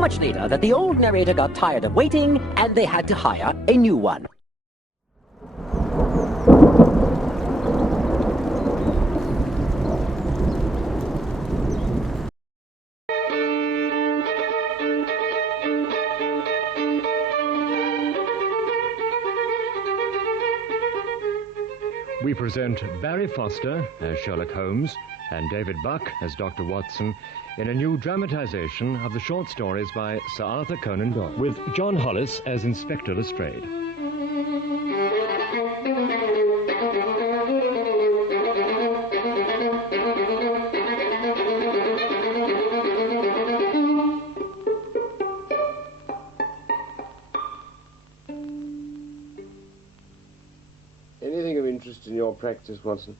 much later that the old narrator got tired of waiting, and they had to hire a new one. We present Barry Foster as Sherlock Holmes and David Buck as Dr. Watson in a new dramatization of the short stories by Sir Arthur Conan Doyle, with John Hollis as Inspector Lestrade. Anything of interest in your practice, Watson?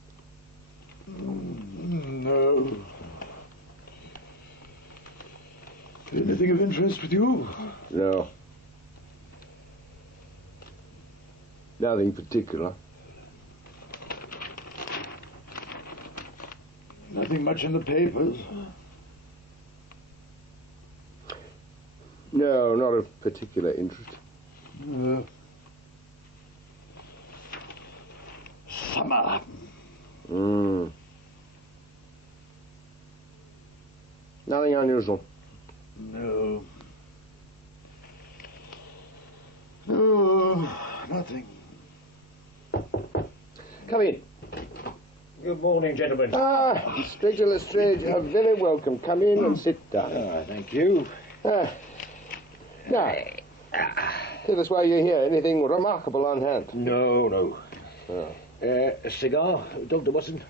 No. Anything of interest with you? No. Nothing particular. Nothing much in the papers? No, not of particular interest. Summer. Nothing unusual. No. No, nothing. Come in. Good morning, gentlemen. Inspector Lestrade, you're very welcome. Come in and sit down. Thank you. Now, tell us why you're here. Anything remarkable on hand? No. A cigar, Dr. Watson?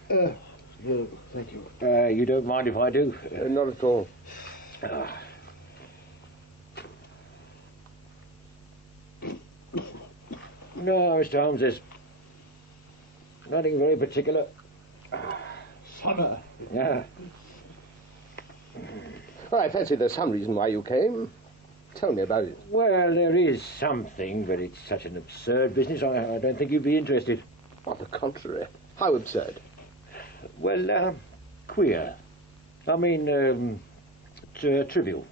No, thank you. You don't mind if I do? Not at all. No, Mr. Holmes, there's nothing very particular. Summer. Yeah. Well, I fancy there's some reason why you came. Tell me about it. Well, there is something, but it's such an absurd business, I don't think you'd be interested. On the contrary. How absurd. Well, queer. I mean, trivial,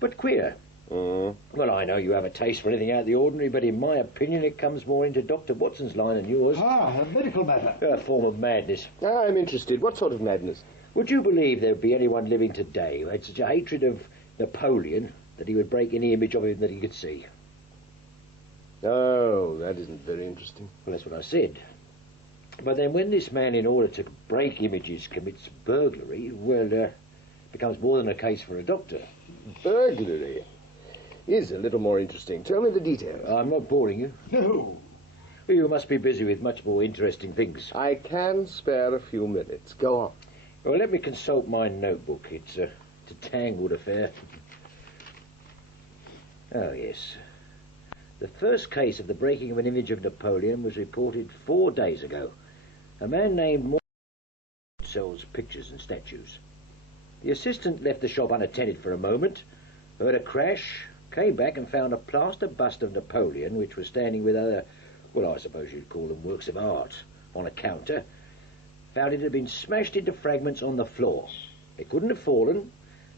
but queer. Well, I know you have a taste for anything out of the ordinary, but in my opinion it comes more into Dr. Watson's line than yours. A medical matter. A form of madness. I'm interested. What sort of madness? Would you believe there would be anyone living today who had such a hatred of Napoleon that he would break any image of him that he could see? Oh, that isn't very interesting. Well, that's what I said. But then when this man, in order to break images, commits burglary, well, becomes more than a case for a doctor. Burglary is a little more interesting. Tell me the details. I'm not boring you. No. Well, you must be busy with much more interesting things. I can spare a few minutes. Go on. Well, let me consult my notebook. It's a tangled affair. Oh, yes. The first case of the breaking of an image of Napoleon was reported 4 days ago. A man named sells pictures and statues. The assistant left the shop unattended for a moment, heard a crash, came back and found a plaster bust of Napoleon, which was standing with other, well, I suppose you'd call them works of art, on a counter. Found it had been smashed into fragments on the floor. It couldn't have fallen,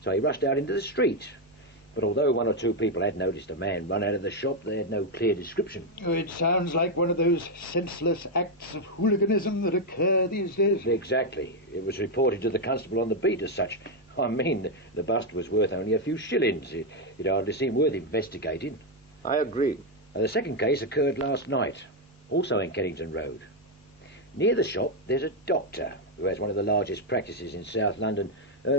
so he rushed out into the street. But although 1 or 2 people had noticed a man run out of the shop, they had no clear description. It sounds like one of those senseless acts of hooliganism that occur these days. Exactly. It was reported to the constable on the beat as such. I mean, the bust was worth only a few shillings. It hardly seemed worth investigating. I agree. The second case occurred last night, also in Kennington Road. Near the shop, there's a doctor who has one of the largest practices in South London,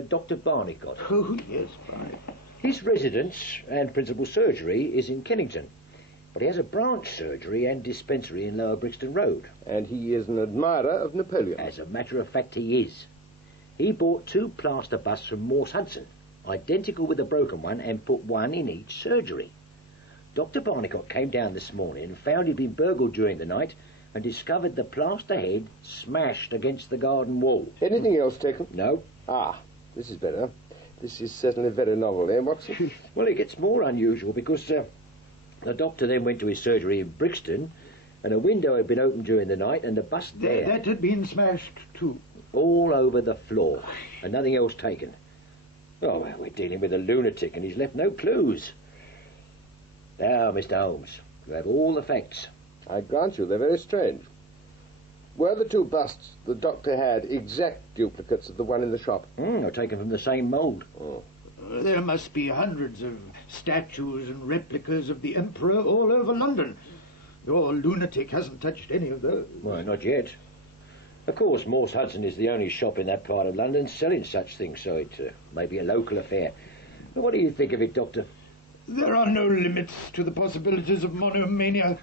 Dr. Barnicott. Oh, yes, right. His residence and principal surgery is in Kennington, but he has a branch surgery and dispensary in Lower Brixton Road. And he is an admirer of Napoleon. As a matter of fact, he is. He bought 2 plaster busts from Morse Hudson, identical with the broken one, and put one in each surgery. Dr. Barnicott came down this morning and found he'd been burgled during the night and discovered the plaster head smashed against the garden wall. Anything else taken? No. This is better. This is certainly very novel, eh, Watson? Well, it gets more unusual because the doctor then went to his surgery in Brixton and a window had been opened during the night and the bust there. That had been smashed too. All over the floor and nothing else taken. Oh, well, we're dealing with a lunatic and he's left no clues. Now, Mr. Holmes, you have all the facts. I grant you they're very strange. Were the two busts the doctor had exact duplicates of the one in the shop? They're taken from the same mould. Oh. There must be hundreds of statues and replicas of the Emperor all over London. Your lunatic hasn't touched any of those. Well, not yet. Of course, Morse Hudson is the only shop in that part of London selling such things, so it may be a local affair. But what do you think of it, Doctor? There are no limits to the possibilities of monomania.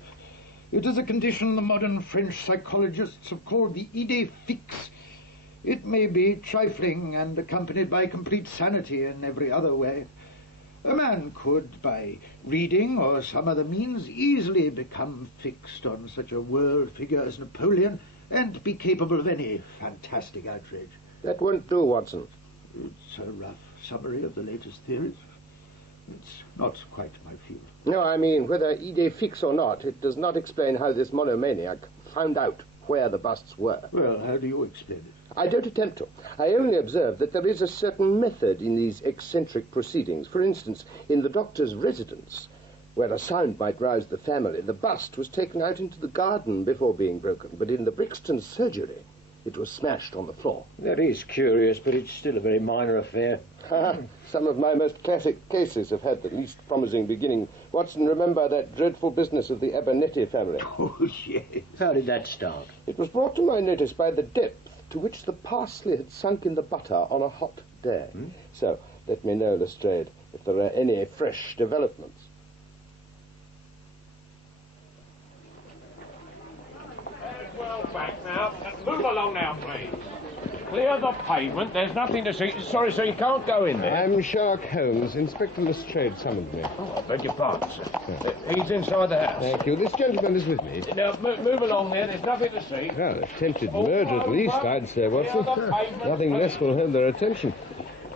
It is a condition the modern French psychologists have called the idée fixe. It may be trifling and accompanied by complete sanity in every other way. A man could, by reading or some other means, easily become fixed on such a world figure as Napoleon and be capable of any fantastic outrage. That won't do, Watson. It's a rough summary of the latest theories. It's not quite my field. No, I mean, whether idée fixe or not, it does not explain how this monomaniac found out where the busts were. Well, how do you explain it? I don't attempt to. I only observe that there is a certain method in these eccentric proceedings. For instance, in the doctor's residence, where a sound might rouse the family, the bust was taken out into the garden before being broken, but in the Brixton surgery, it was smashed on the floor. That is curious, but it's still a very minor affair. Some of my most classic cases have had the least promising beginning. Watson, remember that dreadful business of the Abernethy family? Oh, yes. How did that start? It was brought to my notice by the depth to which the parsley had sunk in the butter on a hot day. So, let me know, Lestrade, if there are any fresh developments. Well back now. Move along now, please. Clear the pavement. There's nothing to see. Sorry, sir, you can't go in there. I'm Sherlock Holmes. Inspector Lestrade summoned me. Oh, I beg your pardon, sir. He's inside the house. Thank you. This gentleman is with me. Now, move along there. There's nothing to see. Well, attempted murder at least, I'd say, Watson. Nothing less will hold their attention.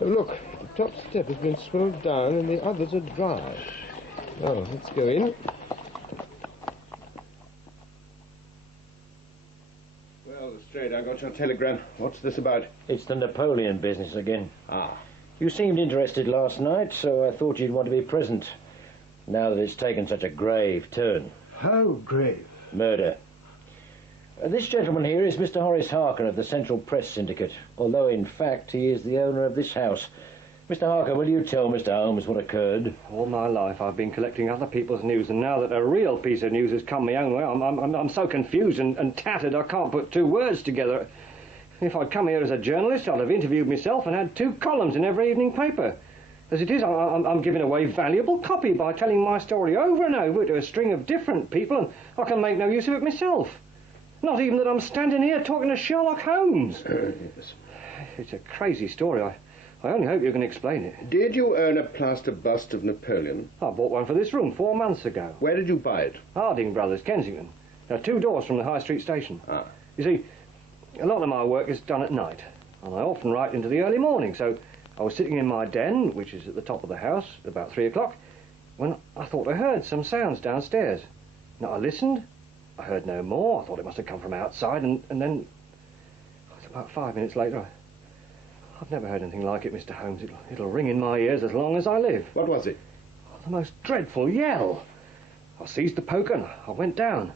Oh, look, the top step has been swelled down and the others are dry. Oh, let's go in. Well, Lestrade, I got your telegram. What's this about? It's the Napoleon business again. Ah. You seemed interested last night, so I thought you'd want to be present, now that it's taken such a grave turn. How grave? Murder. This gentleman here is Mr. Horace Harker of the Central Press Syndicate, although in fact he is the owner of this house. Mr. Harker, will you tell Mr. Holmes what occurred? All my life I've been collecting other people's news, and now that a real piece of news has come my own way, I'm so confused and tattered I can't put two words together. If I'd come here as a journalist, I'd have interviewed myself and had 2 columns in every evening paper. As it is, I'm giving away valuable copy by telling my story over and over to a string of different people, and I can make no use of it myself. Not even that I'm standing here talking to Sherlock Holmes. It's a crazy story. I only hope you can explain it. Did you own a plaster bust of Napoleon? I bought one for this room 4 months ago. Where did you buy it? Harding Brothers, Kensington. There are 2 doors from the High Street station. Ah. You see, a lot of my work is done at night, and I often write into the early morning, so I was sitting in my den, which is at the top of the house, at about 3 o'clock, when I thought I heard some sounds downstairs. Now I listened, I heard no more. I thought it must have come from outside, and then, about 5 minutes later, I've never heard anything like it, Mr. Holmes. It'll ring in my ears as long as I live. What was it? The most dreadful yell. I seized the poker and I went down.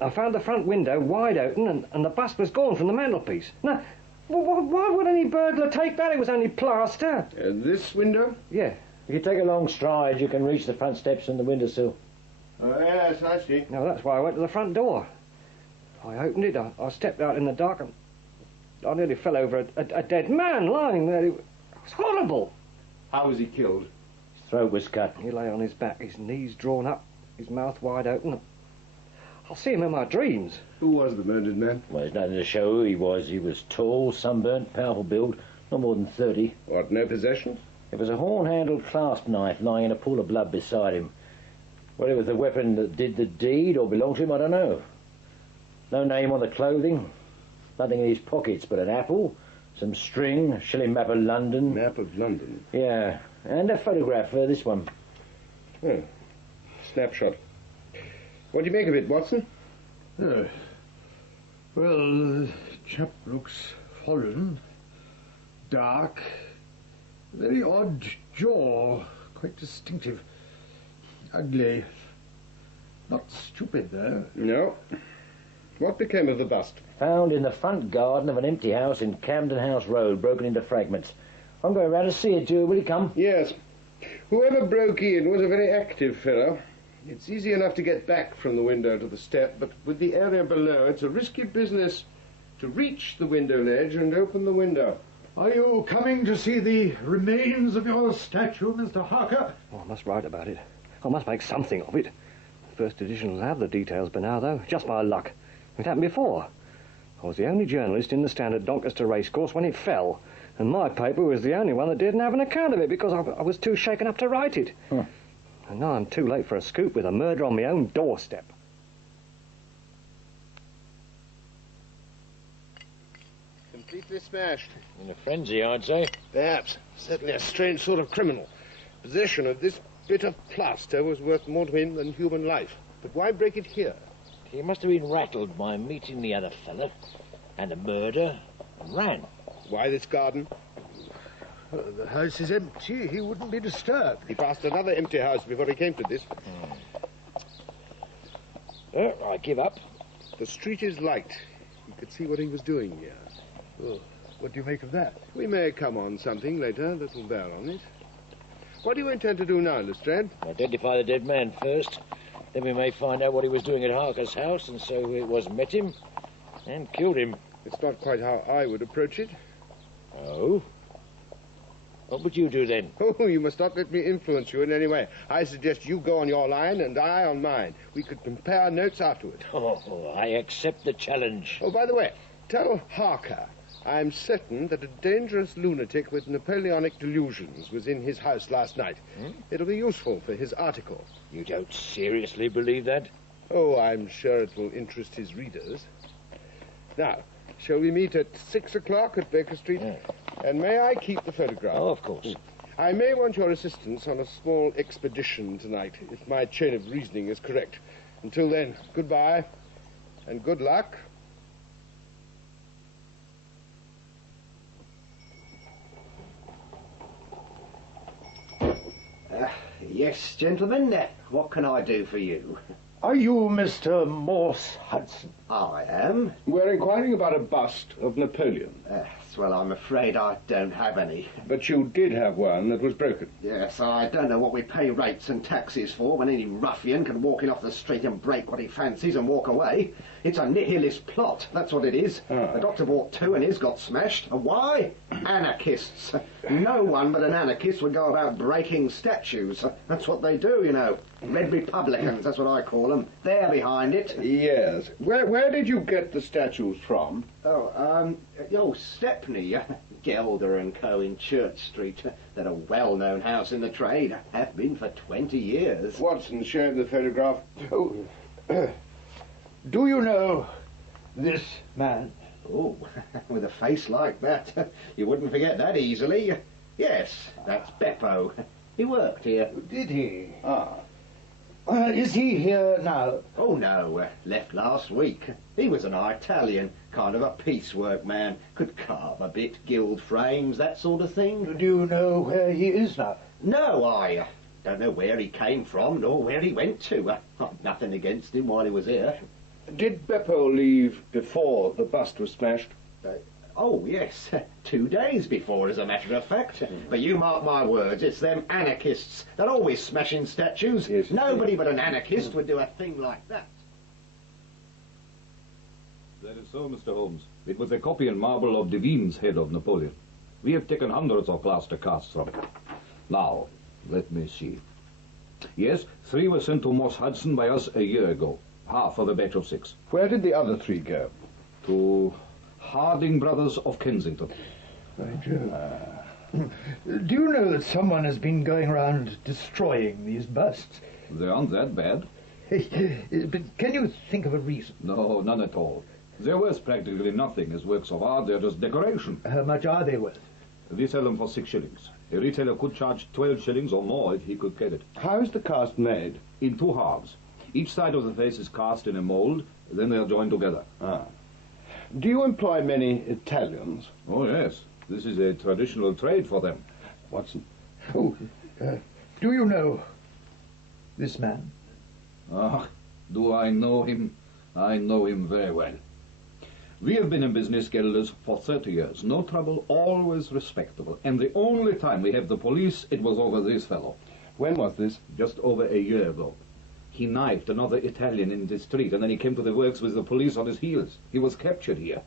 I found the front window wide open and the bust was gone from the mantelpiece. Now, why would any burglar take that? It was only plaster. This window? Yeah. If you take a long stride, you can reach the front steps and the windowsill. Oh, yes, I see. Now, that's why I went to the front door. I opened it, I stepped out in the dark and I nearly fell over a dead man lying there. It was horrible. How was he killed? His throat was cut. He lay on his back, his knees drawn up, his mouth wide open. I'll see him in my dreams. Who was the murdered man? Well, there's nothing to show who he was. He was tall, sunburnt, powerful build, not more than 30. What, no possessions? There was a horn-handled clasp knife lying in a pool of blood beside him. Whether it was the weapon that did the deed or belonged to him, I don't know. No name on the clothing. Nothing in his pockets but an apple, some string, a shilling map of London. Map of London? Yeah, and a photograph, this one. Oh, snapshot. What do you make of it, Watson? Well, the chap looks fallen, dark. Very odd jaw, quite distinctive. Ugly. Not stupid, though. No. What became of the bust? Found in the front garden of an empty house in Camden House Road, broken into fragments. I'm going round to see it, Joe. Will you come? Yes. Whoever broke in was a very active fellow. It's easy enough to get back from the window to the step, but with the area below, it's a risky business to reach the window ledge and open the window. Are you coming to see the remains of your statue, Mr. Harker? Oh, I must write about it. I must make something of it. First edition will have the details by now, though. Just by luck. It happened before. I was the only journalist in the stand at Doncaster Racecourse when it fell, and my paper was the only one that didn't have an account of it because I was too shaken up to write it. Huh. And now I'm too late for a scoop with a murder on my own doorstep. Completely smashed. In a frenzy, I'd say. Perhaps. Certainly a strange sort of criminal. Possession of this bit of plaster was worth more to him than human life. But why break it here? He must have been rattled by meeting the other fella and a murder and ran. Why this garden? The house is empty. He wouldn't be disturbed. He passed another empty house before he came to this. I give up. The street is light. He could see what he was doing here. Oh, what do you make of that? We may come on something later that will bear on it. What do you intend to do now, Lestrade? Identify the dead man first. Then we may find out what he was doing at Harker's house and so who it was met him and killed him. It's not quite how I would approach it. Oh? What would you do then? Oh, you must not let me influence you in any way. I suggest you go on your line and I on mine. We could compare notes afterward. Oh, I accept the challenge. Oh, by the way, tell Harker I'm certain that a dangerous lunatic with Napoleonic delusions was in his house last night. It'll be useful for his article. You don't seriously believe that? Oh, I'm sure it will interest his readers. Now, shall we meet at 6 o'clock at Baker Street? Yeah. And may I keep the photograph? Oh, of course. I may want your assistance on a small expedition tonight, if my chain of reasoning is correct. Until then, goodbye, and good luck. Yes, gentlemen, what can I do for you? Are you Mr. Morse Hudson? I am. We're inquiring about a bust of Napoleon. Well, I'm afraid I don't have any. But you did have one that was broken. Yes, I don't know what we pay rates and taxes for when any ruffian can walk in off the street and break what he fancies and walk away. It's a nihilist plot, that's what it is. The doctor bought two and his got smashed. And why? Anarchists. No one but an anarchist would go about breaking statues. That's what they do, you know. Red Republicans, that's what I call them. They're behind it. Yes. Where did you get the statues from? Stepney, Gelder and Co. in Church Street. They're a well-known house in the trade. Have been for 20 years. Watson, show him the photograph. Oh, do you know this man? Oh, with a face like that, you wouldn't forget that easily. Yes, that's Beppo. He worked here. Did he? Is he here now? Oh, no, left last week. He was an Italian, kind of a piecework man. Could carve a bit, gild frames, that sort of thing. Do you know where he is now? No, I don't know where he came from, nor where he went to. I've nothing against him while he was here. Did Beppo leave before the bust was smashed? Oh, yes, 2 days before, as a matter of fact. But you mark my words, it's them anarchists. They're always smashing statues. Yes, nobody but an anarchist would do a thing like that. That is so, Mr. Holmes. It was a copy in marble of Devine's head of Napoleon. We have taken hundreds of plaster casts from it. Now, let me see. Yes, 3 were sent to Morse Hudson by us a year ago. Half of a batch of 6. Where did the other 3 go? To Harding Brothers of Kensington. By Jove. Do you know that someone has been going around destroying these busts? They aren't that bad. But can you think of a reason? No, none at all. They're worth practically nothing as works of art. They're just decoration. How much are they worth? We sell them for 6 shillings. A retailer could charge 12 shillings or more if he could get it. How is the cast made? In 2 halves. Each side of the face is cast in a mould, then they are joined together. Do you employ many Italians? Oh, yes. This is a traditional trade for them. Watson. Oh, do you know this man? Ah, do I know him? I know him very well. We have been in business, Gelders, for 30 years. No trouble, always respectable. And the only time we have the police, it was over this fellow. When was this? Just over a year ago. He knifed another Italian in the street, and then he came to the works with the police on his heels. He was captured here.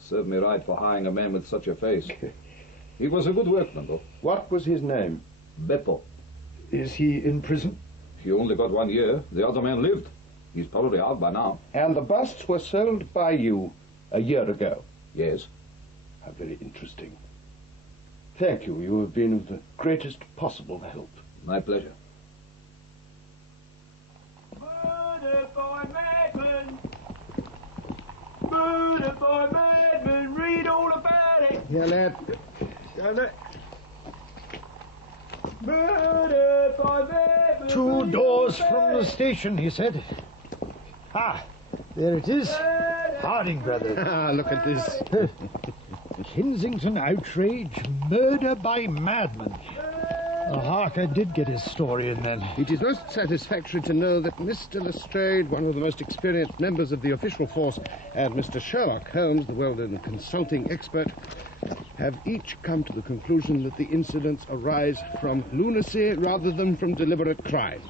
Served me right for hiring a man with such a face. He was a good workman, though. What was his name? Beppo. Is he in prison? He only got 1 year. The other man lived. He's probably out by now. And the busts were sold by you a year ago? Yes. How very interesting. Thank you. You have been of the greatest possible help. My pleasure. Murder by madman! Murder by madman! Read all about it! Here, lad. Murder by madman! 2 doors from the station, he said. Ah, there it is. Harding Brothers. Ah, look at this. Kensington outrage, murder by madman. Harker did get his story in then. It is most satisfactory to know that Mr. Lestrade, one of the most experienced members of the official force, and Mr. Sherlock Holmes, the well-known consulting expert, have each come to the conclusion that the incidents arise from lunacy rather than from deliberate crime.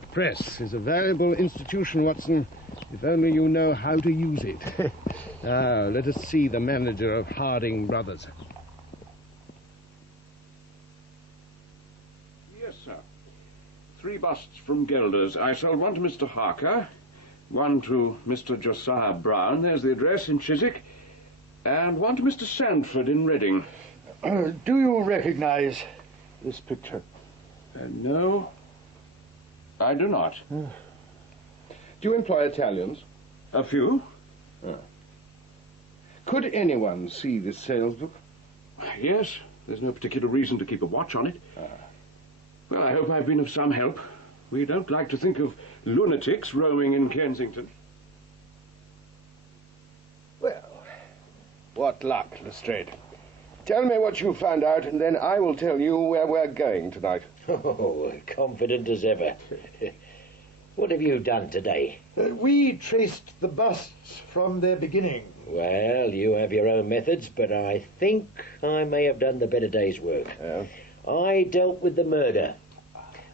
The press is a valuable institution, Watson, if only you know how to use it. Now, let us see the manager of Harding Brothers. Yes, sir. 3 busts from Gelders. I sold one to Mr. Harker, one to Mr. Josiah Brown, there's the address, in Chiswick, and one to Mr. Sandford in Reading. Do you recognize this picture? No, I do not. Do you employ Italians? A few? Could anyone see this sales book? Yes, there's no particular reason to keep a watch on it. Well, I hope I've been of some help. We don't like to think of lunatics roaming in Kensington. Well, what luck, Lestrade. Tell me what you found out, and then I will tell you where we're going tonight. Oh, confident as ever. What have you done today? We traced the busts from their beginning. Well, you have your own methods, but I think I may have done the better day's work. I dealt with the murder.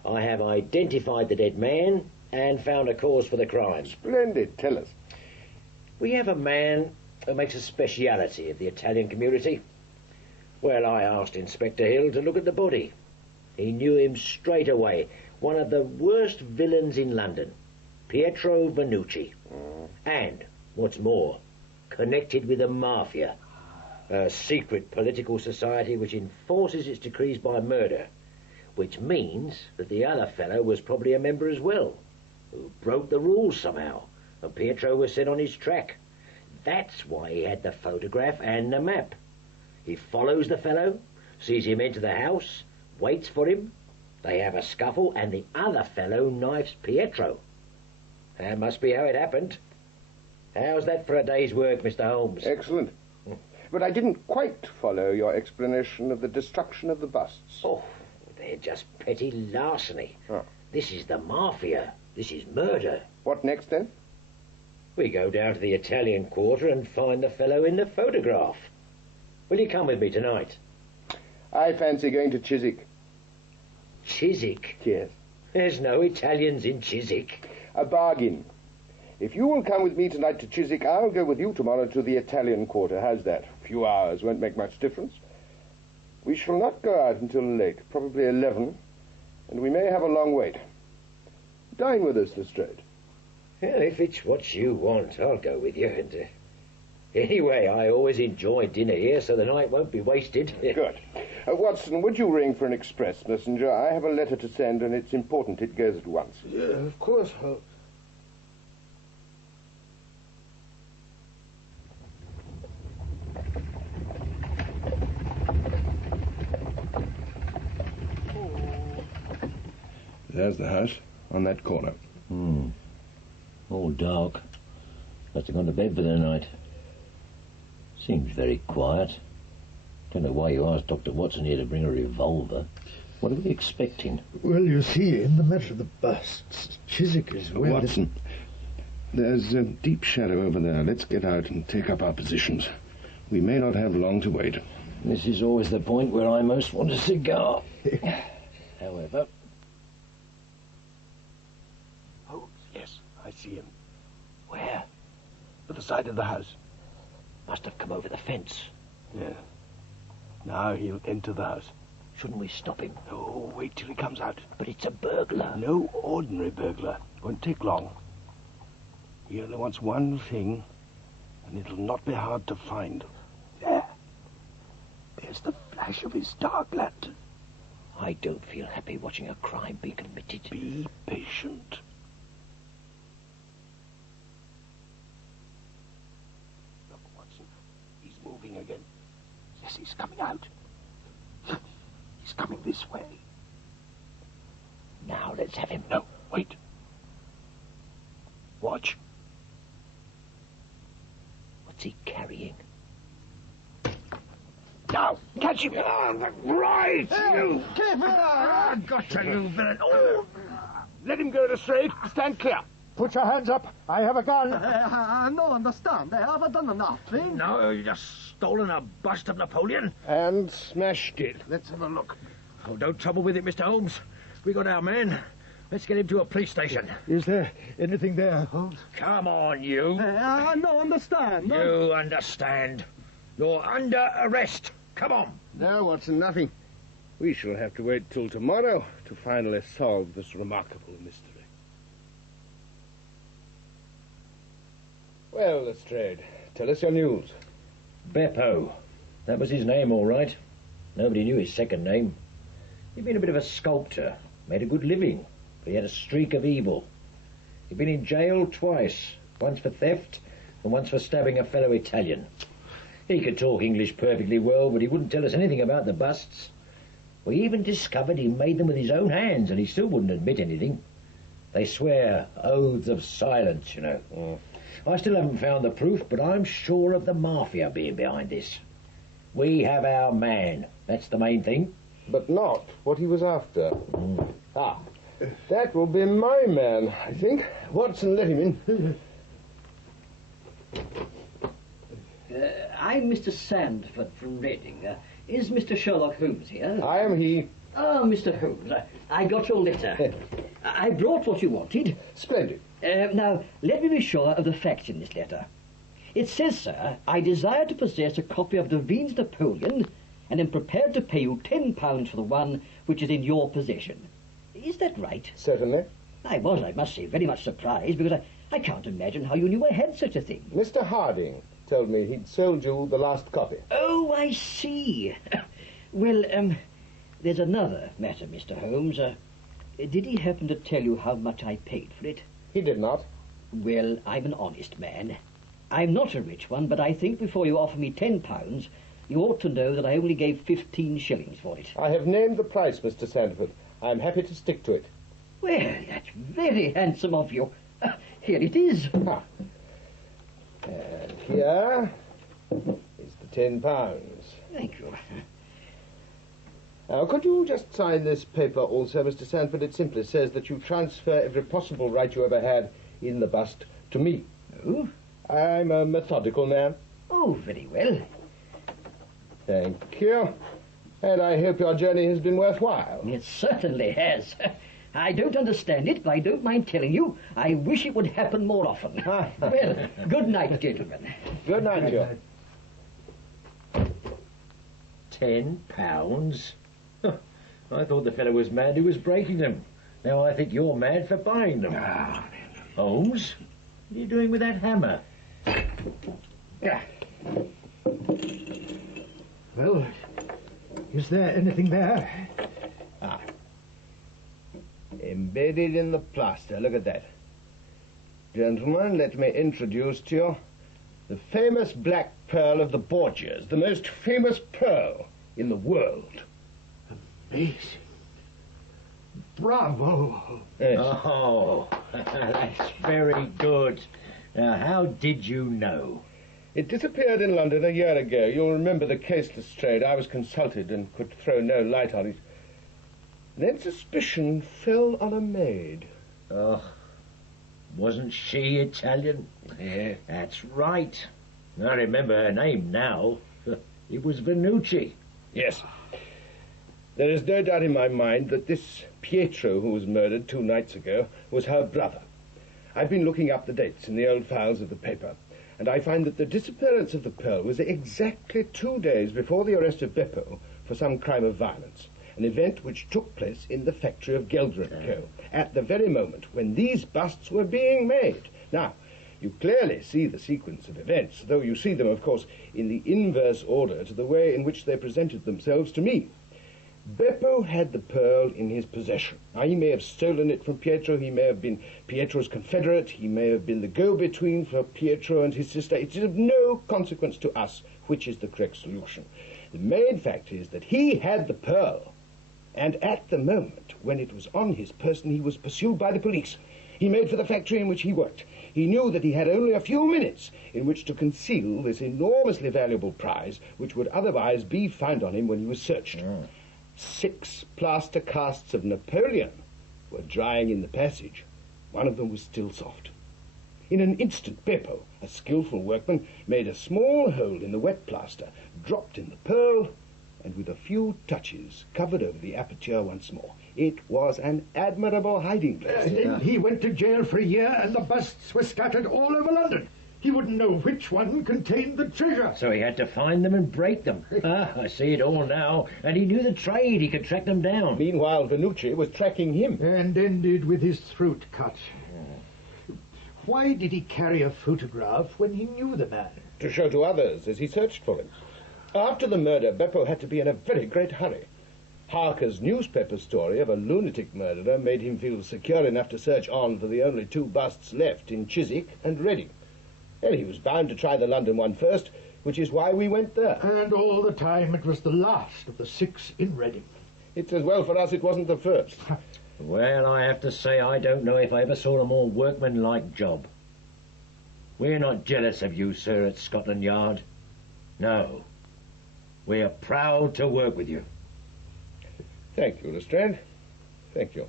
I have identified the dead man and found a cause for the crime. Splendid. Tell us. We have a man who makes a speciality of the Italian community. Well, I asked Inspector Hill to look at the body. He knew him straight away. One of the worst villains in London, Pietro Vanucci. And, what's more, connected with the mafia, a secret political society which enforces its decrees by murder, which means that the other fellow was probably a member as well, who broke the rules somehow, and Pietro was set on his track. That's why he had the photograph and the map. He follows the fellow, sees him enter the house, waits for him. They have a scuffle, and the other fellow knifes Pietro. That must be how it happened. How's that for a day's work, Mr. Holmes? Excellent. But I didn't quite follow your explanation of the destruction of the busts. Oh, they're just petty larceny. Oh. This is the mafia. This is murder. What next, then? We go down to the Italian quarter and find the fellow in the photograph. Will you come with me tonight? I fancy going to Chiswick. Chiswick? Yes. There's no Italians in Chiswick. A bargain. If you will come with me tonight to Chiswick, I'll go with you tomorrow to the Italian quarter. How's that? A few hours won't make much difference. We shall not go out until late, probably 11, and we may have a long wait. Dine with us, Lestrade. Well, if it's what you want, I'll go with you. And anyway, I always enjoy dinner here, so the night won't be wasted. Good. Watson, would you ring for an express messenger? I have a letter to send, and it's important it goes at once. Yeah, of course. There's the house, on that corner. All dark. Must have gone to bed for the night. Seems very quiet. Don't know why you asked Dr. Watson here to bring a revolver. What are we expecting? Well, you see, in the matter of the busts, Chiswick is where... Watson, there's a deep shadow over there. Let's get out and take up our positions. We may not have long to wait. This is always the point where I most want a cigar. However... Holmes, yes, I see him. Where? At the side of the house. Must have come over the fence. Yeah. Now he'll enter the house. Shouldn't we stop him? No, wait till he comes out. But it's a burglar. No ordinary burglar. Won't take long. He only wants one thing, and it'll not be hard to find. There. There's the flash of his dark lantern. I don't feel happy watching a crime be committed. Be patient. Look, Watson. He's moving again. Yes, he's coming out. He's coming this way. Now let's have him. No, wait. Watch. What's he carrying? Now, catch him! Right! You! Gotcha, you villain! Oh. Let him go to straight. Stand clear. Put your hands up. I have a gun. I no understand. I haven't done nothing. No, you just stolen a bust of Napoleon. And smashed it. Let's have a look. Oh, don't trouble with it, Mr. Holmes. We got our man. Let's get him to a police station. Is there anything there, Holmes? Come on, you. I no understand. You understand. You're under arrest. Come on. No, Watson, nothing. We shall have to wait till tomorrow to finally solve this remarkable mystery. Well, Lestrade, tell us your news. Beppo. That was his name, all right. Nobody knew his second name. He'd been a bit of a sculptor, made a good living, but he had a streak of evil. He'd been in jail twice, once for theft and once for stabbing a fellow Italian. He could talk English perfectly well, but he wouldn't tell us anything about the busts. We even discovered he made them with his own hands, and he still wouldn't admit anything. They swear oaths of silence, you know. I still haven't found the proof, but I'm sure of the mafia being behind this. We have our man. That's the main thing. But not what he was after. Ah, that will be my man, I think. Watson, let him in. I'm Mr. Sandford from Reading. Is Mr. Sherlock Holmes here? I am he. Oh, Mr. Holmes, I got your letter. I brought what you wanted. Splendid. Now, let me be sure of the facts in this letter. It says, sir, I desire to possess a copy of Devine's Napoleon and am prepared to pay you £10 for the one which is in your possession. Is that right? Certainly. I must say, very much surprised, because I can't imagine how you knew I had such a thing. Mr. Harding told me he'd sold you the last copy. Oh, I see. Well, there's another matter, Mr. Holmes. Did he happen to tell you how much I paid for it? He did not. Well, I'm an honest man. I'm not a rich one, but I think before you offer me £10, you ought to know that I only gave 15 shillings for it. I have named the price, Mr. Sandford. I'm happy to stick to it. Well, that's very handsome of you. Here it is. Ah. And here is the £10. Thank you. Now, could you just sign this paper also, Mr. Sandford? It simply says that you transfer every possible right you ever had in the bust to me. Oh? I'm a methodical man. Oh, very well. Thank you. And I hope your journey has been worthwhile. It certainly has. I don't understand it, but I don't mind telling you, I wish it would happen more often. Well, good night, gentlemen. Good night, to you. £10? I thought the fellow was mad who was breaking them. Now I think you're mad for buying them. Holmes, what are you doing with that hammer? Yeah. Well, is there anything there? Ah. Embedded in the plaster. Look at that. Gentlemen, let me introduce to you the famous black pearl of the Borgias, the most famous pearl in the world. Amazing. Bravo. Yes. Oh, that's very good. Now, how did you know? It disappeared in London a year ago. You'll remember the case, Lestrade. I was consulted and could throw no light on it. Then suspicion fell on a maid. Oh, wasn't she Italian? Yeah. That's right. I remember her name now. It was Venucci. Yes. There is no doubt in my mind that this Pietro who was murdered 2 nights ago was her brother. I've been looking up the dates in the old files of the paper, and I find that the disappearance of the pearl was exactly 2 days before the arrest of Beppo for some crime of violence, an event which took place in the factory of Gelder & Co. at the very moment when these busts were being made. Now, you clearly see the sequence of events, though you see them, of course, in the inverse order to the way in which they presented themselves to me. Beppo had the pearl in his possession. Now, he may have stolen it from Pietro, he may have been Pietro's confederate, he may have been the go-between for Pietro and his sister. It is of no consequence to us which is the correct solution. The main fact is that he had the pearl, and at the moment when it was on his person, he was pursued by the police. He made for the factory in which he worked. He knew that he had only a few minutes in which to conceal this enormously valuable prize, which would otherwise be found on him when he was searched. 6 plaster casts of Napoleon were drying in the passage. One of them was still soft. In an instant, Beppo, a skillful workman, made a small hole in the wet plaster, dropped in the pearl, and with a few touches covered over the aperture once more. It was an admirable hiding place. Then he went to jail for a year, and the busts were scattered all over London. He wouldn't know which one contained the treasure. So he had to find them and break them. I see it all now. And he knew the trade. He could track them down. Meanwhile, Venucci was tracking him. And ended with his throat cut. Why did he carry a photograph when he knew the man? To show to others as he searched for him. After the murder, Beppo had to be in a very great hurry. Harker's newspaper story of a lunatic murderer made him feel secure enough to search on for the only 2 busts left in Chiswick and Reading. And he was bound to try the London one first, which is why we went there. And all the time it was the last of the 6 in Reading. It's as well for us it wasn't the first. Well, I have to say I don't know if I ever saw a more workmanlike job. We're not jealous of you, sir, at Scotland Yard. No. We're proud to work with you. Thank you, Lestrade. Thank you.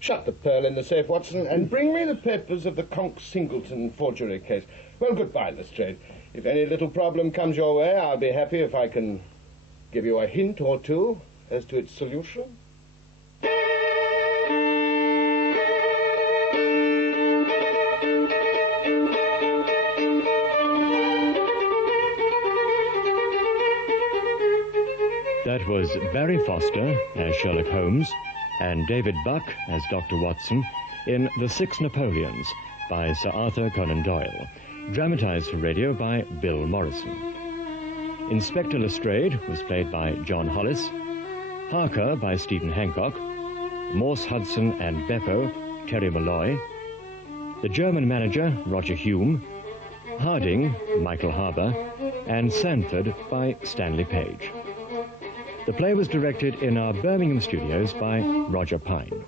Shut the pearl in the safe, Watson, and bring me the papers of the Conk-Singleton forgery case. Well, goodbye, Lestrade. If any little problem comes your way, I'll be happy if I can give you a hint or 2 as to its solution. That was Barry Foster as Sherlock Holmes and David Buck as Dr. Watson in The 6 Napoleons by Sir Arthur Conan Doyle, dramatized for radio by Bill Morrison. Inspector Lestrade was played by John Hollis, Harker by Stephen Hancock, Morse Hudson and Beppo, Terry Malloy, the German manager, Roger Hume, Harding, Michael Harbour, and Sanford by Stanley Page. The play was directed in our Birmingham studios by Roger Pine.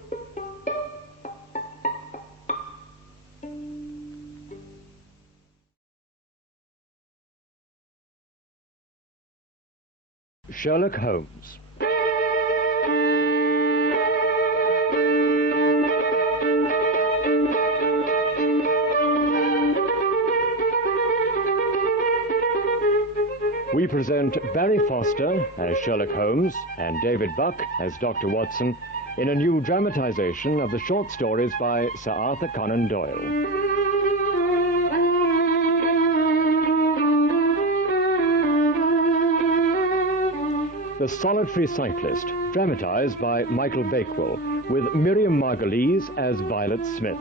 Sherlock Holmes. We present Barry Foster as Sherlock Holmes and David Buck as Dr. Watson in a new dramatization of the short stories by Sir Arthur Conan Doyle. The Solitary Cyclist, dramatized by Michael Bakewell, with Miriam Margolyes as Violet Smith.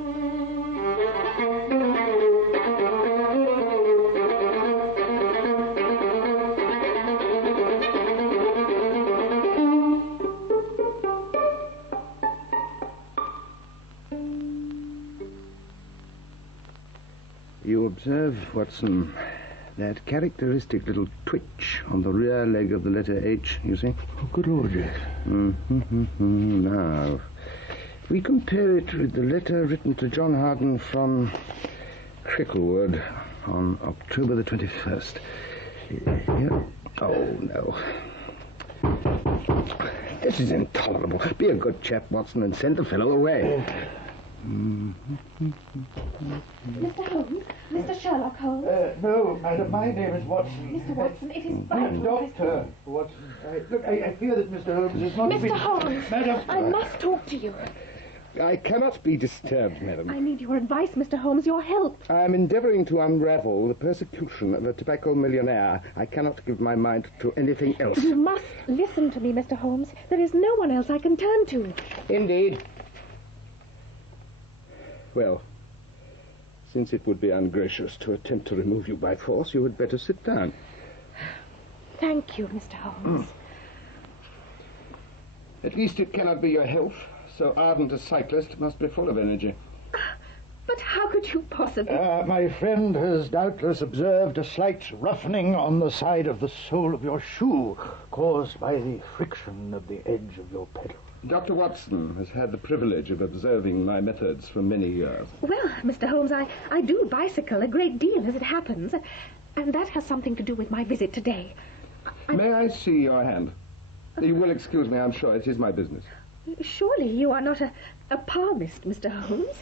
You observe, Watson, that characteristic little twitch on the rear leg of the letter H, you see? Oh, good Lord, yes. Now, if we compare it with the letter written to John Harden from Cricklewood, on October the 21st. Here. Oh, no. This is intolerable. Be a good chap, Watson, and send the fellow away. Mr. Holmes? Mr. Sherlock Holmes? No, madam, my name is Watson. Mr. Watson, it is I'm vital. Dr. Watson. I fear that Mr. Holmes is not... Mr. Holmes! Madam! I must talk to you. I cannot be disturbed, madam. I need your advice, Mr. Holmes, your help. I am endeavouring to unravel the persecution of a tobacco millionaire. I cannot give my mind to anything else. You must listen to me, Mr. Holmes. There is no one else I can turn to. Indeed. Well, since it would be ungracious to attempt to remove you by force, you had better sit down. Thank you, Mr. Holmes. At least it cannot be your health. So ardent a cyclist must be full of energy. But how could you possibly... My friend has doubtless observed a slight roughening on the side of the sole of your shoe, caused by the friction of the edge of your pedal. Dr. Watson has had the privilege of observing my methods for many years. Well, Mr. Holmes, I do bicycle a great deal as it happens, and that has something to do with my visit today. May I see your hand? You will excuse me, I'm sure it is my business. Surely you are not a palmist, Mr. Holmes?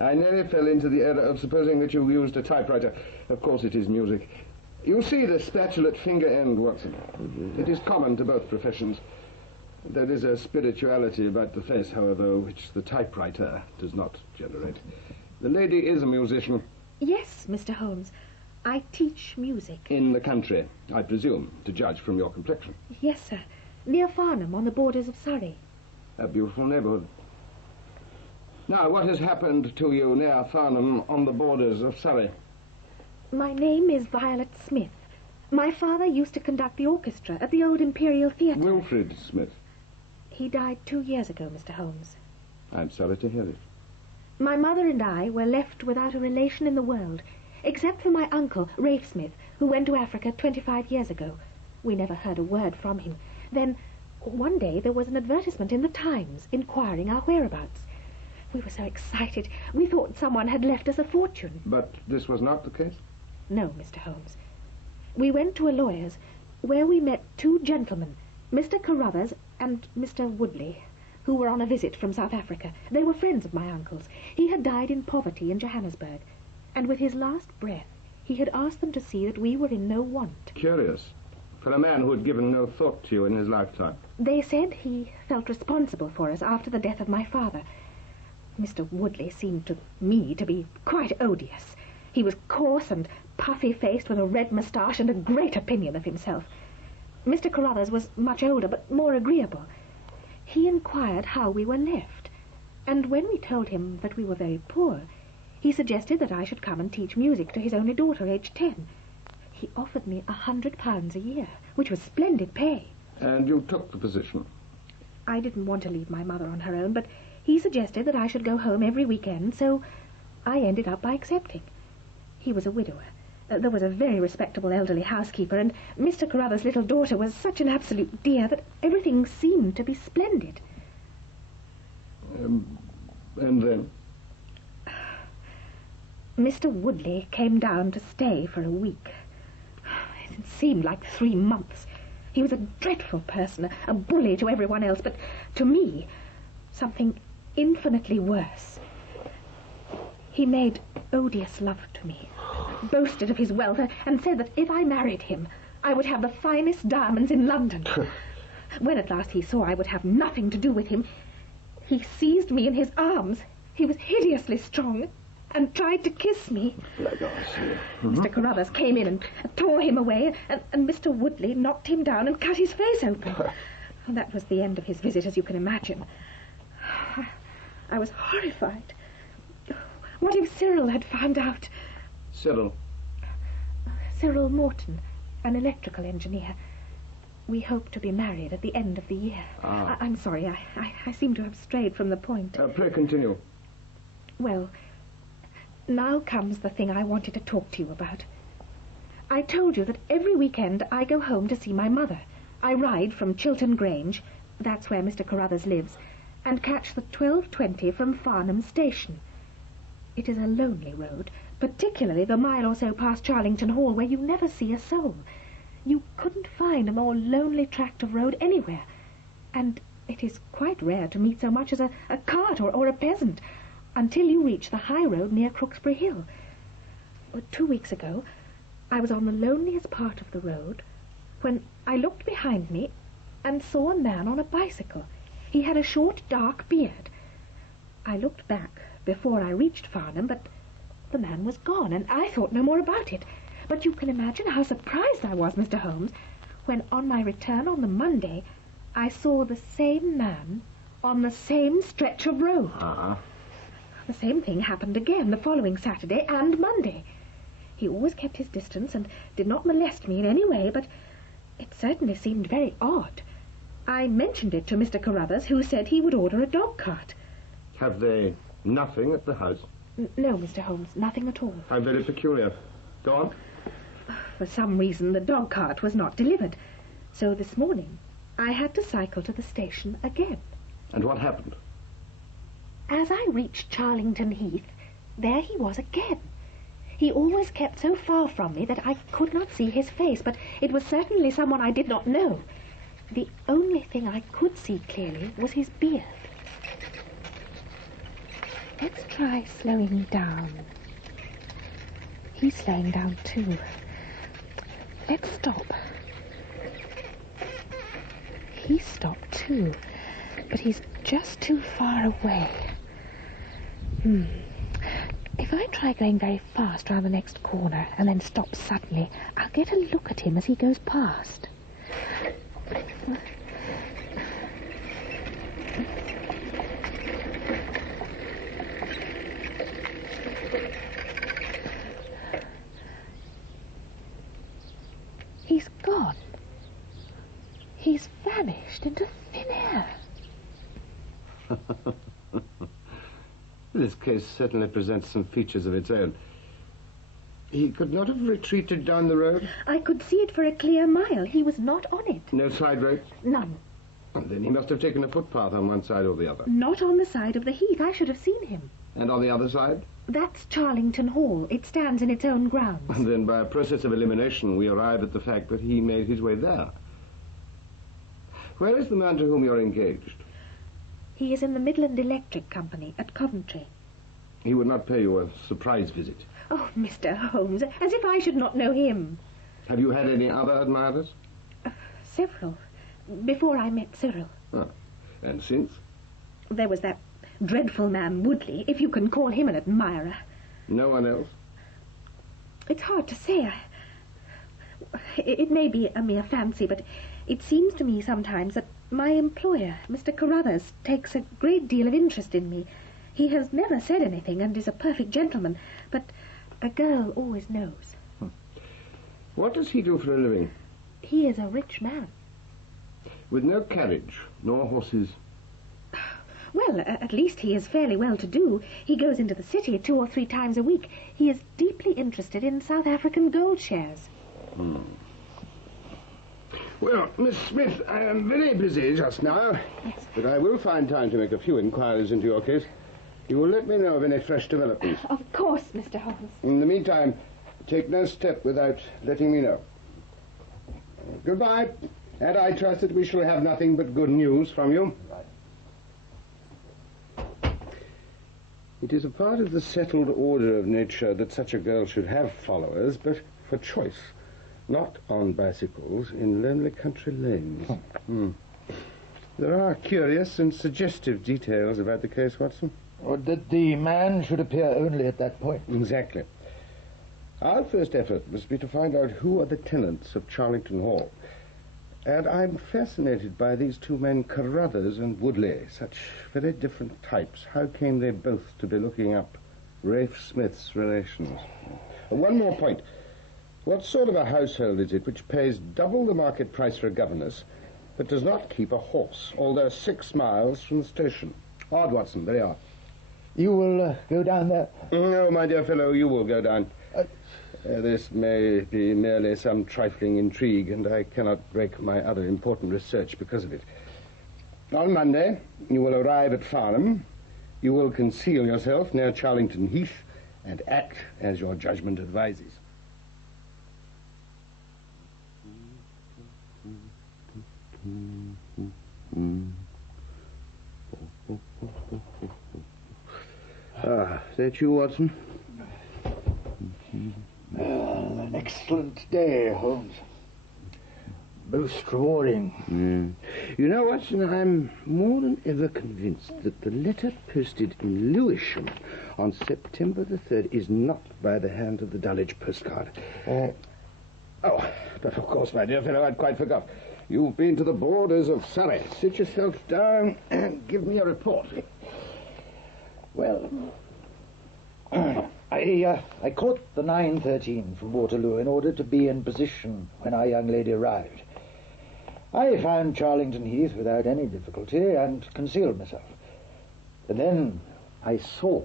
I nearly fell into the error of supposing that you used a typewriter. Of course it is music. You see the spatulate finger end, Watson. It is common to both professions. There is a spirituality about the face, however, which the typewriter does not generate. The lady is a musician. Yes, Mr. Holmes. I teach music. In the country, I presume, to judge from your complexion. Yes, sir. Near Farnham, on the borders of Surrey. A beautiful neighbourhood. Now, what has happened to you near Farnham, on the borders of Surrey? My name is Violet Smith. My father used to conduct the orchestra at the old Imperial Theatre. Wilfrid Smith. He died 2 years ago, Mr. Holmes. I'm sorry to hear it. My mother and I were left without a relation in the world, except for my uncle, Rafe Smith, who went to Africa 25 years ago. We never heard a word from him. Then, one day, there was an advertisement in the Times inquiring our whereabouts. We were so excited. We thought someone had left us a fortune. But this was not the case? No, Mr. Holmes. We went to a lawyer's, where we met 2 gentlemen, Mr. Carruthers and Mr. Woodley, who were on a visit from South Africa. They were friends of my uncle's. He had died in poverty in Johannesburg, and with his last breath, he had asked them to see that we were in no want. Curious. For a man who had given no thought to you in his lifetime. They said he felt responsible for us after the death of my father. Mr. Woodley seemed to me to be quite odious. He was coarse and puffy-faced with a red moustache and a great opinion of himself. Mr. Carruthers was much older but more agreeable. He inquired how we were left, and when we told him that we were very poor, he suggested that I should come and teach music to his only daughter, aged 10. He offered me £100 a year, which was splendid pay. And you took the position? I didn't want to leave my mother on her own, but he suggested that I should go home every weekend, so I ended up by accepting. He was a widower. There was a very respectable elderly housekeeper, and Mr. Carruthers' little daughter was such an absolute dear that everything seemed to be splendid. And then? Mr. Woodley came down to stay for a week. It seemed like 3 months. He was a dreadful person, a bully to everyone else, but to me, something infinitely worse. He made odious love to me, boasted of his wealth, and said that if I married him, I would have the finest diamonds in London. When at last he saw I would have nothing to do with him, he seized me in his arms. He was hideously strong, and tried to kiss me. Mr. Carruthers came in and tore him away, and Mr. Woodley knocked him down and cut his face open. That was the end of his visit, as you can imagine. I was horrified. What if Cyril had found out? Cyril? Cyril Morton, an electrical engineer. We hope to be married at the end of the year. I'm sorry, I seem to have strayed from the point. Pray continue. Well, now comes the thing I wanted to talk to you about. I told you that every weekend I go home to see my mother. I ride from Chiltern Grange, that's where Mr. Carruthers lives, and catch the 12:20 from Farnham Station. It is a lonely road, particularly the mile or so past Charlington Hall, where you never see a soul. You couldn't find a more lonely tract of road anywhere, and it is quite rare to meet so much as a cart or a peasant, until you reach the high road near Crooksbury Hill. 2 weeks ago, I was on the loneliest part of the road when I looked behind me and saw a man on a bicycle. He had a short, dark beard. I looked back before I reached Farnham, but the man was gone, and I thought no more about it. But you can imagine how surprised I was, Mr. Holmes, when on my return on the Monday, I saw the same man on the same stretch of road. The same thing happened again the following Saturday and Monday. He always kept his distance and did not molest me in any way, but it certainly seemed very odd. I mentioned it to Mr. Carruthers, who said he would order a dog-cart. Have they nothing at the house? No, Mr. Holmes, nothing at all. How very peculiar. Go on. For some reason, the dog-cart was not delivered. So this morning, I had to cycle to the station again. And what happened? As I reached Charlington Heath, there he was again. He always kept so far from me that I could not see his face, but it was certainly someone I did not know. The only thing I could see clearly was his beard. Let's try slowing down. He's slowing down too. Let's stop. He stopped too, but he's just too far away. If I try going very fast round the next corner and then stop suddenly, I'll get a look at him as he goes past. He's gone. He's vanished into thin air. This case certainly presents some features of its own. He could not have retreated down the road? I could see it for a clear mile. He was not on it. No side roads? None. And then he must have taken a footpath on one side or the other. Not on the side of the heath. I should have seen him. And on the other side? That's Charlington Hall. It stands in its own grounds. And then by a process of elimination, we arrive at the fact that he made his way there. Where is the man to whom you're engaged? He is in the Midland Electric Company at Coventry. He would not pay you a surprise visit. Oh, Mr. Holmes, as if I should not know him. Have you had any other admirers? Several. Before I met Cyril. And since? There was that dreadful man Woodley, if you can call him an admirer. No one else? It's hard to say. It may be a mere fancy, but it seems to me sometimes that my employer, Mr. Carruthers, takes a great deal of interest in me. He has never said anything and is a perfect gentleman, but a girl always knows. What does he do for a living? He is a rich man. With no carriage, nor horses? Well, at least he is fairly well-to-do. He goes into the city 2 or 3 times a week. He is deeply interested in South African gold shares. Well, Miss Smith, I am very busy just now. Yes. But I will find time to make a few inquiries into your case. You will let me know of any fresh developments. Of course, Mr. Holmes. In the meantime, take no step without letting me know. Goodbye. And I trust that we shall have nothing but good news from you. It is a part of the settled order of nature that such a girl should have followers, but for choice, not on bicycles in lonely country lanes. There are curious and suggestive details about the case, Watson. Or that the man should appear only at that point. Exactly. Our first effort must be to find out who are the tenants of Charlington Hall. And I'm fascinated by these two men, Carruthers and Woodley, such very different types. How came they both to be looking up Rafe Smith's relations? One more point. What sort of a household is it which pays double the market price for a governess, but does not keep a horse, although 6 miles from the station? Odd, Watson, there you are. You will go down there? No, my dear fellow, you will go down. This may be merely some trifling intrigue, and I cannot break my other important research because of it. On Monday, you will arrive at Farnham. You will conceal yourself near Charlington Heath, and act as your judgment advises. That you, Watson? An excellent day, Holmes. Most rewarding. You know, Watson, I'm more than ever convinced that the letter posted in Lewisham on September the 3rd is not by the hand of the Dulwich postcard. Oh, but of course, my dear fellow, I'd quite forgot. You've been to the borders of Surrey. Sit yourself down and give me a report. Well, I caught the 9:13 from Waterloo in order to be in position when our young lady arrived. I found Charlington Heath without any difficulty and concealed myself. And then I saw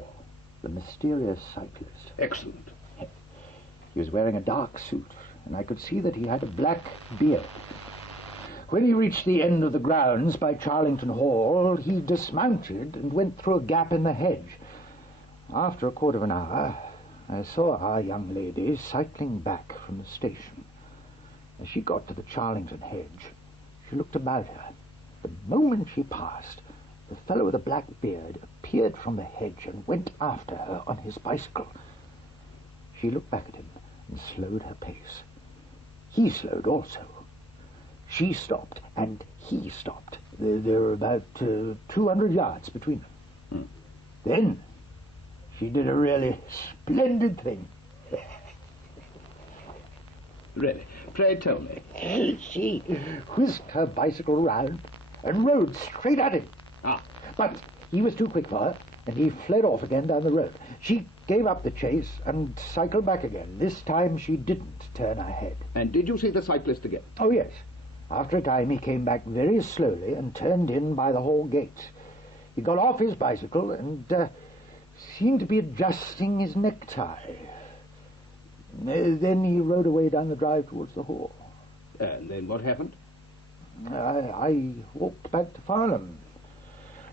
the mysterious cyclist. Excellent. He was wearing a dark suit, and I could see that he had a black beard. When he reached the end of the grounds by Charlington Hall, he dismounted and went through a gap in the hedge. After a quarter of an hour, I saw our young lady cycling back from the station. As she got to the Charlington hedge, she looked about her. The moment she passed, the fellow with the black beard appeared from the hedge and went after her on his bicycle. She looked back at him and slowed her pace. He slowed also. She stopped, and he stopped. There were about 200 yards between them. Then she did a really splendid thing. Really? Pray tell me. She whisked her bicycle round and rode straight at him. But he was too quick for her, and he fled off again down the road. She gave up the chase and cycled back again. This time she didn't turn her head. And did you see the cyclist again? Oh, yes. After a time he came back very slowly and turned in by the hall gate. He got off his bicycle and seemed to be adjusting his necktie. Then he rode away down the drive towards the hall. And then what happened? I walked back to Farnham.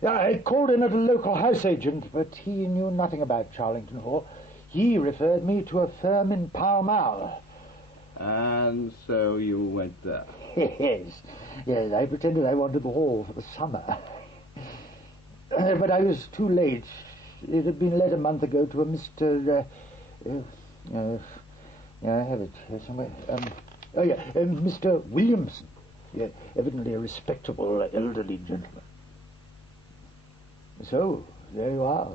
I called in at a local house agent, but he knew nothing about Charlington Hall. He referred me to a firm in Pall Mall. And so you went there? Yes, I pretended I wanted the hall for the summer. But I was too late. It had been let a month ago to a Mr. I have it here somewhere. Mr. Williamson. Yeah, evidently a respectable elderly gentleman. So, there you are.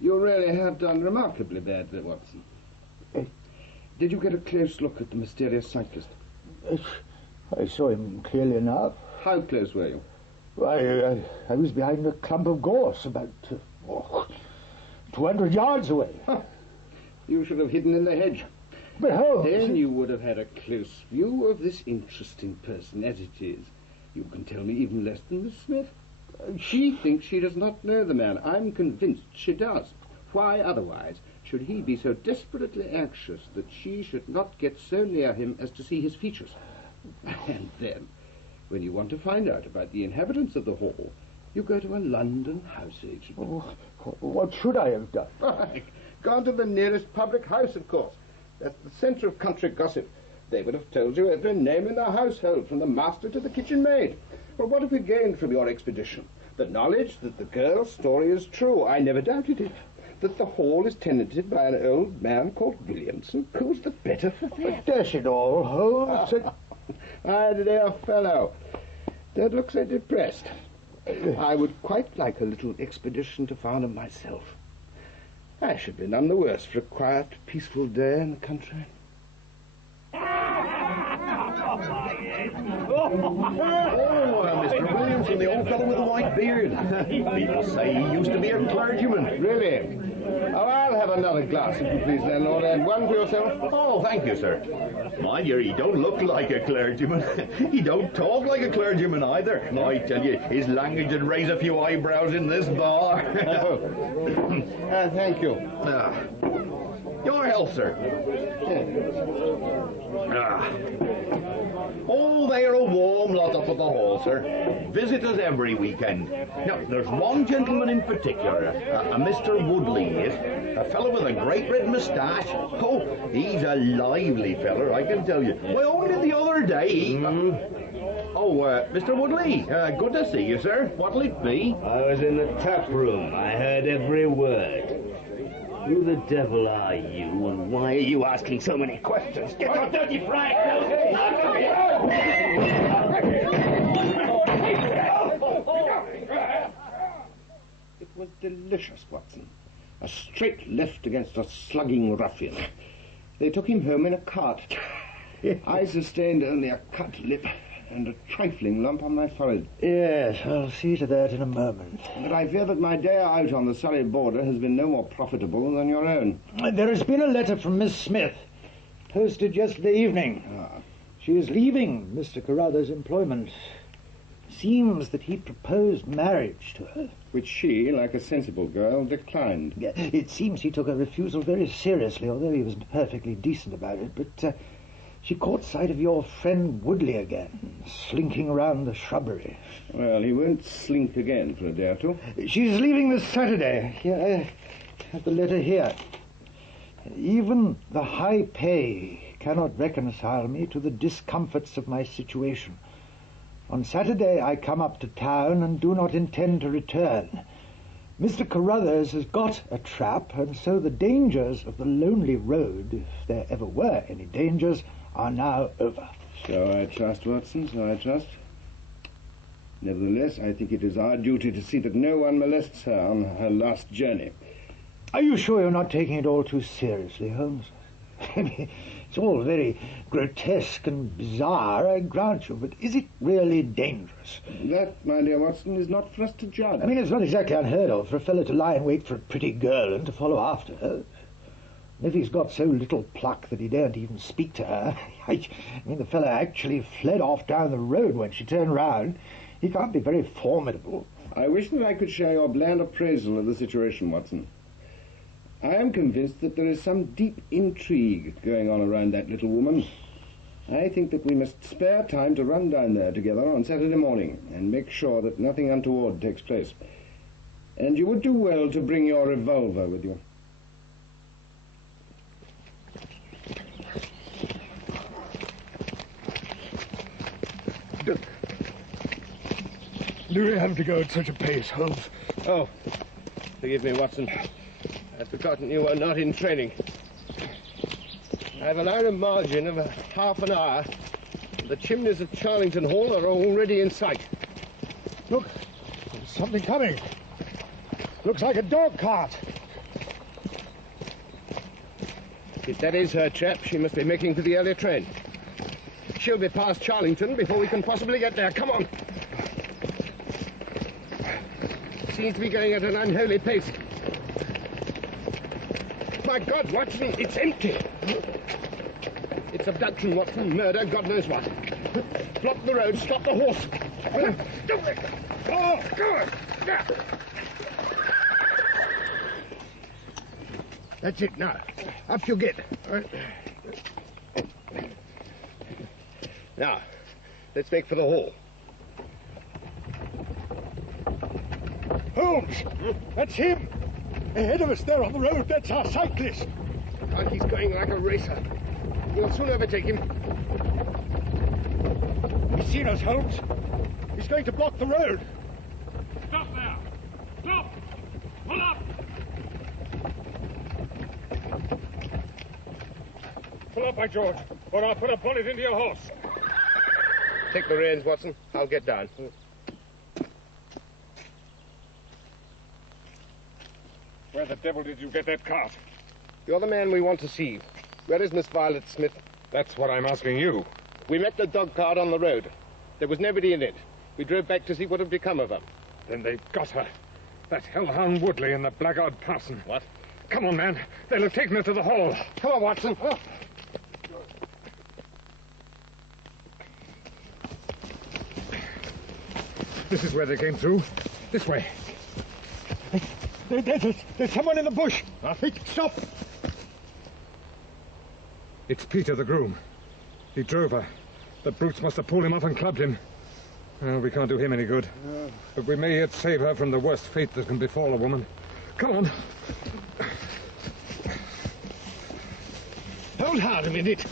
You really have done remarkably badly, Watson. Did you get a close look at the mysterious cyclist? I saw him clearly enough. How close were you? I was behind a clump of gorse, about 200 yards away. You should have hidden in the hedge. But Holmes... Then you would have had a close view of this interesting person as it is. You can tell me even less than Miss Smith. She thinks she does not know the man. I'm convinced she does. Why, otherwise, should he be so desperately anxious that she should not get so near him as to see his features? And then, when you want to find out about the inhabitants of the hall, you go to a London house agent. Oh, what should I have done? Gone to the nearest public house, of course. That's the centre of country gossip. They would have told you every name in the household, from the master to the kitchen maid. Well, what have we gained from your expedition? The knowledge that the girl's story is true. I never doubted it. That the hall is tenanted by an old man called Williamson. Who's the better for that? Dash it all, Holmes. My dear fellow, don't look so depressed. I would quite like a little expedition to Farnham myself. I should be none the worse for a quiet, peaceful day in the country. Mr. Williamson, the old fellow with the white beard. People say he used to be a clergyman. Really? Oh, I'll have another glass, if you please, landlord, and one for yourself. Oh, thank you, sir. Mind you, he don't look like a clergyman. He don't talk like a clergyman either. I tell you, his language would raise a few eyebrows in this bar. Thank you. Your health, sir. Oh, they're a warm welcome lot up at the hall, sir. Visitors every weekend. Now, there's one gentleman in particular, a Mr. Woodley, is. A fellow with a great red moustache. Oh, he's a lively feller, I can tell you. Why, only the other day he... Mr. Woodley, good to see you, sir. What'll it be? I was in the tap room. I heard every word. Who the devil are you, and why are you asking so many questions? Get your dirty frying pan! It was delicious, Watson. A straight left against a slugging ruffian. They took him home in a cart. I sustained only a cut lip and a trifling lump on my forehead. Yes, I'll see to that in a moment. But I fear that my day out on the Surrey border has been no more profitable than your own. There has been a letter from Miss Smith, posted yesterday evening. She is leaving Mr. Carruthers' employment. Seems that he proposed marriage to her. Which she, like a sensible girl, declined. It seems he took her refusal very seriously, although he was perfectly decent about it. But she caught sight of your friend Woodley again, slinking around the shrubbery. Well, he won't slink again for a day or two. She's leaving this Saturday. Here, I have the letter here. Even the high pay cannot reconcile me to the discomforts of my situation. On Saturday I come up to town and do not intend to return. Mr. Carruthers has got a trap, and so the dangers of the lonely road, if there ever were any dangers, are now over. So I trust, Watson, so I trust. Nevertheless, I think it is our duty to see that no one molests her on her last journey. Are you sure you're not taking it all too seriously, Holmes? I mean, it's all very grotesque and bizarre, I grant you, but is it really dangerous? That, my dear Watson, is not for us to judge. I mean, it's not exactly unheard of for a fellow to lie in wait for a pretty girl and to follow after her. If he's got so little pluck that he daren't even speak to her, I mean, the fellow actually fled off down the road when she turned round. He can't be very formidable. I wish that I could share your bland appraisal of the situation, Watson. I am convinced that there is some deep intrigue going on around that little woman. I think that we must spare time to run down there together on Saturday morning and make sure that nothing untoward takes place. And you would do well to bring your revolver with you. Do we have to go at such a pace, Holmes? Oh, forgive me, Watson. I'd forgotten you were not in training. I've allowed a margin of half an hour. The chimneys of Charlington Hall are already in sight. Look, there's something coming. Looks like a dog cart. If that is her trap, she must be making for the earlier train. She'll be past Charlington before we can possibly get there. Come on. Seems to be going at an unholy pace. My God, Watson, it's empty. It's abduction, Watson, murder, God knows what. Block the road, stop the horse. Go! That's it, now. Up you get. Now, let's make for the hall. Holmes! That's him! Ahead of us there on the road, that's our cyclist. And he's going like a racer. We'll soon overtake him. He's seen us, Holmes. He's going to block the road. Stop there! Stop! Pull up! Pull up, by George, or I'll put a bullet into your horse. Take the reins, Watson. I'll get down. Where the devil did you get that cart? You're the man we want to see. Where is Miss Violet Smith? That's what I'm asking you. We met the dog cart on the road. There was nobody in it. We drove back to see what had become of her. Then they've got her. That hellhound Woodley and the blackguard parson. What? Come on, man. They'll have taken her to the hall. Come on, Watson. Oh. This is where they came through. This way. There's someone in the bush. Huh? Hey, stop! It's Peter, the groom. He drove her. The brutes must have pulled him off and clubbed him. Well, we can't do him any good. But we may yet save her from the worst fate that can befall a woman. Come on. Hold hard a minute.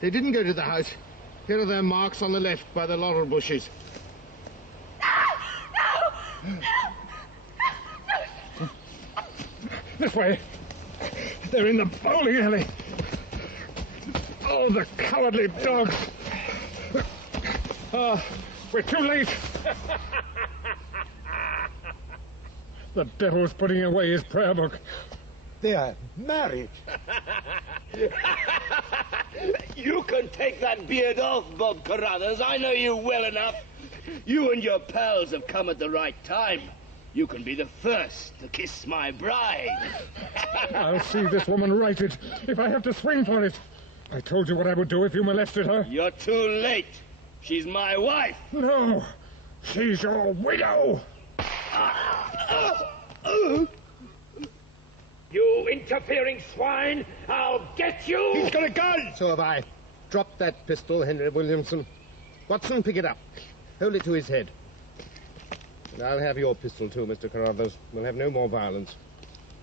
They didn't go to the house. Here are their marks on the left by the laurel bushes. This way. They're in the bowling alley. Oh, the cowardly dogs. We're too late. The devil's putting away his prayer book. They are married. You can take that beard off, Bob Carruthers. I know you well enough. You and your pals have come at the right time. You can be the first to kiss my bride. I'll see this woman righted if I have to swing for it. I told you what I would do if you molested her. You're too late. She's my wife. No, she's your widow. You interfering swine! I'll get you! He's got a gun! So have I. Drop that pistol, Henry Williamson. Watson, pick it up. Hold it to his head. And I'll have your pistol too, Mr. Carruthers. We'll have no more violence.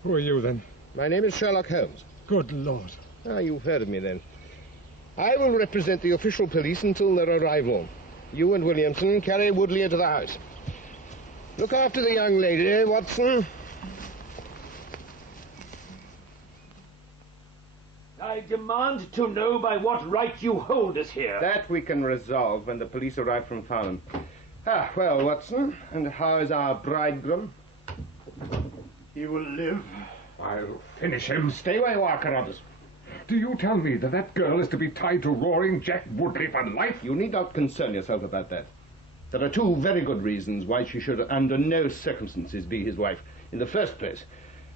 Who are you, then? My name is Sherlock Holmes. Good Lord. Ah, you've heard of me, then. I will represent the official police until their arrival. You and Williamson carry Woodley into the house. Look after the young lady, Watson. I demand to know by what right you hold us here. That we can resolve when the police arrive from Farnham. Ah, well, Watson, and how is our bridegroom? He will live. I'll finish him. Stay where you are, Carruthers. Do you tell me that that girl is to be tied to roaring Jack Woodley for life? You need not concern yourself about that. There are two very good reasons why she should under no circumstances be his wife. In the first place,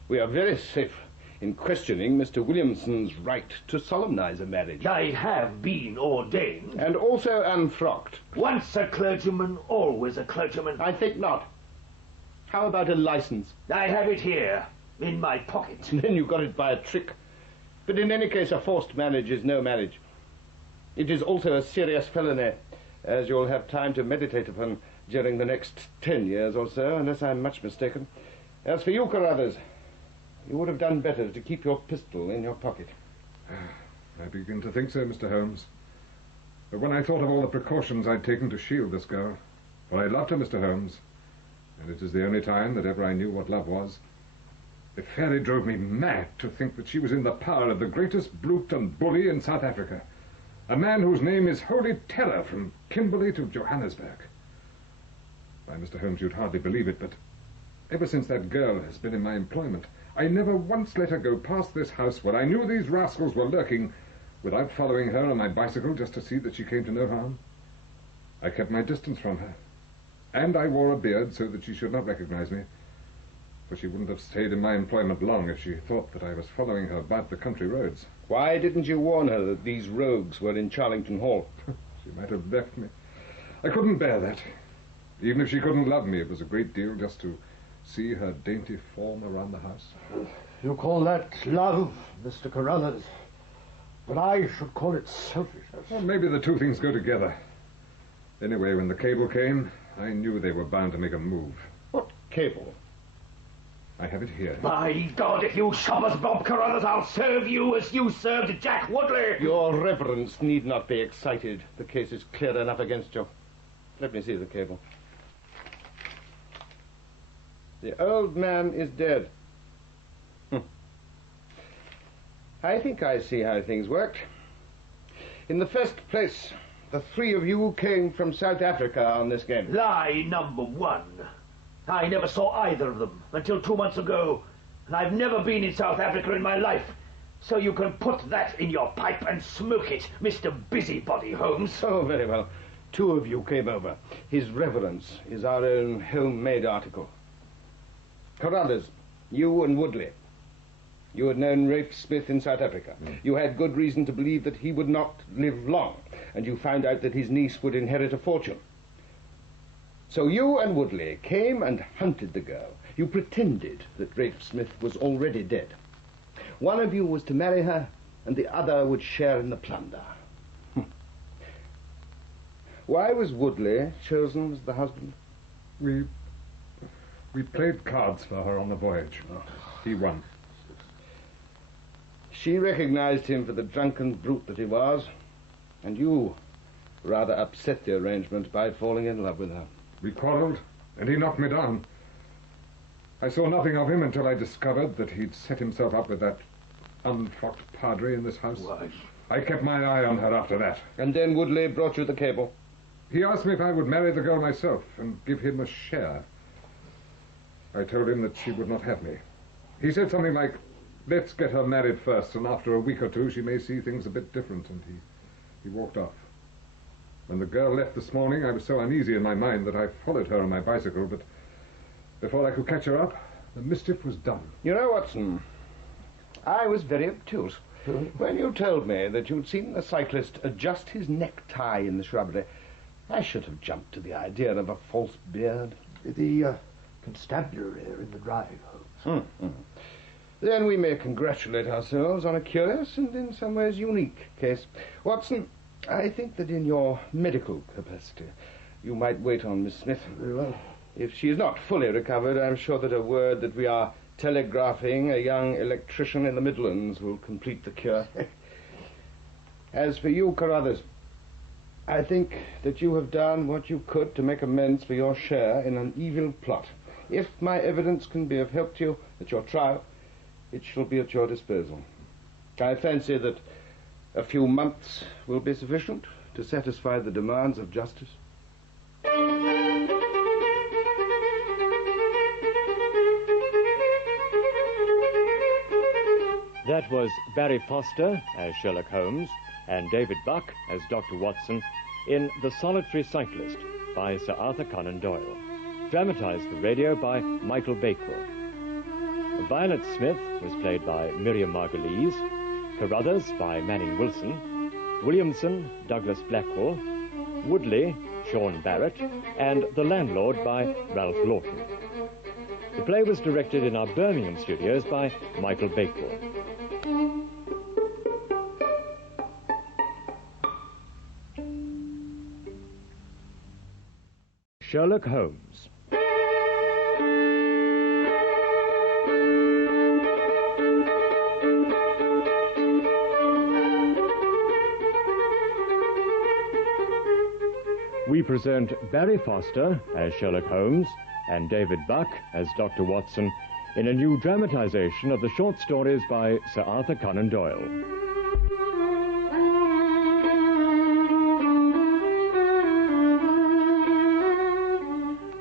we are very safe in questioning Mr. Williamson's right to solemnize a marriage. I have been ordained. And also unfrocked. Once a clergyman, always a clergyman. I think not. How about a license? I have it here, in my pocket. Then you got it by a trick. But in any case, a forced marriage is no marriage. It is also a serious felony, as you'll have time to meditate upon during the next 10 years or so, unless I'm much mistaken. As for you, Carruthers, you would have done better to keep your pistol in your pocket. I begin to think so, Mr. Holmes. But when I thought of all the precautions I'd taken to shield this girl, for I loved her, Mr. Holmes, and it is the only time that ever I knew what love was, it fairly drove me mad to think that she was in the power of the greatest brute and bully in South Africa, a man whose name is Holy Terror from Kimberley to Johannesburg. Why, Mr. Holmes, you'd hardly believe it, but ever since that girl has been in my employment, I never once let her go past this house where I knew these rascals were lurking without following her on my bicycle just to see that she came to no harm. I kept my distance from her, and I wore a beard so that she should not recognize me, for she wouldn't have stayed in my employment long if she thought that I was following her about the country roads. Why didn't you warn her that these rogues were in Charlington Hall? She might have left me. I couldn't bear that. Even if she couldn't love me, it was a great deal just to see her dainty form around the house. You call that love, Mr. Carruthers, but I should call it selfishness. Well, maybe the two things go together. Anyway, when the cable came, I knew they were bound to make a move. What cable? I have it here. By God, if you shove us, Bob Carruthers, I'll serve you as you served Jack Woodley. Your reverence need not be excited. The case is clear enough against you. Let me see the cable. The old man is dead. I think I see how things worked. In the first place, the three of you came from South Africa on this game. Lie number one. I never saw either of them until 2 months ago, and I've never been in South Africa in my life. So you can put that in your pipe and smoke it, Mr. Busybody Holmes. Oh, very well. Two of you came over. His reverence is our own homemade article. Carruthers, you and Woodley. You had known Rafe Smith in South Africa. You had good reason to believe that he would not live long, and you found out that his niece would inherit a fortune. So you and Woodley came and hunted the girl. You pretended that Rafe Smith was already dead. One of you was to marry her, and the other would share in the plunder. Why was Woodley chosen as the husband? We played cards for her on the voyage. He won. She recognized him for the drunken brute that he was, and you rather upset the arrangement by falling in love with her. We quarreled, and he knocked me down. I saw nothing of him until I discovered that he'd set himself up with that unfrocked padre in this house. Why? I kept my eye on her after that. And then Woodley brought you the cable? He asked me if I would marry the girl myself and give him a share. I told him that she would not have me. He said something like, let's get her married first, and after a week or two she may see things a bit different, and he walked off. When the girl left this morning, I was so uneasy in my mind that I followed her on my bicycle, but before I could catch her up, the mischief was done. You know, Watson, I was very obtuse. When you told me that you'd seen the cyclist adjust his necktie in the shrubbery, I should have jumped to the idea of a false beard. The constabulary are in the drive, Holmes. Then we may congratulate ourselves on a curious and in some ways unique case. Watson, I think that in your medical capacity you might wait on Miss Smith. Very well. If she is not fully recovered, I'm sure that a word that we are telegraphing a young electrician in the Midlands will complete the cure. As for you, Carruthers, I think that you have done what you could to make amends for your share in an evil plot. If my evidence can be of help to you at your trial, it shall be at your disposal. I fancy that a few months will be sufficient to satisfy the demands of justice. That was Barry Foster as Sherlock Holmes and David Buck as Dr. Watson in The Solitary Cyclist by Sir Arthur Conan Doyle, dramatized for radio by Michael Bakewell. Violet Smith was played by Miriam Margolyes, Carruthers by Manning Wilson, Williamson, Douglas Blackwell, Woodley, Sean Barrett, and The Landlord by Ralph Lawton. The play was directed in our Birmingham studios by Michael Bakewell. Sherlock Holmes. We present Barry Foster as Sherlock Holmes and David Buck as Dr. Watson in a new dramatization of the short stories by Sir Arthur Conan Doyle.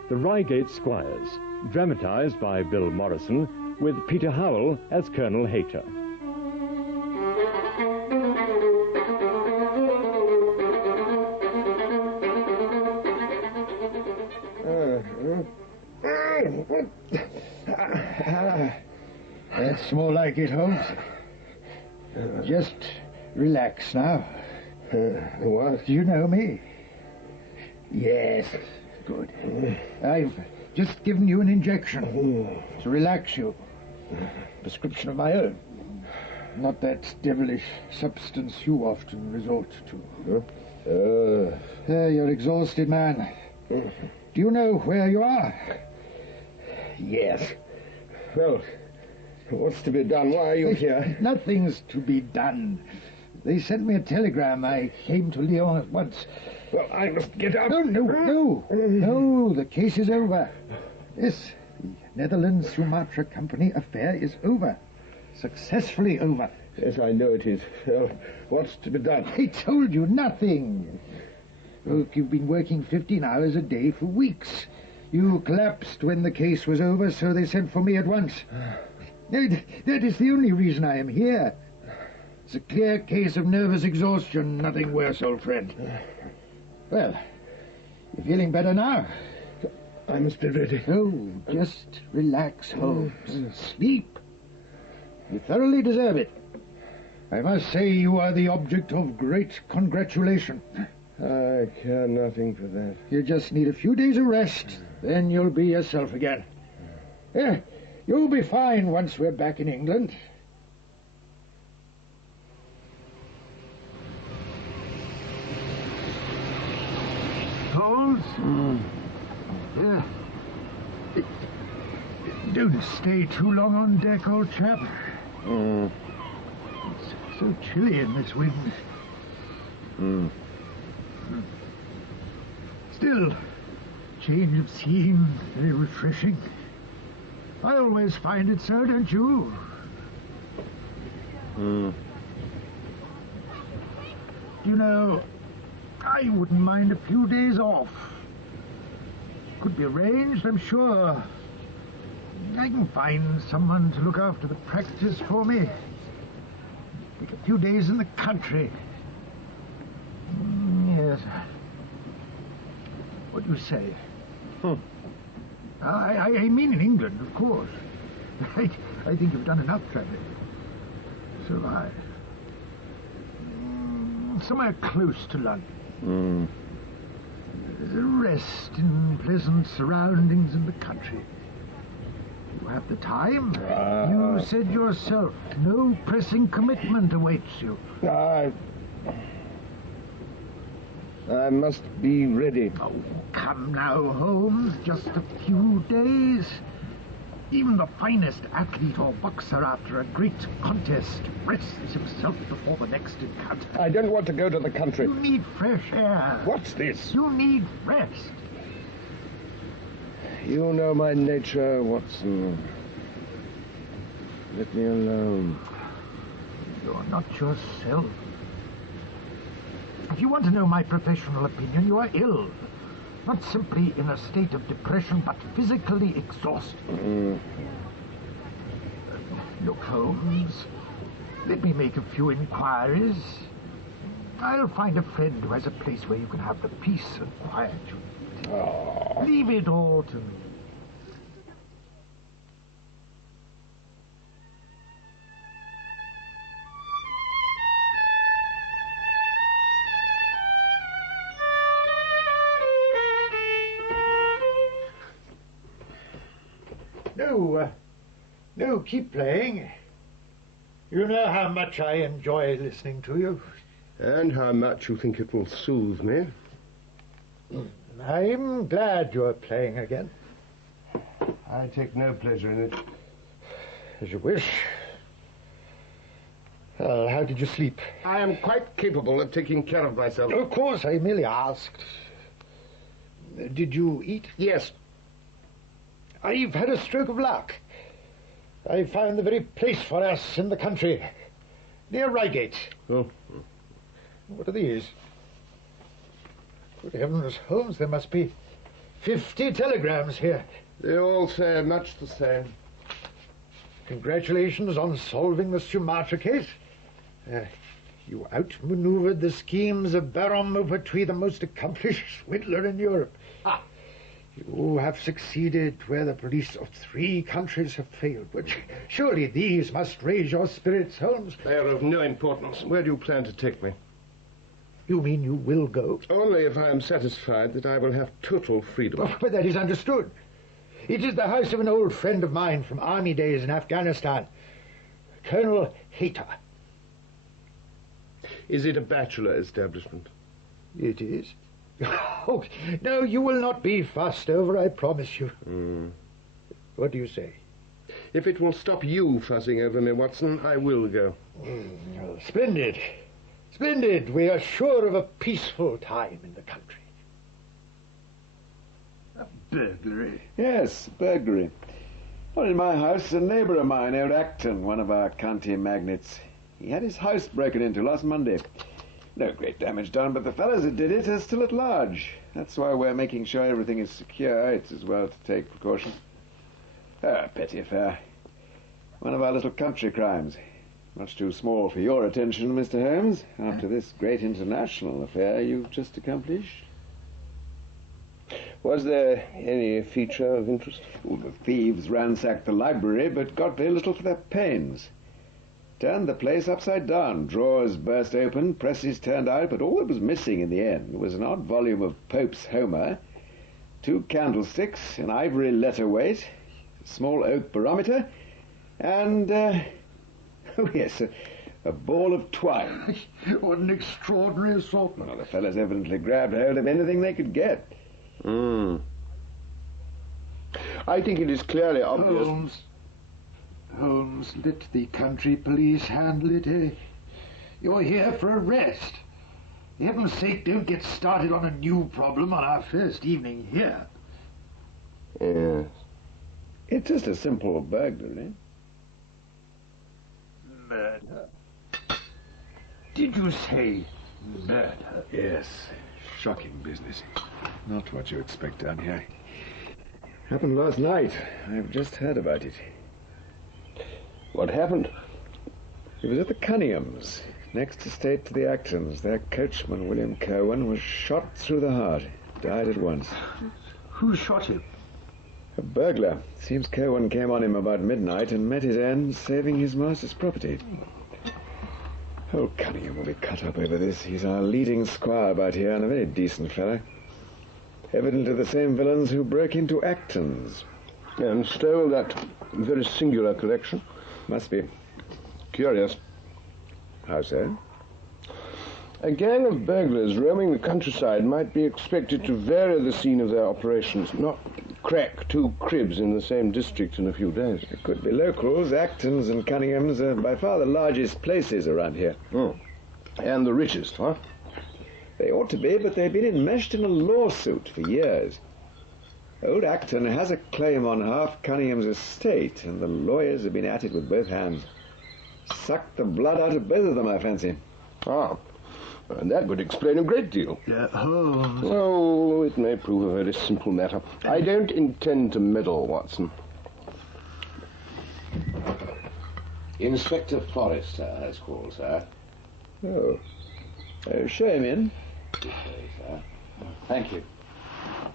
The Reigate Squires, dramatized by Bill Morrison, with Peter Howell as Colonel Hayter. That's more like it, Holmes. Just relax now. What? Do you know me? Yes. Good. I've just given you an injection to relax you. Prescription of my own. Not that devilish substance you often resort to. You're exhausted, man. Do you know where you are? Yes. Well, what's to be done? Why are you here? Nothing's to be done. They sent me a telegram. I came to Lyon at once. Well, I must get up. No, the case is over. Yes, the Netherlands-Sumatra Company affair is over. Successfully over. Yes, I know it is. What's to be done? I told you nothing. Look, you've been working 15 hours a day for weeks. You collapsed when the case was over, so they sent for me at once. That is the only reason I am here. It's a clear case of nervous exhaustion, nothing worse, old friend. Well, you're feeling better now? I must be ready. Oh, just relax, Holmes. Sleep. You thoroughly deserve it. I must say you are the object of great congratulation. I care nothing for that. You just need a few days of rest, then you'll be yourself again. Yeah, you'll be fine once we're back in England. Holmes. Don't stay too long on deck, old chap. It's so chilly in this wind. Still, change of scene, very refreshing. I always find it so, don't you? You know, I wouldn't mind a few days off. Could be arranged, I'm sure. I can find someone to look after the practice for me. Take a few days in the country. Yes. What do you say? I mean in England, of course. I think you've done enough traveling. So have I. Somewhere close to London. There's a rest in pleasant surroundings in the country. You have the time. You said yourself, no pressing commitment awaits you. I must be ready. Oh, come now, Holmes. Just a few days. Even the finest athlete or boxer after a great contest rests himself before the next encounter. I don't want to go to the country. You need fresh air. What's this? You need rest. You know my nature, Watson. Let me alone. You're not yourself. If you want to know my professional opinion, you are ill. Not simply in a state of depression, but physically exhausted. Look, Holmes, let me make a few inquiries. I'll find a friend who has a place where you can have the peace and quiet you need. Leave it all to me. No, keep playing. You know how much I enjoy listening to you. And how much you think it will soothe me. I'm glad you're playing again. I take no pleasure in it. As you wish. Well, how did you sleep? I am quite capable of taking care of myself. Of course, I merely asked. Did you eat? Yes. I've had a stroke of luck. I found the very place for us in the country, near Reigate. What are these? Good heavens, Holmes, there must be 50 telegrams here. They all say much the same. Congratulations on solving the Sumatra case. You outmaneuvered the schemes of Baron Maupertuis, the most accomplished swindler in Europe. You have succeeded where the police of 3 countries have failed, but surely these must raise your spirits, Holmes. They are of no importance. Where do you plan to take me? You mean you will go? Only if I am satisfied that I will have total freedom. Oh, but that is understood. It is the house of an old friend of mine from army days in Afghanistan, Colonel Hayter. Is it a bachelor establishment? It is. Oh, no, you will not be fussed over, I promise you. What do you say? If it will stop you fussing over me, Watson, I will go. Splendid. Splendid. We are sure of a peaceful time in the country. A burglary? Yes, burglary. Well, in my house, a neighbour of mine, old Acton, one of our county magnates. He had his house broken into last Monday. No great damage done, but the fellows that did it are still at large. That's why we're making sure everything is secure. It's as well to take precautions. A petty affair. One of our little country crimes. Much too small for your attention, Mr. Holmes, after this great international affair you've just accomplished. Was there any feature of interest? Well, the thieves ransacked the library, but got very little for their pains. Turned the place upside down. Drawers burst open, presses turned out, but all that was missing in the end was an odd volume of Pope's Homer, 2 candlesticks, an ivory letter weight, a small oak barometer, and, oh yes, a ball of twine. What an extraordinary assortment. Well, the fellows evidently grabbed hold of anything they could get. I think it is clearly obvious... Holmes, let the country police handle it, eh? You're here for a rest. For heaven's sake, don't get started on a new problem on our first evening here. Yes. It's just a simple burglary. Murder? Did you say murder? Yes. Shocking business. Not what you expect down here. Happened last night. I've just heard about it. What happened? It was at the Cunninghams, next estate to the Actons. Their coachman, William Kerwin, was shot through the heart. Died at once. Who shot him? A burglar. Seems Kerwin came on him about midnight and met his end, saving his master's property. Old Cunningham will be cut up over this. He's our leading squire about here, and a very decent fellow. Evidently the same villains who broke into Acton's. And stole that very singular collection? Must be. Curious. How so? A gang of burglars roaming the countryside might be expected to vary the scene of their operations, not crack two cribs in the same district in a few days. It could be locals. Acton's and Cunningham's are by far the largest places around here. And the richest, huh? They ought to be, but they've been enmeshed in a lawsuit for years. Old Acton has a claim on half Cunningham's estate, and the lawyers have been at it with both hands. Sucked the blood out of both of them, I fancy. And that would explain a great deal. Holmes. Oh, it may prove a very simple matter. I don't intend to meddle, Watson. Inspector Forrester has called, sir. Oh. Show him in. This way, sir. Thank you.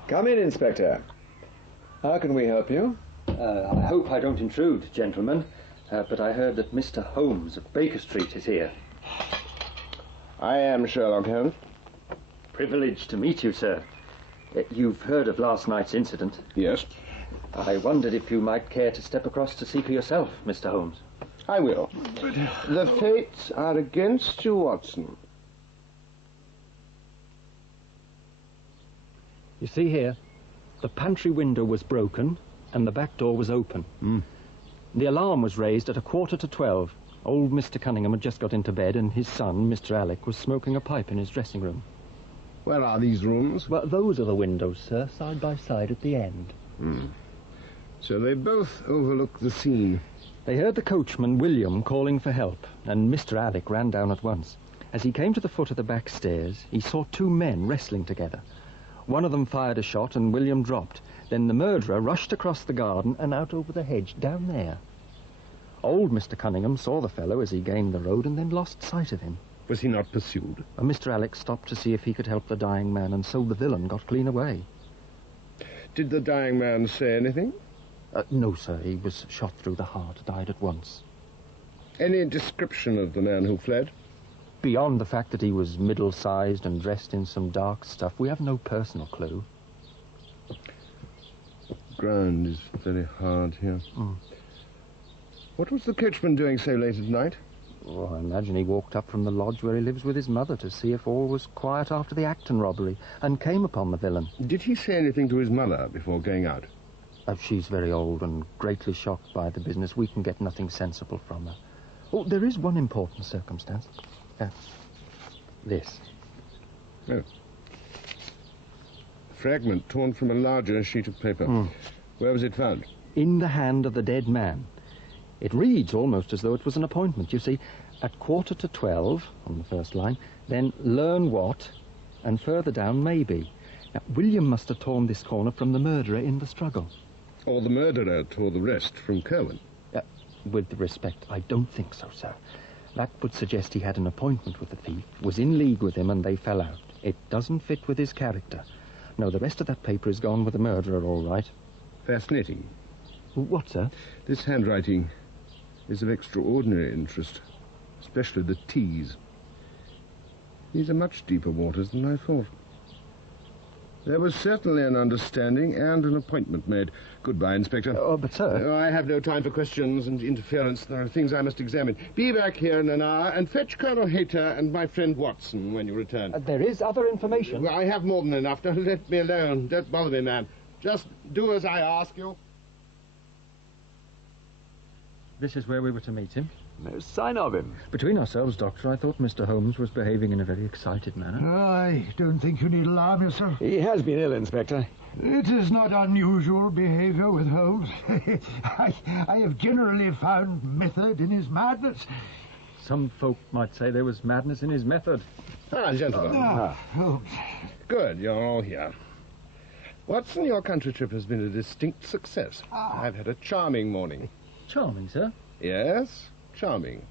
Come in, Inspector. How can we help you? I hope I don't intrude, gentlemen, but I heard that Mr. Holmes of Baker Street is here. I am Sherlock Holmes. Privileged to meet you, sir. You've heard of last night's incident? Yes. I wondered if you might care to step across to see for yourself, Mr. Holmes. I will. The fates are against you, Watson. You see here, the pantry window was broken and the back door was open. The alarm was raised at 11:45. Old Mr. Cunningham had just got into bed and his son, Mr. Alec, was smoking a pipe in his dressing room. Where are these rooms? Well, those are the windows, sir, side by side at the end. So they both overlook the scene. They heard the coachman, William, calling for help, and Mr. Alec ran down at once. As he came to the foot of the back stairs, he saw two men wrestling together. One of them fired a shot and William dropped. Then the murderer rushed across the garden and out over the hedge, down there. Old Mr. Cunningham saw the fellow as he gained the road and then lost sight of him. Was he not pursued? Mr. Alec stopped to see if he could help the dying man, and so the villain got clean away. Did the dying man say anything? No, sir. He was shot through the heart, died at once. Any description of the man who fled? Beyond the fact that he was middle-sized and dressed in some dark stuff, we have no personal clue. Ground is very hard here. What was the coachman doing so late at night? Oh, I imagine he walked up from the lodge where he lives with his mother to see if all was quiet after the Acton robbery, and came upon the villain. Did he say anything to his mother before going out? She's very old and greatly shocked by the business. We can get nothing sensible from her. Oh, there is one important circumstance. This. Oh. Fragment torn from a larger sheet of paper. Where was it found? In the hand of the dead man. It reads almost as though it was an appointment. You see, at 11:45 on the first line, then learn what, and further down, maybe. Now, William must have torn this corner from the murderer in the struggle. Or the murderer tore the rest from Kerwin. With respect, I don't think so, sir. That would suggest he had an appointment with the thief, was in league with him, and they fell out. It doesn't fit with his character. No, the rest of that paper is gone with the murderer, all right. Fascinating. What, sir? This handwriting is of extraordinary interest, especially the T's. These are much deeper waters than I thought. There was certainly an understanding and an appointment made. Goodbye, Inspector. Oh, but, sir... I have no time for questions and interference. There are things I must examine. Be back here in an hour and fetch Colonel Hayter and my friend Watson when you return. There is other information. Well, I have more than enough. Don't let me alone. Don't bother me, man. Just do as I ask you. This is where we were to meet him. No sign of him. Between ourselves, Doctor, I thought Mr. Holmes was behaving in a very excited manner. I don't think you need alarm yourself. He has been ill, Inspector. It is not unusual behavior with Holmes. I have generally found method in his madness. Some folk might say there was madness in his method. Gentlemen. Holmes. Good, you're all here. Watson, your country trip has been a distinct success. I've had a charming morning. Charming, sir? Yes, charming.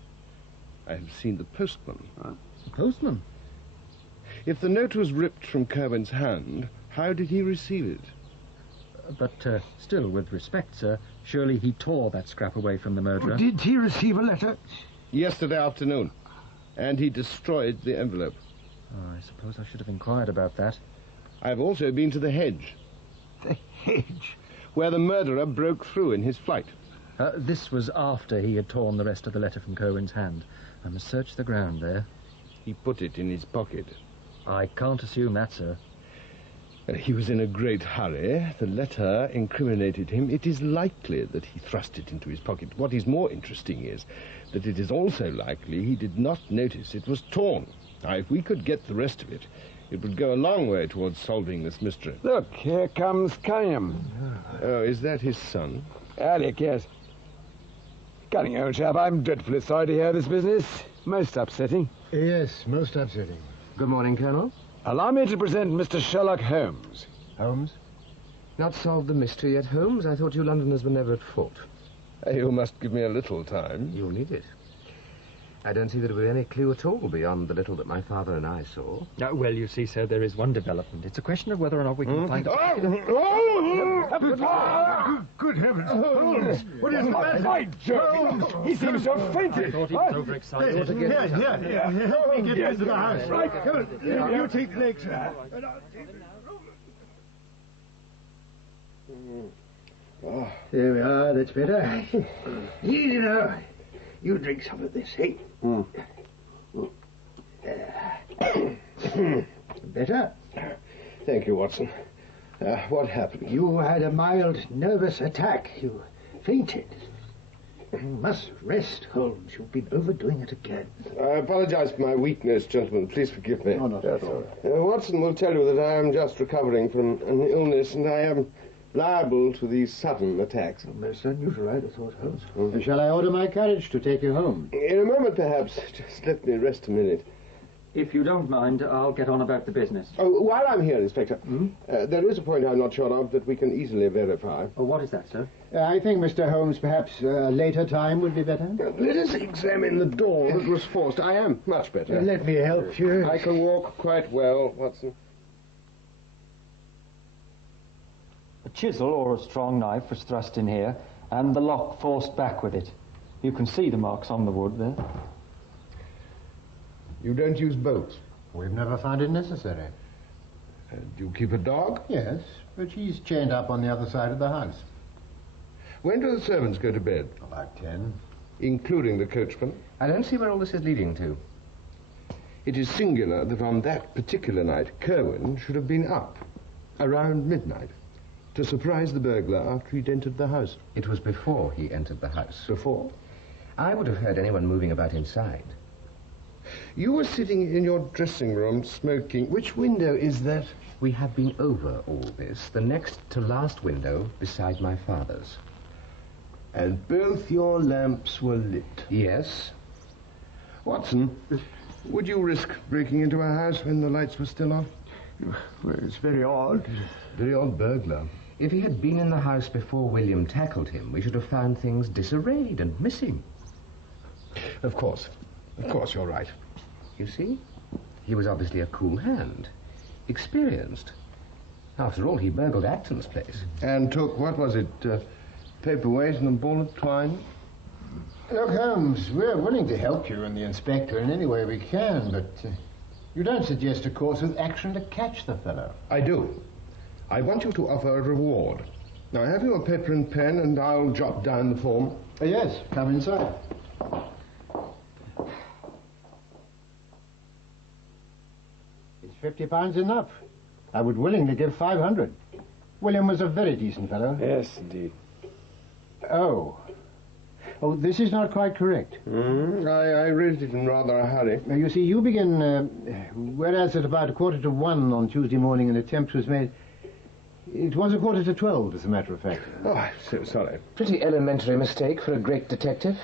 I have seen the postman. The postman? If the note was ripped from Kerwin's hand, how did he receive it? But still, with respect, sir, surely he tore that scrap away from the murderer. Did he receive a letter? Yesterday afternoon. And he destroyed the envelope. Oh, I suppose I should have inquired about that. I've also been to the hedge. The hedge? Where the murderer broke through in his flight. This was after he had torn the rest of the letter from Kerwin's hand. I must search the ground there. He put it in his pocket. I can't assume that, sir. He was in a great hurry. The letter incriminated him. It is likely that he thrust it into his pocket. What is more interesting is that it is also likely he did not notice it was torn. Now, if we could get the rest of it, it would go a long way towards solving this mystery. Look, here comes Cunningham. Oh, is that his son? Alec, yes. Cunningham, old chap, I'm dreadfully sorry to hear this business. Most upsetting. Yes, most upsetting. Good morning, Colonel. Allow me to present Mr. Sherlock Holmes. Holmes? Not solved the mystery yet, Holmes? I thought you Londoners were never at fault. You must give me a little time. You'll need it. I don't see that there was any clue at all beyond the little that my father and I saw. Well, you see, sir, there is one development. It's a question of whether or not we can find... Good heavens! Holmes! What is the matter? By Jove! He seems to have fainted. I thought he was overexcited. Here. Help me get into the house. Right, come on. You take the legs. There we are, that's better. Easy now. You drink some of this, eh? Better? Thank you, Watson. What happened? You had a mild nervous attack. You fainted. You must rest, Holmes. You've been overdoing it again. I apologize for my weakness, gentlemen. Please forgive me. Oh, not at all. Watson will tell you that I am just recovering from an illness, and I am liable to these sudden attacks. Most unusual, I'd have thought, Holmes. Shall I order my carriage to take you home? In a moment, perhaps. Just let me rest a minute. If you don't mind, I'll get on about the business. Oh, while I'm here, Inspector, there is a point I'm not sure of that we can easily verify. Oh, what is that, sir? I think, Mr. Holmes, perhaps a later time would be better. Let us examine the door that was forced. I am much better. Let me help you. I can walk quite well, Watson. A chisel or a strong knife was thrust in here, and the lock forced back with it. You can see the marks on the wood there. You don't use bolts? We've never found it necessary. Do you keep a dog? Yes, but she's chained up on the other side of the house. When do the servants go to bed? About 10. Including the coachman? I don't see where all this is leading to. It is singular that on that particular night, Kerwin should have been up, around midnight, to surprise the burglar after he'd entered the house. It was before he entered the house. Before? I would have heard anyone moving about inside. You were sitting in your dressing room smoking. Which window is that? We have been over all this. The next to last window beside my father's. And both your lamps were lit? Yes. Watson, would you risk breaking into a house when the lights were still off? Well, it's very odd. Very odd burglar. If he had been in the house before William tackled him, we should have found things disarrayed and missing. Of course, you're right. You see? He was obviously a cool hand. Experienced. After all, he burgled Acton's place. And took, what was it, paperweight and a ball of twine? Look, Holmes, we're willing to help you and the inspector in any way we can, but you don't suggest a course of action to catch the fellow. I do. I want you to offer a reward. Now, have you a paper and pen, and I'll jot down the form? Yes, come inside. Is £50 enough? I would willingly give 500. William was a very decent fellow. Yes, indeed. Oh, this is not quite correct. I raised it in rather a hurry. You see, you begin, whereas at about 1:45 on Tuesday morning an attempt was made, it was 11:45, as a matter of fact. Oh, I'm so sorry. Pretty elementary mistake for a great detective.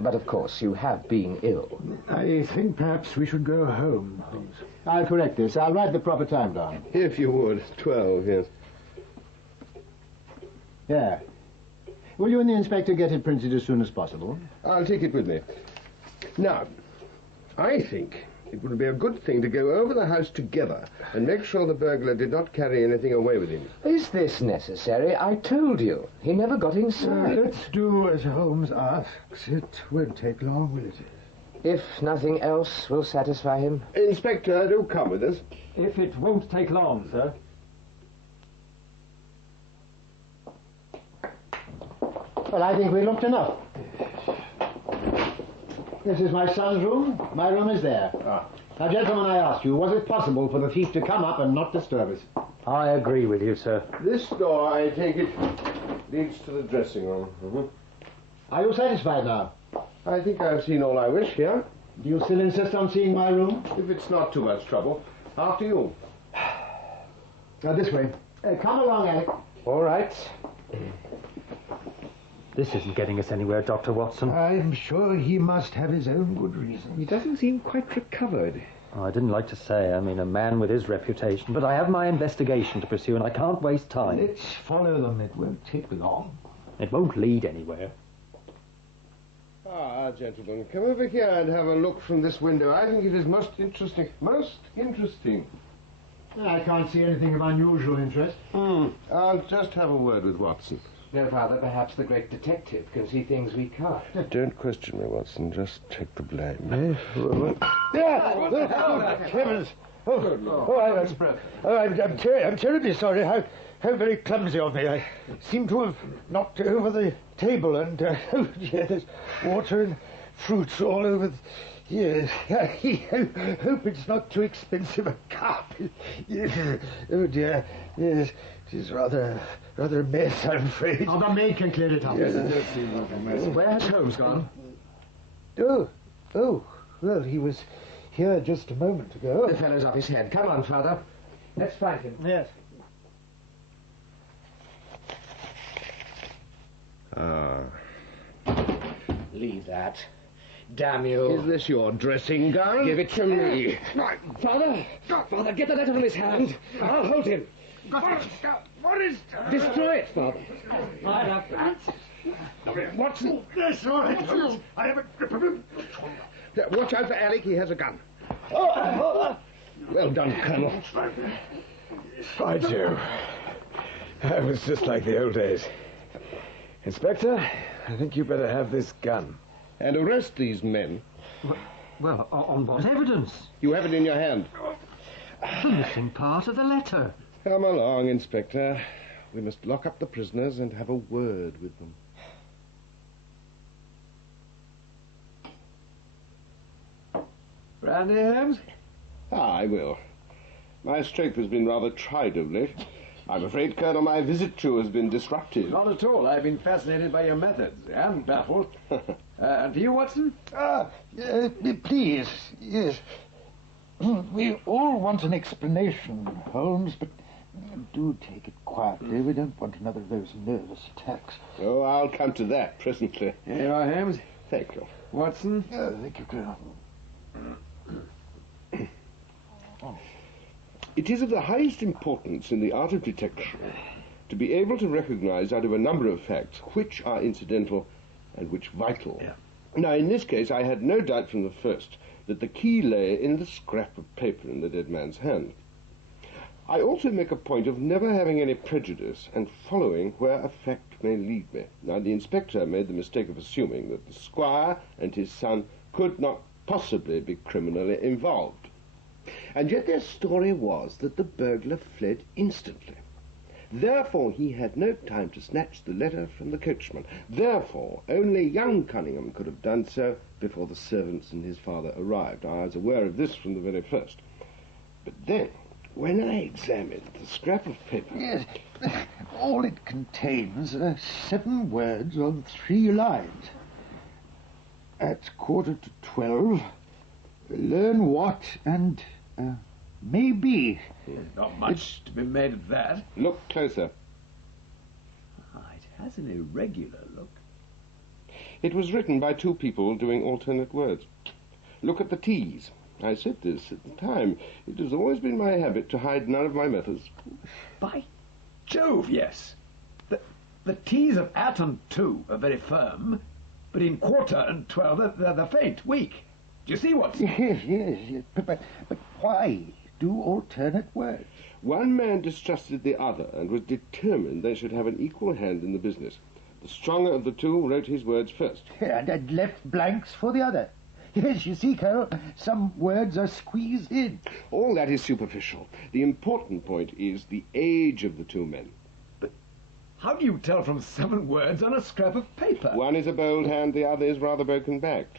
But of course, you have been ill. I think perhaps we should go home, Holmes. I'll correct this. I'll write the proper time down. If you would. 12, yes. Yeah. Will you and the inspector get it printed as soon as possible? I'll take it with me. Now, I think it would be a good thing to go over the house together and make sure the burglar did not carry anything away with him. Is this necessary? I told you. He never got inside. Let's do as Holmes asks. It won't take long, will it? If nothing else will satisfy him. Inspector, do come with us. If it won't take long, sir. Well, I think we looked enough. This is my son's room. My room is there. Now, gentlemen, I ask you, was it possible for the thief to come up and not disturb us? I agree with you, sir. This door, I take it, leads to the dressing room. Are you satisfied now? I think I've seen all I wish here. Do you still insist on seeing my room? If it's not too much trouble. After you. Now, this way. Come along, Alec. All right. This isn't getting us anywhere, Dr. Watson. I'm sure he must have his own good reasons. He doesn't seem quite recovered. Oh, I didn't like to say. I mean, a man with his reputation. But I have my investigation to pursue, and I can't waste time. Let's follow them. It won't take long. It won't lead anywhere. Ah, gentlemen, come over here and have a look from this window. I think it is most interesting. Most interesting. I can't see anything of unusual interest. I'll just have a word with Watson. No, Father, perhaps the great detective can see things we can't. Don't question me, Watson. Just take the blame. Heavens! I'm terribly sorry. How very clumsy of me. I seem to have knocked over the table, and there's water and fruits all over. Yes, I hope it's not too expensive a cup. Yes. Oh dear, yes, it is rather a mess, I'm afraid. Oh, the maid can clear it up. Yes, it does seem like a mess. Where has Holmes gone? Oh, well, he was here just a moment ago. The fellow's off his head. Come on, Father. Let's find him. Yes. Leave that. Damn you. Is this your dressing gown? Give it to me. Father, get the letter from his hand. I'll hold him. What is... Destroy it, Father. I have that. Watson. Yes, all right. I have a grip of him. Watch out for Alec. He has a gun. Well done, Colonel. By Jove. That was just like the old days. Inspector, I think you better have this gun. And arrest these men. Well, on what evidence? You have it in your hand. The missing part of the letter. Come along, Inspector. We must lock up the prisoners and have a word with them. Brandy, Holmes? I will. My strength has been rather tried of late. I'm afraid, Colonel, my visit to you has been disruptive. Not at all. I've been fascinated by your methods and baffled. Do you, Watson? Please, yes. We all want an explanation, Holmes, but do take it quietly. We don't want another of those nervous attacks. Oh, I'll come to that presently. Here you are, Holmes. Thank you. Watson? Thank you, Colonel. It is of the highest importance in the art of detection to be able to recognize out of a number of facts which are incidental and which vital. Yeah. Now, in this case, I had no doubt from the first that the key lay in the scrap of paper in the dead man's hand. I also make a point of never having any prejudice and following where a fact may lead me. Now, the inspector made the mistake of assuming that the squire and his son could not possibly be criminally involved. And yet their story was that the burglar fled instantly. Therefore, he had no time to snatch the letter from the coachman. Therefore, only young Cunningham could have done so before the servants and his father arrived. I was aware of this from the very first. But then, when I examined the scrap of paper... Yes, all it contains are 7 words on 3 lines. At 11:45, learn what and maybe. Not much to be made of that. Look closer. It has an irregular look. It was written by 2 people doing alternate words. Look at the T's. I said this at the time. It has always been my habit to hide none of my methods. By Jove, yes. The T's of at and to are very firm, but in quarter and 12 they're faint, weak. Do you see what? Yes. But why do alternate words? One man distrusted the other and was determined they should have an equal hand in the business. The stronger of the 2 wrote his words first. And left blanks for the other. Yes, you see, Carol, some words are squeezed in. All that is superficial. The important point is the age of the 2 men. But how do you tell from 7 words on a scrap of paper? One is a bold hand, the other is rather broken-backed.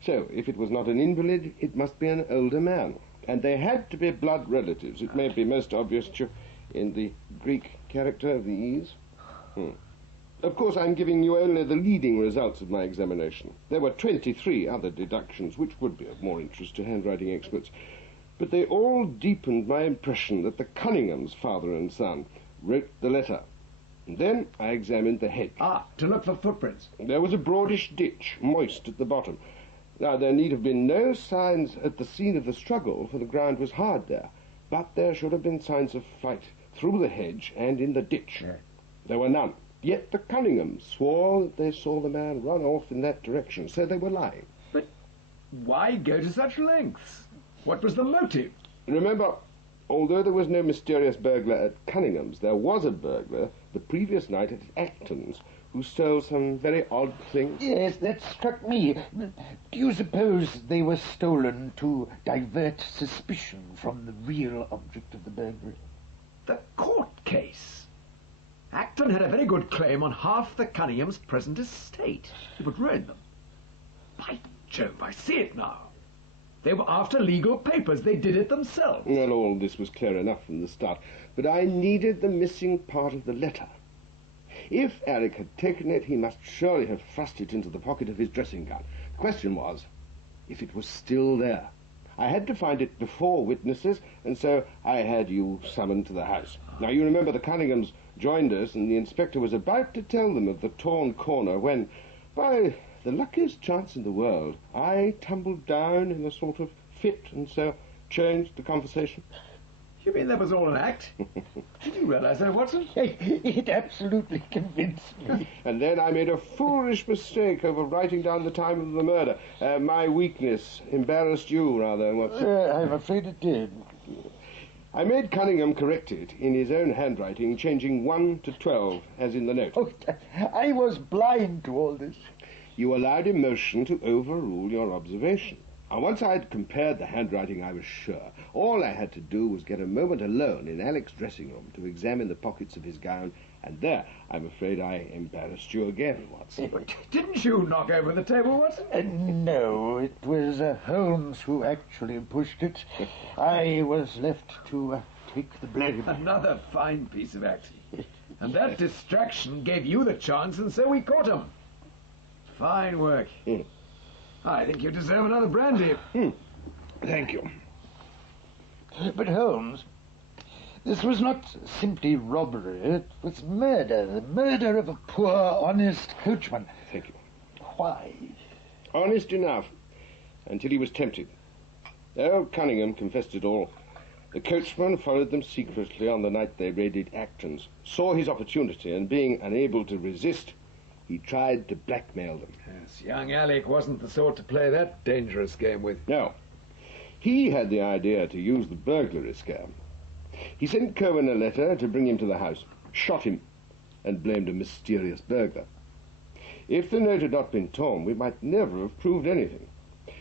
So, if it was not an invalid, it must be an older man. And they had to be blood relatives. It may be most obvious to you in the Greek character of the E's. Of course, I'm giving you only the leading results of my examination. There were 23 other deductions, which would be of more interest to handwriting experts. But they all deepened my impression that the Cunninghams, father and son, wrote the letter. And then I examined the hedge. To look for footprints. There was a broadish ditch, moist at the bottom. Now, there need have been no signs at the scene of the struggle, for the ground was hard there. But there should have been signs of fight through the hedge and in the ditch. There were none. Yet the Cunninghams swore that they saw the man run off in that direction, so they were lying. But why go to such lengths? What was the motive? Remember, although there was no mysterious burglar at Cunningham's, there was a burglar the previous night at Acton's who stole some very odd things. Yes, that struck me. Do you suppose they were stolen to divert suspicion from the real object of the burglary? The court case. Acton had a very good claim on half the Cunninghams' present estate. He would ruin them. By Jove, I see it now. They were after legal papers. They did it themselves. Well, all this was clear enough from the start, but I needed the missing part of the letter. If Alec had taken it, he must surely have thrust it into the pocket of his dressing gown. The question was, if it was still there. I had to find it before witnesses, and so I had you summoned to the house. Now, you remember the Cunninghams joined us, and the inspector was about to tell them of the torn corner when, by the luckiest chance in the world, I tumbled down in a sort of fit, and so changed the conversation. You mean that was all an act? Did you realize that, Watson? It absolutely convinced me. And then I made a foolish mistake over writing down the time of the murder. My weakness embarrassed you, rather, Watson. I'm afraid it did. I made Cunningham correct it in his own handwriting, changing 1 to 12, as in the note. Oh, I was blind to all this. You allowed emotion to overrule your observation. And once I had compared the handwriting, I was sure. All I had to do was get a moment alone in Alec's dressing room to examine the pockets of his gown, and there, I'm afraid I embarrassed you again, Watson. Didn't you knock over the table, Watson? No, it was Holmes who actually pushed it. I was left to take the blame. Another fine piece of acting. And that distraction gave you the chance, and so we caught him. Fine work. I think you deserve another brandy. Thank you. But Holmes, this was not simply robbery, it was murder. The murder of a poor, honest coachman. Thank you. Why? Honest enough, until he was tempted. Old Cunningham confessed it all. The coachman followed them secretly on the night they raided Acton's, saw his opportunity, and being unable to resist, he tried to blackmail them. Yes, young Alec wasn't the sort to play that dangerous game with. No. He had the idea to use the burglary scam. He sent Cohen a letter to bring him to the house, shot him, and blamed a mysterious burglar. If the note had not been torn, we might never have proved anything.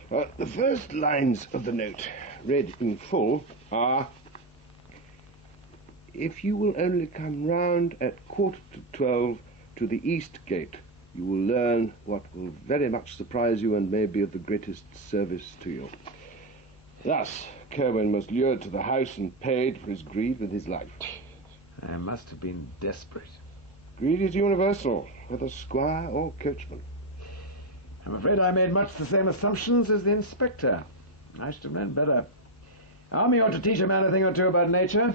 The first lines of the note, read in full, are, If you will only come round at 11:45 to the East Gate, you will learn what will very much surprise you and may be of the greatest service to you. Thus, Kerwin was lured to the house and paid for his greed with his life. I must have been desperate. Greed is universal, whether squire or coachman. I'm afraid I made much the same assumptions as the inspector. I should have known better. Army ought to teach a man a thing or two about nature.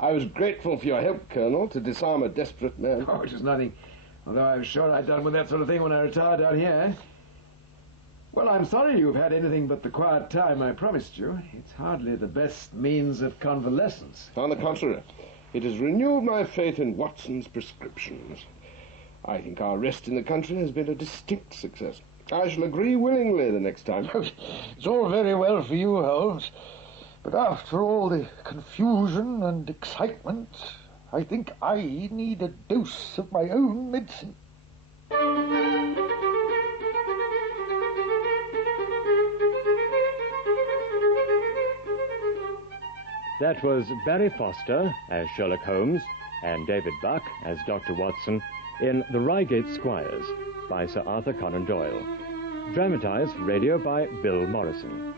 I was grateful for your help, Colonel, to disarm a desperate man. Oh, it was nothing. Although I was sure I'd done with that sort of thing when I retired out here. Well, I'm sorry you've had anything but the quiet time I promised you. It's hardly the best means of convalescence. On the contrary, it has renewed my faith in Watson's prescriptions. I think our rest in the country has been a distinct success. I shall agree willingly the next time. It's all very well for you, Holmes, but after all the confusion and excitement, I think I need a dose of my own medicine. That was Barry Foster as Sherlock Holmes and David Buck as Dr. Watson in The Reigate Squires by Sir Arthur Conan Doyle. Dramatized for radio by Bill Morrison.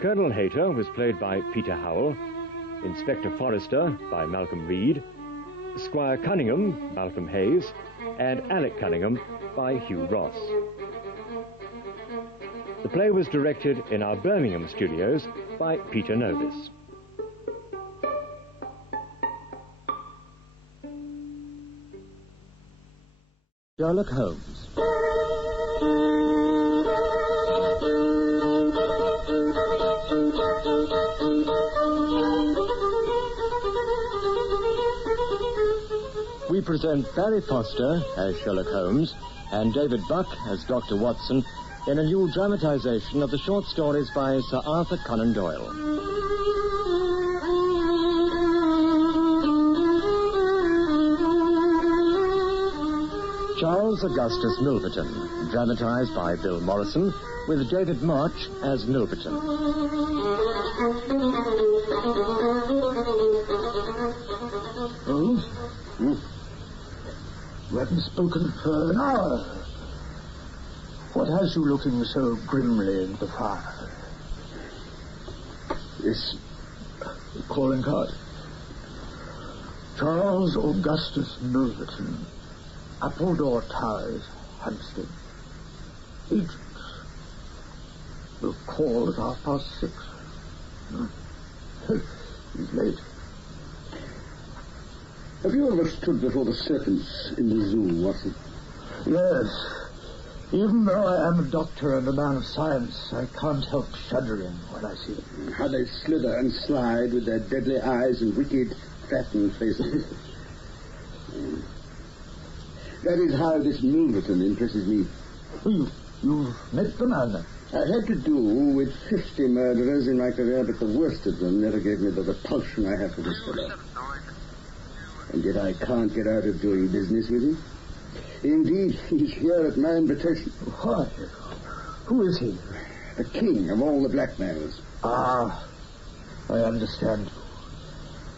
Colonel Hayter was played by Peter Howell, Inspector Forrester by Malcolm Reed, Squire Cunningham, Malcolm Hayes, and Alec Cunningham by Hugh Ross. The play was directed in our Birmingham studios by Peter Novis. Sherlock Holmes. We present Barry Foster as Sherlock Holmes and David Buck as Dr. Watson in a new dramatization of the short stories by Sir Arthur Conan Doyle. Charles Augustus Milverton, dramatized by Bill Morrison, with David March as Milverton. Holmes? You haven't spoken for an hour. What has you looking so grimly into the fire? This calling card. Charles Augustus Milverton, Appledore Towers, Hampstead. Agents. Will call at 6:30. He's late. Have you ever stood before the serpents in the zoo, Watson? Yes. Even though I am a doctor and a man of science, I can't help shuddering when I see them. How they slither and slide with their deadly eyes and wicked, fattened faces. That is how this Milverton impresses me. You've met the man, then? I've had to do with 50 murderers in my career, but the worst of them never gave me the repulsion I have for this fellow. And yet I can't get out of doing business with him. Indeed, he's here at my invitation. Why? Who is he? The king of all the blackmailers. Ah, I understand.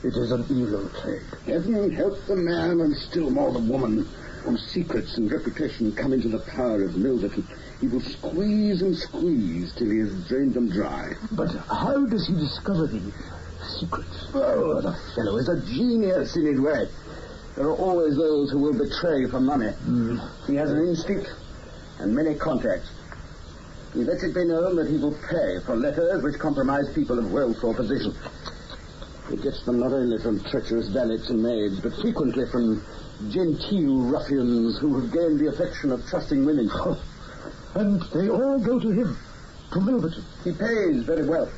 It is an evil trade. Heaven help the man, and still more the woman, whose secrets and reputation come into the power of Milverton. He will squeeze and squeeze till he has drained them dry. But how does he discover these secrets? Oh, the fellow is a genius in his way. There are always those who will betray for money. He has an instinct and many contacts. He lets it be known that he will pay for letters which compromise people of wealth or position. He gets them not only from treacherous valets and maids, but frequently from genteel ruffians who have gained the affection of trusting women. And they all go to him, to Milverton. He pays very well.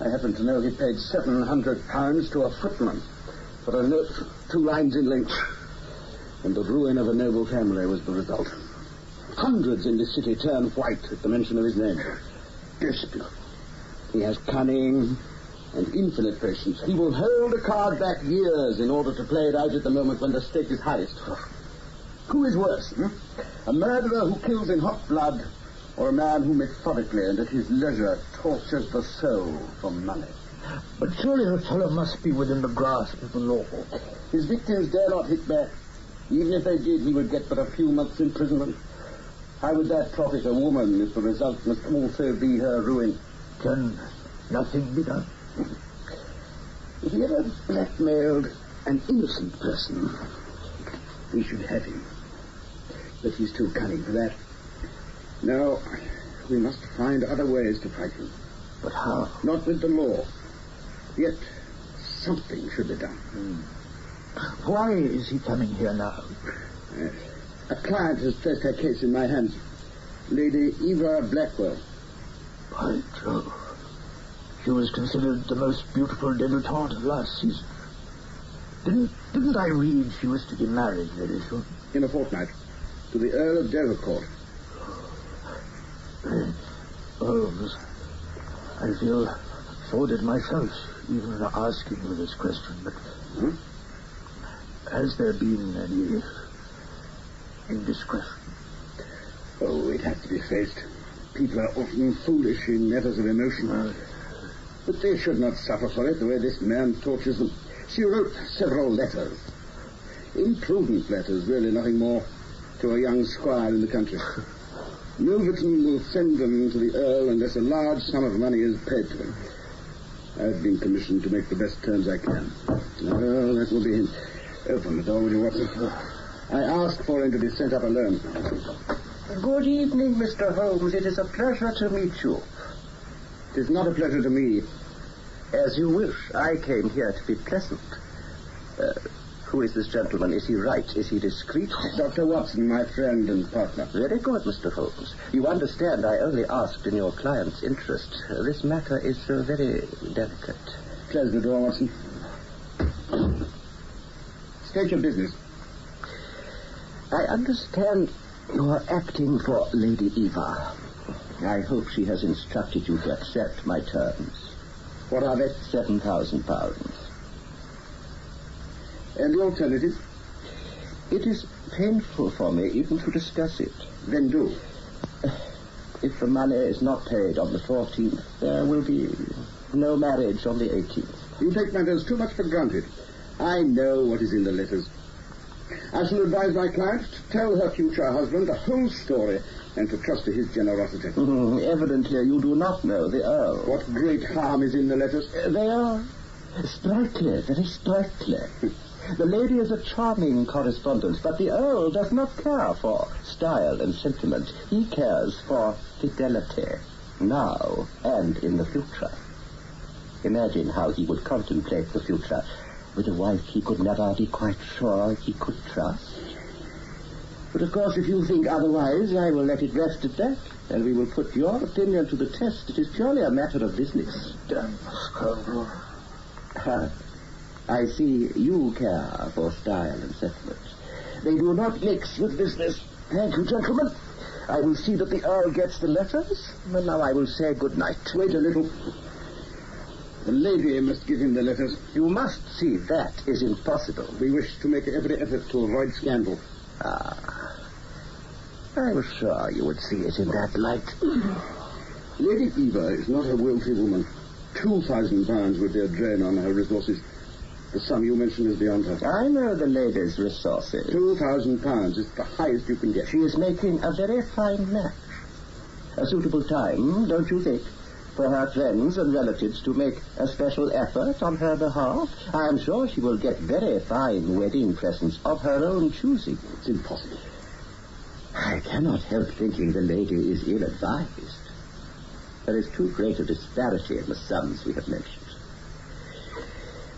I happen to know he paid £700 to a footman for a note 2 lines in length. And the ruin of a noble family was the result. Hundreds in the city turn white at the mention of his name. Desperate. He has cunning and infinite patience. He will hold a card back years in order to play it out at the moment when the stake is highest. Who is worse, a murderer who kills in hot blood, or a man who methodically and at his leisure tortures the soul for money? But surely the fellow must be within the grasp of the law. His victims dare not hit back. Even if they did, he would get but a few months' imprisonment. How would that profit a woman if the result must also be her ruin? Can nothing be done? If he ever blackmailed an innocent person, we should have him. But he's too cunning for that. No, we must find other ways to fight him. But how? Not with the law. Yet something should be done. Why is he coming here now? Yes. A client has placed her case in my hands. Lady Eva Blackwell. By Jove. She was considered the most beautiful debutante of last season. Didn't I read she was to be married very soon? In a fortnight. To the Earl of Dovercourt. Holmes, I feel thwarted myself, even asking you this question, but has there been any indiscretion? Oh, it has to be faced. People are often foolish in matters of emotion. But they should not suffer for it the way this man tortures them. She wrote several letters. Imprudent letters, really nothing more, to a young squire in the country. Milverton will send them to the Earl unless a large sum of money is paid to him. I've been commissioned to make the best terms I can. Oh, that will be him. Open the door, will you, Watson? I asked for him to be sent up alone. Good evening, Mr. Holmes. It is a pleasure to meet you. It is not a pleasure to me. As you wish. I came here to be pleasant. Who is this gentleman? Is he right? Is he discreet? Dr. Watson, my friend and partner. Very good, Mr. Holmes. You understand I only asked in your client's interest. This matter is very delicate. Close the door, Watson. State your business. I understand you are acting for Lady Eva. I hope she has instructed you to accept my terms. What are they? £7,000. And the alternative? It is painful for me even to discuss it. Then do. If the money is not paid on the 14th, there will be no marriage on the 18th. You take matters too much for granted. I know what is in the letters. I shall advise my client to tell her future husband the whole story and to trust to his generosity. Evidently, you do not know the Earl. What great harm is in the letters? They are sprightly, very sprightly. The lady is a charming correspondent, but the Earl does not care for style and sentiment. He cares for fidelity, now and in the future. Imagine how he would contemplate the future with a wife he could never be quite sure he could trust. But of course, if you think otherwise, I will let it rest at that, and we will put your opinion to the test. It is purely a matter of business. Damn scoundrel. I see you care for style and sentiment. They do not mix with business. Thank you, gentlemen. I will see that the Earl gets the letters, and now I will say good night. Wait a little. The lady must give him the letters. You must see that is impossible. We wish to make every effort to avoid scandal. I was sure you would see it in that light. Lady Eva is not a wealthy woman. £2,000 would be a drain on her resources. The sum you mentioned is beyond her. I know the lady's resources. £2,000 is the highest you can get. She is making a very fine match. A suitable time, don't you think, for her friends and relatives to make a special effort on her behalf? I am sure she will get very fine wedding presents of her own choosing. It's impossible. I cannot help thinking the lady is ill-advised. There is too great a disparity in the sums we have mentioned.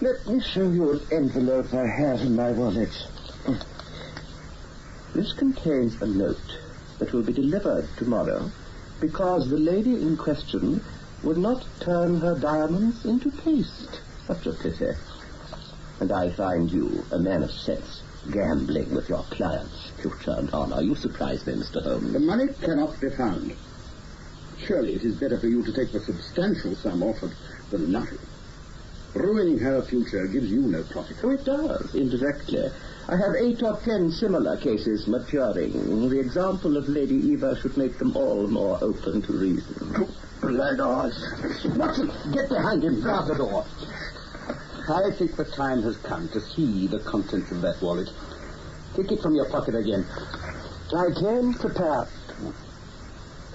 Let me show you an envelope I have in my wallet. This contains a note that will be delivered tomorrow because the lady in question would not turn her diamonds into paste. Such a pity. And I find you a man of sense, gambling with your client's future and honor. You surprise me, Mr. Holmes. The money cannot be found. Surely it is better for you to take the substantial sum offered than nothing. Ruining her future gives you no profit. Oh, it does, indirectly. I have 8 or 10 similar cases maturing. The example of Lady Eva should make them all more open to reason. Blackguards. Watson, get behind him. Guard the door. I think the time has come to see the contents of that wallet. Take it from your pocket again. I came prepared.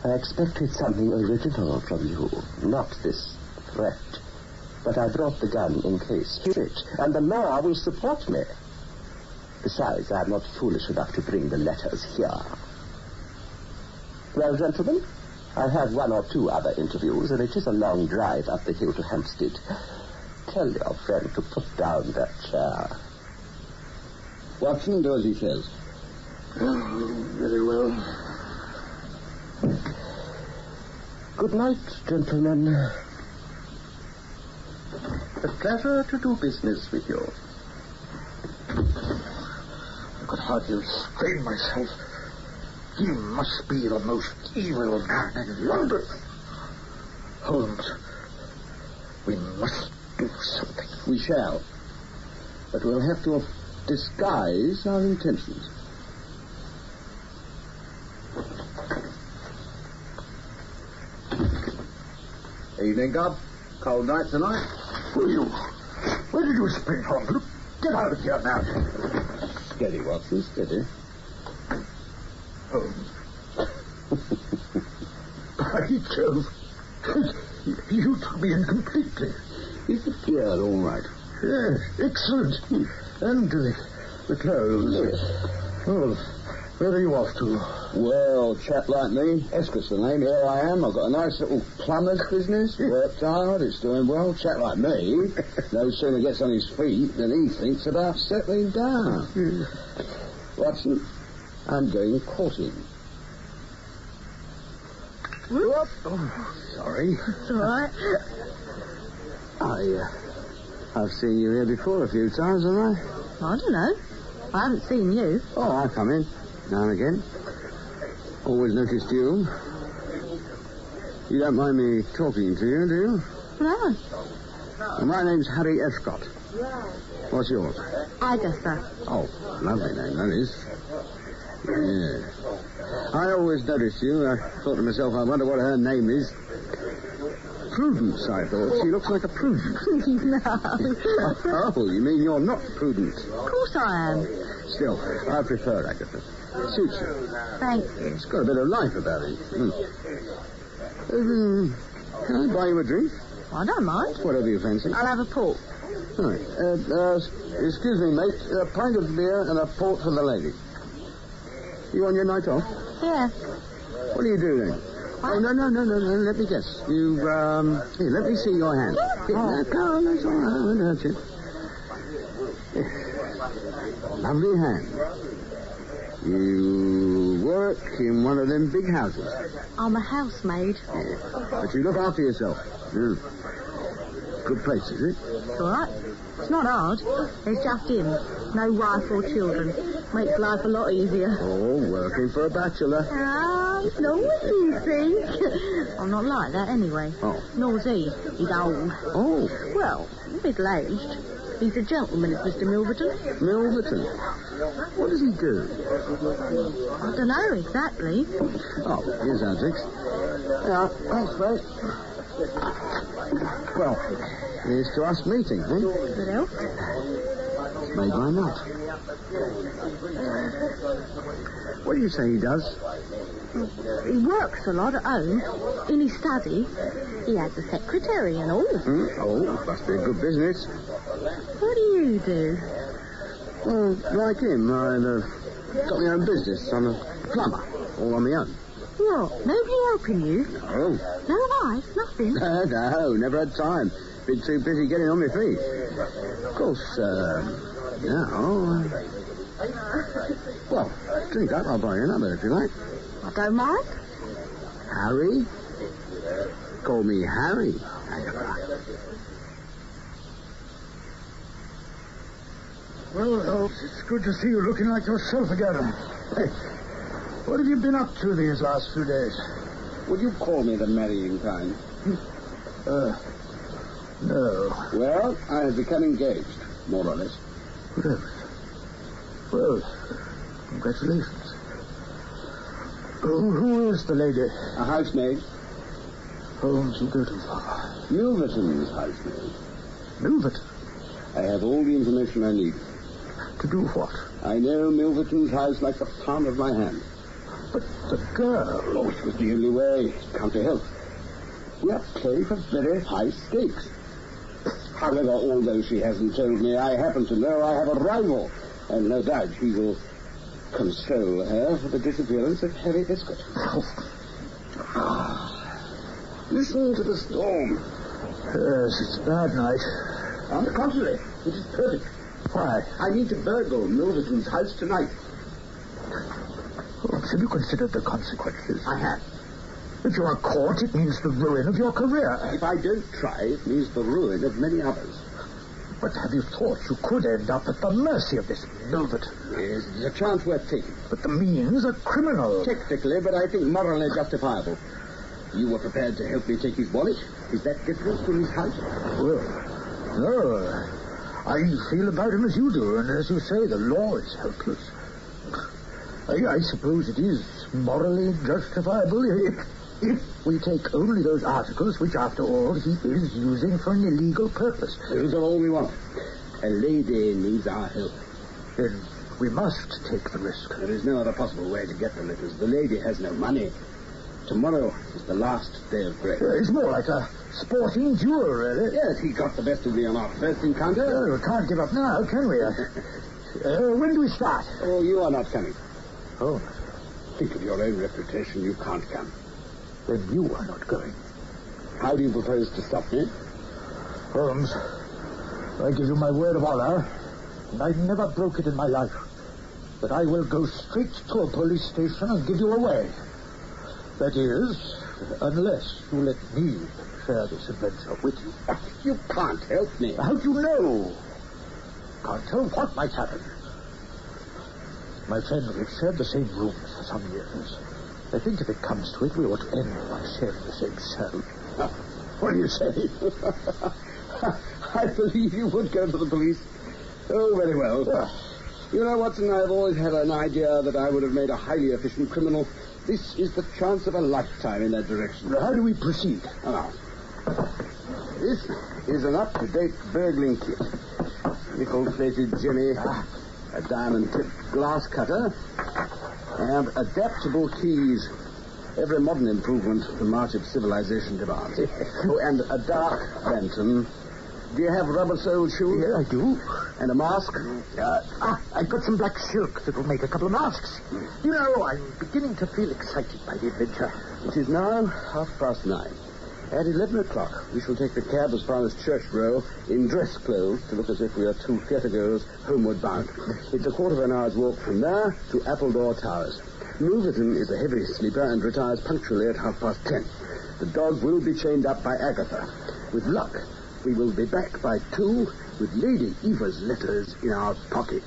I expected something original from you, not this threat. But I brought the gun in case. And the law will support me. Besides, I'm not foolish enough to bring the letters here. Well, gentlemen, I have 1 or 2 other interviews, and it is a long drive up the hill to Hampstead. Tell your friend to put down that chair. Watson, do as he says. Oh, very well. Good night, gentlemen. A pleasure to do business with you. I could hardly restrain myself. He must be the most evil man in London. Holmes, we must do something. We shall. But we'll have to disguise our intentions. Evening, Gob. Cold night tonight. Who are you? Where did you spring from? Look, get out of here now. Steady, Watson, steady. Holmes. By Jove. You took me in completely. Is the beard all right? Yes, excellent. And the clothes. Well, where are you off to? Well, chap like me, Esker's the name, here I am. I've got a nice little plumber's business, worked hard, it's doing well. Chap like me, no sooner gets on his feet than he thinks about settling down. Watson, I'm going courting. Whoop. Oh, sorry. It's all right. I've seen you here before a few times, haven't I? I don't know. I haven't seen you. Oh, I come in now and again. Always noticed you. You don't mind me talking to you, do you? No. Well, my name's Harry Escott. What's yours? Agatha. Oh, lovely name, that is. Yeah. I always noticed you. I thought to myself, I wonder what her name is. Prudence, I thought. She looks like a Prudence. No. Oh, you mean you're not Prudent? Of course I am. Still, I prefer Agatha. Suits you. Thanks. It's got a bit of life about it. Can I buy you a drink? I don't mind. Whatever you fancy. I'll have a port. All right. Excuse me, mate. A pint of beer and a port for the lady. You on your night off? Yeah. What do you do then? Oh, no. Let me guess. You, here, let me see your hand. Here, come on, that's all right. I won't hurt you. Lovely hand. You work in one of them big houses. I'm a housemaid. Yeah. But you look after yourself. Good place, is it? It's all right. It's not hard. There's just him. No wife or children. Makes life a lot easier. Oh, working for a bachelor. It's not what you think. I'm not like that anyway. Oh. Nor's he. He's old. Oh. Well, middle-aged. He's a gentleman, is Mr. Milverton. Milverton? What does he do? I don't know exactly. Oh, here's Alex. Yeah, thanks, mate. Well, here's to us meeting, eh? What else? Made my nut. What do you say he does? He works a lot at home. In his study. He has a secretary and all. Oh, must be a good business. What do you do? Well, like him, I've got my own business. I'm a plumber, all on my own. What? Nobody helping you? No. No wife? Nothing? No, never had time. Been too busy getting on my feet. Of course, now... Well, drink up. I'll buy you another if you like. I don't mind. Harry? Call me Harry. Well, Holmes, it's good to see you looking like yourself again. Hey, what have you been up to these last few days? Would you call me the marrying kind? No. Well, I have become engaged, more or less. Well, congratulations. Who is the lady? A housemaid. Holmes, you go too far. Milverton's housemaid. Milverton? I have all the information I need. To do what? I know Milverton's house like the palm of my hand. But the girl... Oh, it was the only way. Come to help. We are playing for very high stakes. However, although she hasn't told me, I happen to know I have a rival, and no doubt he will console her for the disappearance of Harry Escott. Listen to the storm. Yes, it's a bad night. On the contrary, it is perfect. Why? I need to burgle Milverton's house tonight. Oh, have you considered the consequences? I have. If you are caught, it means the ruin of your career. If I don't try, it means the ruin of many others. But have you thought you could end up at the mercy of this Milverton? Yes, it's a chance worth taking. But the means are criminal. Technically, but I think morally justifiable. You were prepared to help me take his wallet? Is that different from his house? Well, no. I feel about him as you do, and as you say, the law is helpless. I suppose it is morally justifiable if we take only those articles which, after all, he is using for an illegal purpose. Those are all we want. A lady needs our help. Then we must take the risk. There is no other possible way to get the letters. The lady has no money. Tomorrow is the last day of grace. It's more like a sporting duel, really. Yes, he got the best of me on our first encounter. We can't give up now, can we? When do we start? Oh, you are not coming. Oh. Think of your own reputation. You can't come. Then you are not going. How do you propose to stop me? Holmes, I give you my word of honor, and I never broke it in my life, that I will go straight to a police station and give you away. That is, unless you let me share this adventure with you. You can't help me. How do you know? Can't tell what might happen. My friend, we've shared the same rooms for some years. I think if it comes to it, we ought to end by sharing the same cell. What do you say? I believe you would go to the police. Oh, very well. You know, Watson, I've always had an idea that I would have made a highly efficient criminal. This is the chance of a lifetime in that direction. How do we proceed? Now, this is an up-to-date burgling kit. Nickel-plated jimmy, a diamond-tipped glass cutter, and adaptable keys. Every modern improvement the march of civilization demands. Oh, and a dark lantern. Do you have rubber-soled shoes? Yeah, I do. And a mask? I've got some black silk that will make a couple of masks. You know, I'm beginning to feel excited by the adventure. It is now 9:30. At 11 o'clock, we shall take the cab as far as Church Row in dress clothes to look as if we are two theatre girls homeward bound. It's a quarter of an hour's walk from there to Appledore Towers. Milverton is a heavy sleeper and retires punctually at 10:30. The dog will be chained up by Agatha. With luck, we will be back by 2 with Lady Eva's letters in our pocket.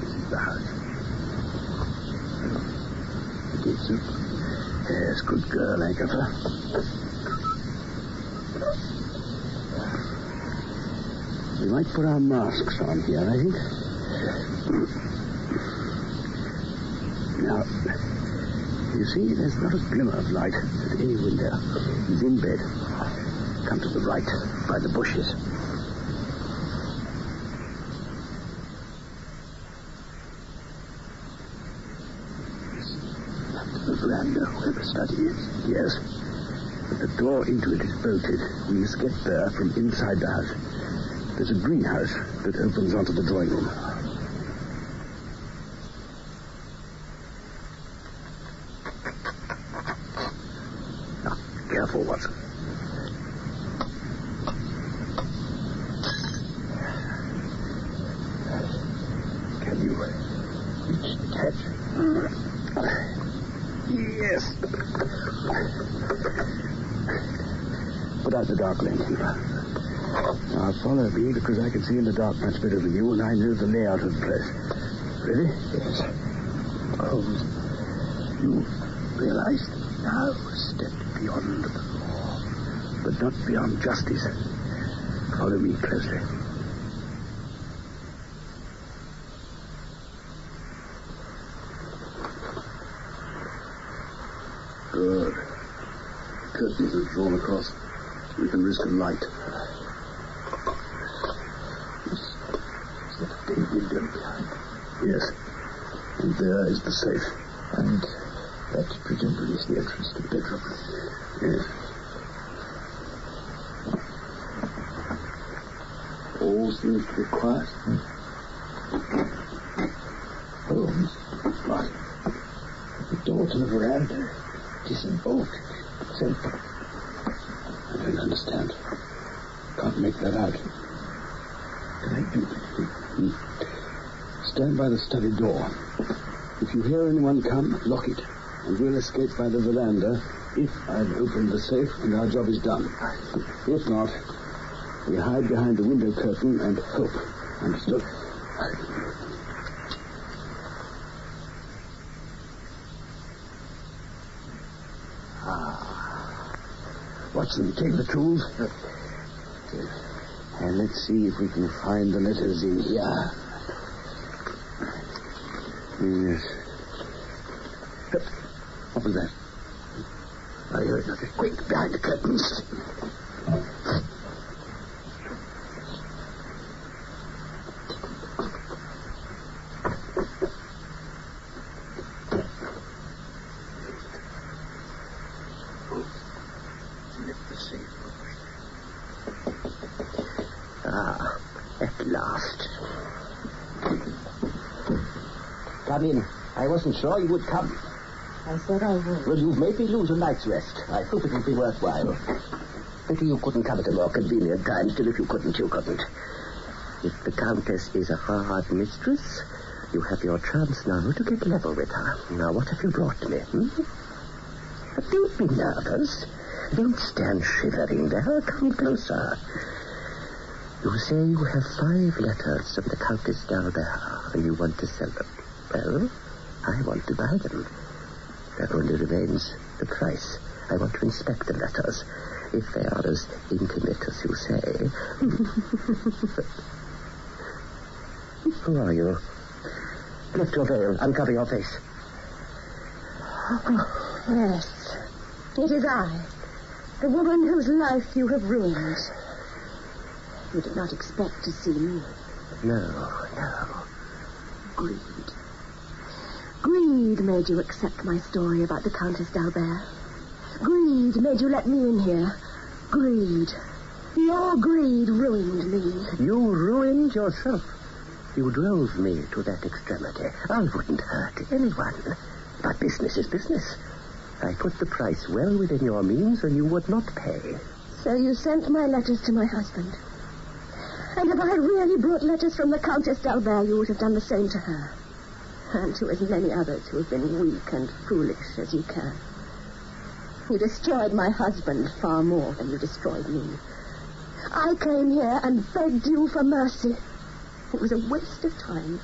This is the house. The gate's open. Yes, good girl, Agatha. We might put our masks on here, I think. Now, you see, there's not a glimmer of light at any window. He's in bed. Come to the right, by the bushes. Up to the veranda where the study is. Yes. But the door into it is bolted. We must get there from inside the house. There's a greenhouse that opens onto the drawing room. Now, careful, Watson. Can you reach the catch? Yes. Put out the dark lantern. Now, follow me, because I can see in the dark much better than you, and I know the layout of the place. Ready? Yes. Holmes, you realized now stepped beyond the law, but not beyond justice. Follow me closely. Good. Curtains are drawn across. We can risk a light. Is that a big window behind? Yes. And there is the safe. And that presumably is the entrance to the bedroom. Yes. All seems to be quiet. Holmes. What? The door to the veranda isn't bolted. So, I don't understand. Can't make that out. Can I do anything? Stand by the study door. If you hear anyone come, lock it. And we'll escape by the veranda if I've opened the safe and our job is done. If not, we hide behind the window curtain and hope. Understood? Watson, take the tools. And let's see if we can find the letters in here. Yes. What was that? I heard nothing. Quick, behind the curtains. At last. Come in. I wasn't sure you would come. I said I would. Well, you've made me lose a night's rest. I hope it will be worthwhile. Pity you couldn't come at a more convenient time. Still, if you couldn't, you couldn't. If the Countess is a hard mistress, you have your chance now to get level with her. Now, what have you brought me? But don't be nervous. Don't stand shivering there. Come closer. You say you have 5 letters from the Countess d'Albert, and you want to sell them. Well, I want to buy them. There only remains the price. I want to inspect the letters, if they are as intimate as you say. Who are you? Lift your veil. Uncover your face. Oh, yes. It is I, the woman whose life you have ruined. You did not expect to see me. No. Greed. Greed made you accept my story about the Countess d'Albert. Greed made you let me in here. Greed. Your greed ruined me. You ruined yourself. You drove me to that extremity. I wouldn't hurt anyone. But business is business. I put the price well within your means, and you would not pay. So you sent my letters to my husband. And if I had really brought letters from the Countess d'Albert, you would have done the same to her. And to as many others who have been weak and foolish as you can. You destroyed my husband far more than you destroyed me. I came here and begged you for mercy. It was a waste of time.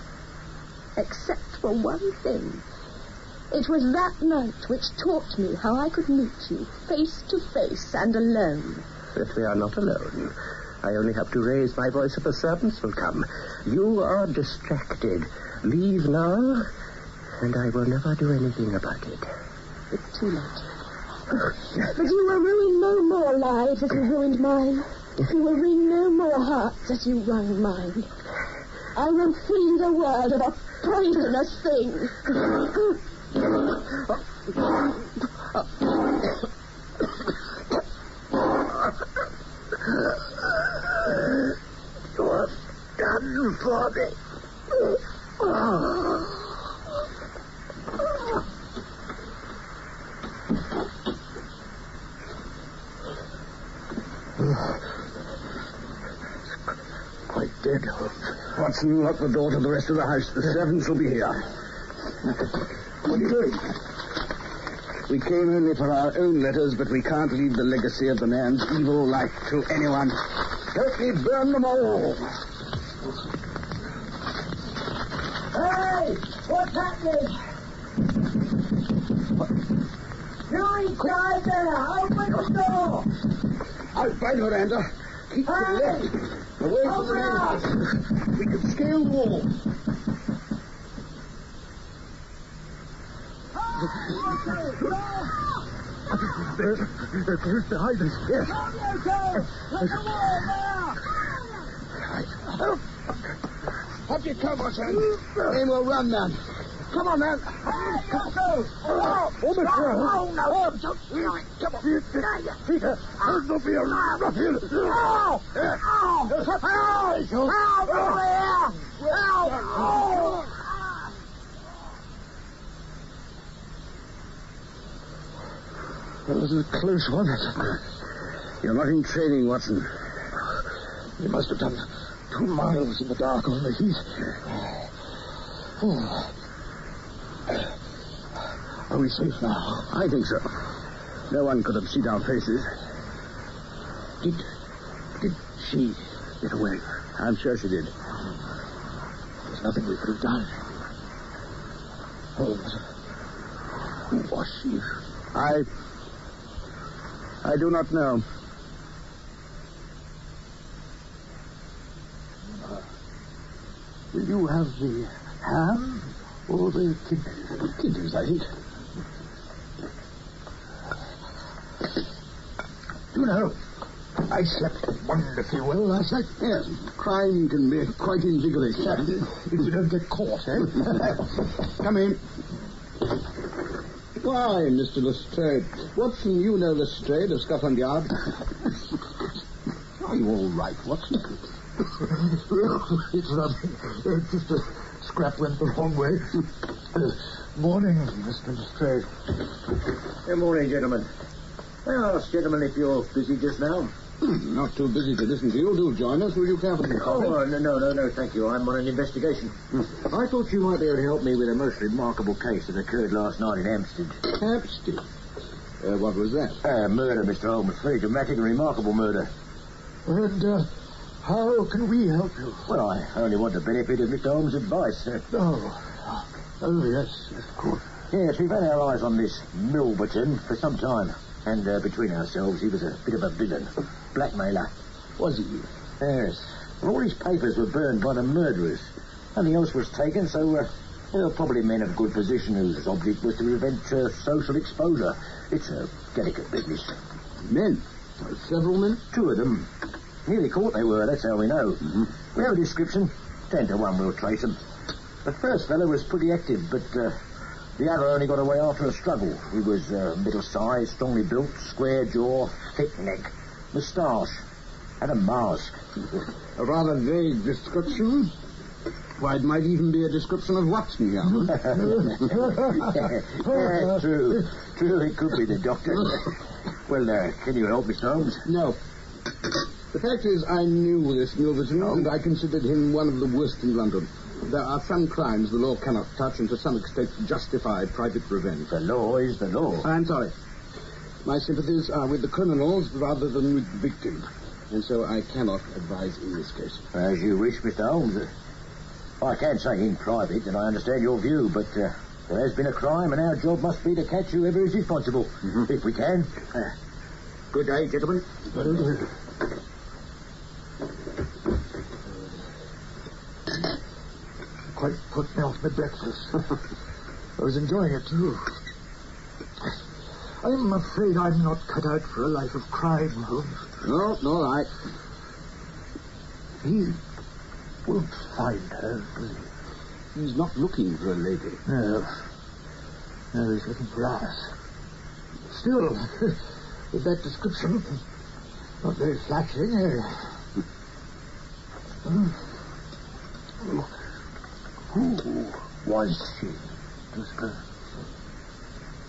Except for one thing. It was that night which taught me how I could meet you face to face and alone. But we are not alone. I only have to raise my voice if the servants will come. You are distracted. Leave now, and I will never do anything about it. It's too late. But you will ruin no more lives as you ruined mine. You will wring no more hearts as you wrung mine. I will free the world of a poisonous thing. You have done for me. Quite dead, Holmes. Watson, lock the door to the rest of the house. The servants will be here. What are you doing? We came only for our own letters, but we can't leave the legacy of the man's evil life to anyone. Help me burn them all. Hey! What's happening? You inside there! Open the door! I'll find Miranda. Keep to the left. Away from the main house. We can scale the wall. There's behind us. Yes. Right. Up you come, Watson. Then we'll run, man. Come on, man. Come on. Almost there. Oh, no. Come on. Peter, don't be a ruffian. Well, this is a close one. You're not in training, Watson. You must have done 2 miles in the dark on the heath. Oh. Are we safe now? I think so. No one could have seen our faces. Did she get away? I'm sure she did. There's nothing we could have done. Holmes, who was she? I do not know. Will you have the ham or the kidneys, I think? You know, I slept wonderfully well last night. Yes, crime can be quite invigorating. If you don't get caught, eh? Come in. Why, Mr. Lestrade? Watson, you know Lestrade of Scotland Yard. Are you all right, Watson? It's nothing. Just a scrap went the wrong way. Morning, Mr. Lestrade. Good morning, gentlemen. May I ask, gentlemen, if you're busy just now? Not too busy to listen to you. Do join us. Will you care for me? Oh, no, thank you. I'm on an investigation. I thought you might be able to help me with a most remarkable case that occurred last night in Hampstead. Hampstead? What was that? Murder, Mr. Holmes. Very dramatic and remarkable murder. And, how can we help you? Well, I only want the benefit of Mr. Holmes' advice. Oh, yes, of course. Yes, we've had our eyes on this Milverton for some time. And between ourselves, he was a bit of a villain. Blackmailer. Was he? Yes. Well, all his papers were burned by the murderers. Nothing else was taken, so they were probably men of good position whose object was to prevent social exposure. It's a delicate business. Men? Several men? 2 of them. Nearly caught they were, that's how we know. Mm-hmm. We have a description. 10 to 1 we'll trace them. The first fellow was pretty active, but the other only got away after a struggle. He was middle-sized, strongly built, square jaw, thick neck, moustache, and a mask. A rather vague description. Why, it might even be a description of Watson, yeah. True, it could be the doctor. Well, can you help, Mr. Holmes? No. The fact is, I knew this Milverton, and I considered him one of the worst in London. There are some crimes the law cannot touch and to some extent justify private revenge. The law is the law. I'm sorry. My sympathies are with the criminals rather than with the victim. And so I cannot advise in this case. As you wish, Mr. Holmes. I can say in private that I understand your view, but there has been a crime and our job must be to catch whoever is responsible. Mm-hmm. If we can. Good day, gentlemen. Good day. Quite put me off my breakfast. I was enjoying it, too. I'm afraid I'm not cut out for a life of crime, Holmes. No, all right. He won't find her, will he? He's not looking for a lady. No. No, he's looking for us. Still, with that description, not very flattering, eh? Who was she, do you suppose?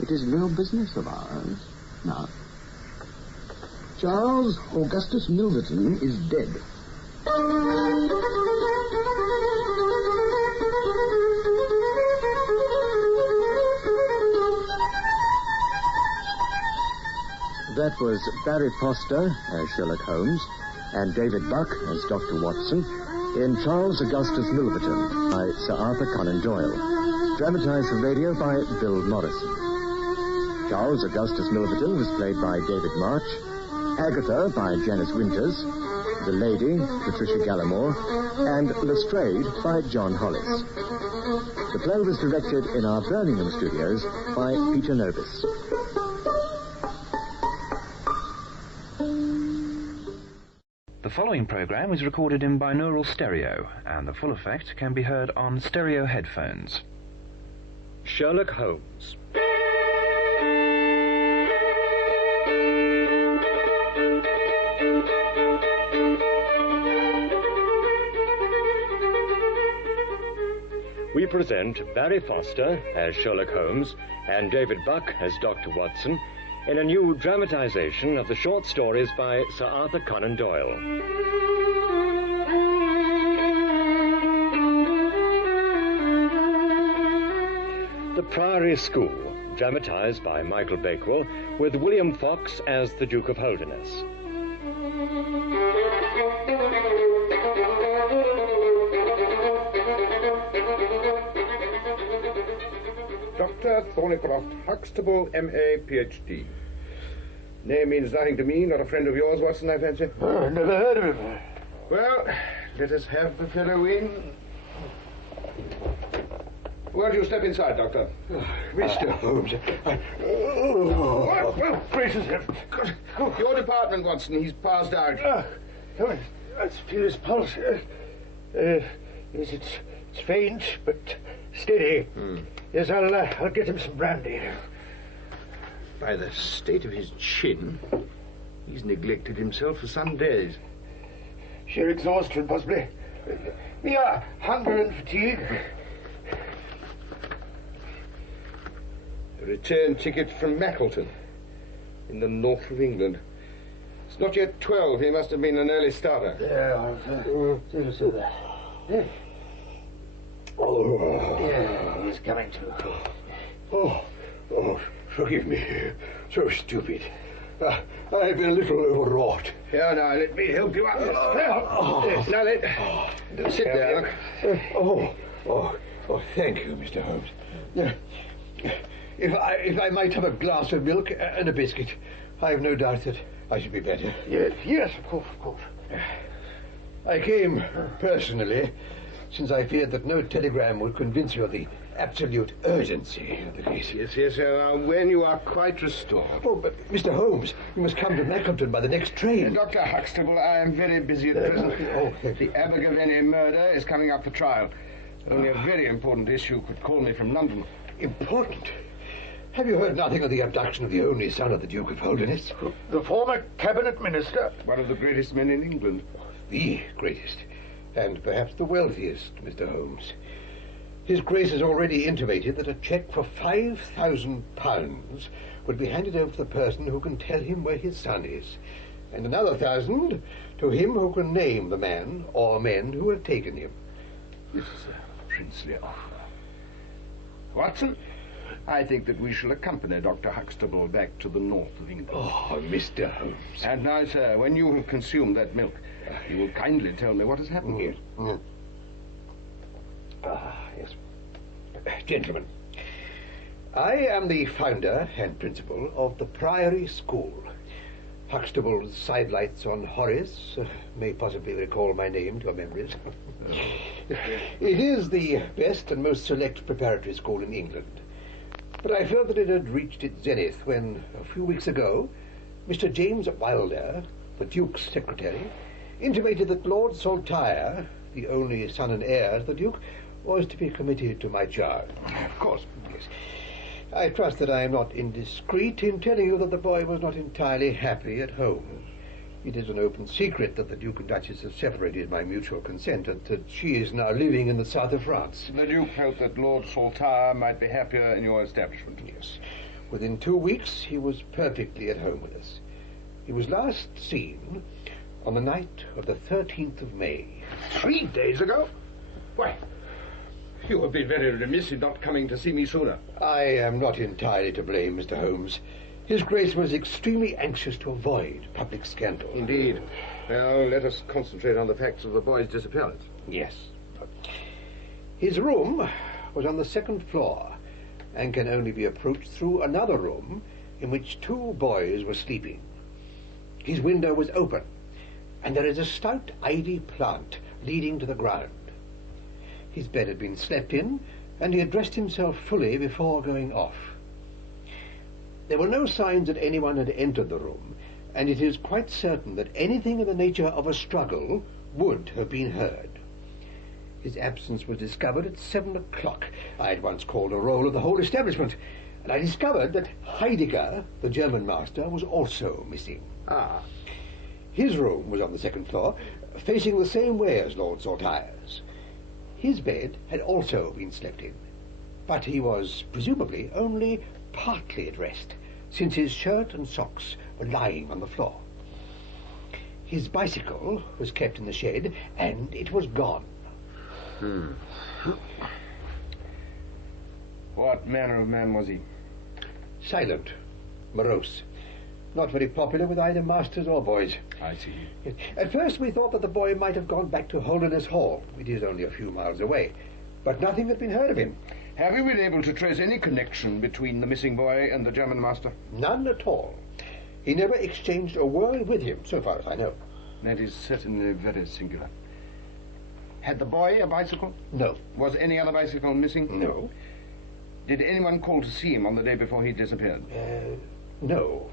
It is no business of ours. Now, Charles Augustus Milverton is dead. That was Barry Foster as Sherlock Holmes and David Buck as Dr. Watson in Charles Augustus Milverton by Sir Arthur Conan Doyle. Dramatized for radio by Bill Morrison. Charles Augustus Milverton was played by David March, Agatha by Janice Winters, The Lady, Patricia Gallimore, and Lestrade by John Hollis. The play was directed in our Birmingham studios by Peter Nobis. The following program is recorded in binaural stereo, and the full effect can be heard on stereo headphones. Sherlock Holmes. We present Barry Foster as Sherlock Holmes and David Buck as Dr. Watson in a new dramatization of the short stories by Sir Arthur Conan Doyle. The Priory School, dramatized by Michael Bakewell, with William Fox as the Duke of Holderness. Dr. Thornycroft Huxtable, M.A., Ph.D. Name means nothing to me, not a friend of yours, Watson, I fancy. Never heard of him. Well, let us have the fellow in. Won't you step inside, Doctor? Mr. Holmes, What? Gracious heavens. Your department, Watson. He's passed out. Let's feel his pulse. Yes, it's faint, but steady. Yes, I'll get him some brandy. By the state of his chin, he's neglected himself for some days. Sheer exhaustion, possibly. Yeah, hunger and fatigue. A return ticket from Mackleton, in the north of England. It's not yet 12. He must have been an early starter. Yeah, he's coming to. Oh, forgive me. So stupid. I've been a little overwrought. Here, now, let me help you up. Now, sit down. Thank you, Mr. Holmes. If I might have a glass of milk and a biscuit, I have no doubt that I should be better. Yes, of course. I came personally, since I feared that no telegram would convince you of the absolute urgency of the case. Yes, when you are quite restored. Oh, but Mr. Holmes, you must come to Mackleton by the next train. Dr. Huxtable, I am very busy at present. The Abergavenny murder is coming up for trial. Only a very important issue could call me from London. Important? Have you heard nothing of the abduction of the only son of the Duke of Holderness? The former cabinet minister. One of the greatest men in England. The greatest. And perhaps the wealthiest, Mr. Holmes. His Grace has already intimated that a cheque for £5,000 would be handed over to the person who can tell him where his son is, and another 1,000 to him who can name the man or men who have taken him. This is a princely offer. Watson, I think that we shall accompany Dr. Huxtable back to the north of England. Oh, Mr. Holmes. And now, sir, when you have consumed that milk, you will kindly tell me what has happened here. Yes. Gentlemen, I am the founder and principal of the Priory School. Huxtable's sidelights on Horace may possibly recall my name to your memories. It is the best and most select preparatory school in England. But I felt that it had reached its zenith when, a few weeks ago, Mr. James Wilder, the Duke's secretary, intimated that Lord Saltire, the only son and heir to the Duke, was to be committed to my charge. Of course, yes. I trust that I am not indiscreet in telling you that the boy was not entirely happy at home. It is an open secret that the Duke and Duchess have separated by mutual consent, and that she is now living in the south of France. The Duke felt that Lord Saltire might be happier in your establishment. Yes. Within 2 weeks, he was perfectly at home with us. He was last seen on the night of the 13th of May. 3 days ago? Why, you have been very remiss in not coming to see me sooner. I am not entirely to blame, Mr. Holmes. His Grace was extremely anxious to avoid public scandal. Indeed. Well, let us concentrate on the facts of the boy's disappearance. Yes. His room was on the 2nd floor and can only be approached through another room in which 2 boys were sleeping. His window was open, and there is a stout ivy plant leading to the ground. His bed had been slept in, and he had dressed himself fully before going off. There were no signs that anyone had entered the room, and it is quite certain that anything in the nature of a struggle would have been heard. His absence was discovered at 7 o'clock. I at once called a roll of the whole establishment, and I discovered that Heidegger, the German master, was also missing. His room was on the 2nd floor, facing the same way as Lord Saltire's. His bed had also been slept in, but he was presumably only partly at rest, since his shirt and socks were lying on the floor. His bicycle was kept in the shed, and it was gone. What manner of man was he? Silent, morose, not very popular with either masters or boys. I see. At first we thought that the boy might have gone back to Holderness Hall. It is only a few miles away, but nothing had been heard of him. Have you been able to trace any connection between the missing boy and the German master? None at all. He never exchanged a word with him, so far as I know. That is certainly very singular. Had the boy a bicycle? No. Was any other bicycle missing? No. Did anyone call to see him on the day before he disappeared? No.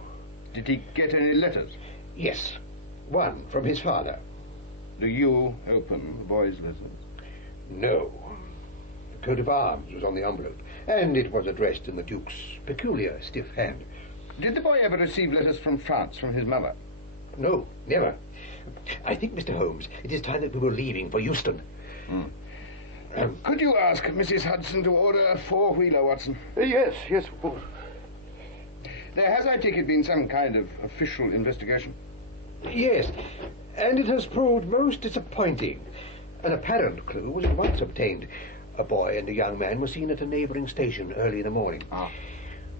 Did he get any letters? Yes. One from his father. Do you open the boy's letters? No. The coat of arms was on the envelope, and it was addressed in the Duke's peculiar stiff hand. Did the boy ever receive letters from France, from his mother? No, never. I think, Mr. Holmes, it is time that we were leaving for Euston. Could you ask Mrs. Hudson to order a 4-wheeler, Watson? Yes, of course. There has, I take it, been some kind of official investigation? Yes, and it has proved most disappointing. An apparent clue was at once obtained. A boy and a young man were seen at a neighbouring station early in the morning.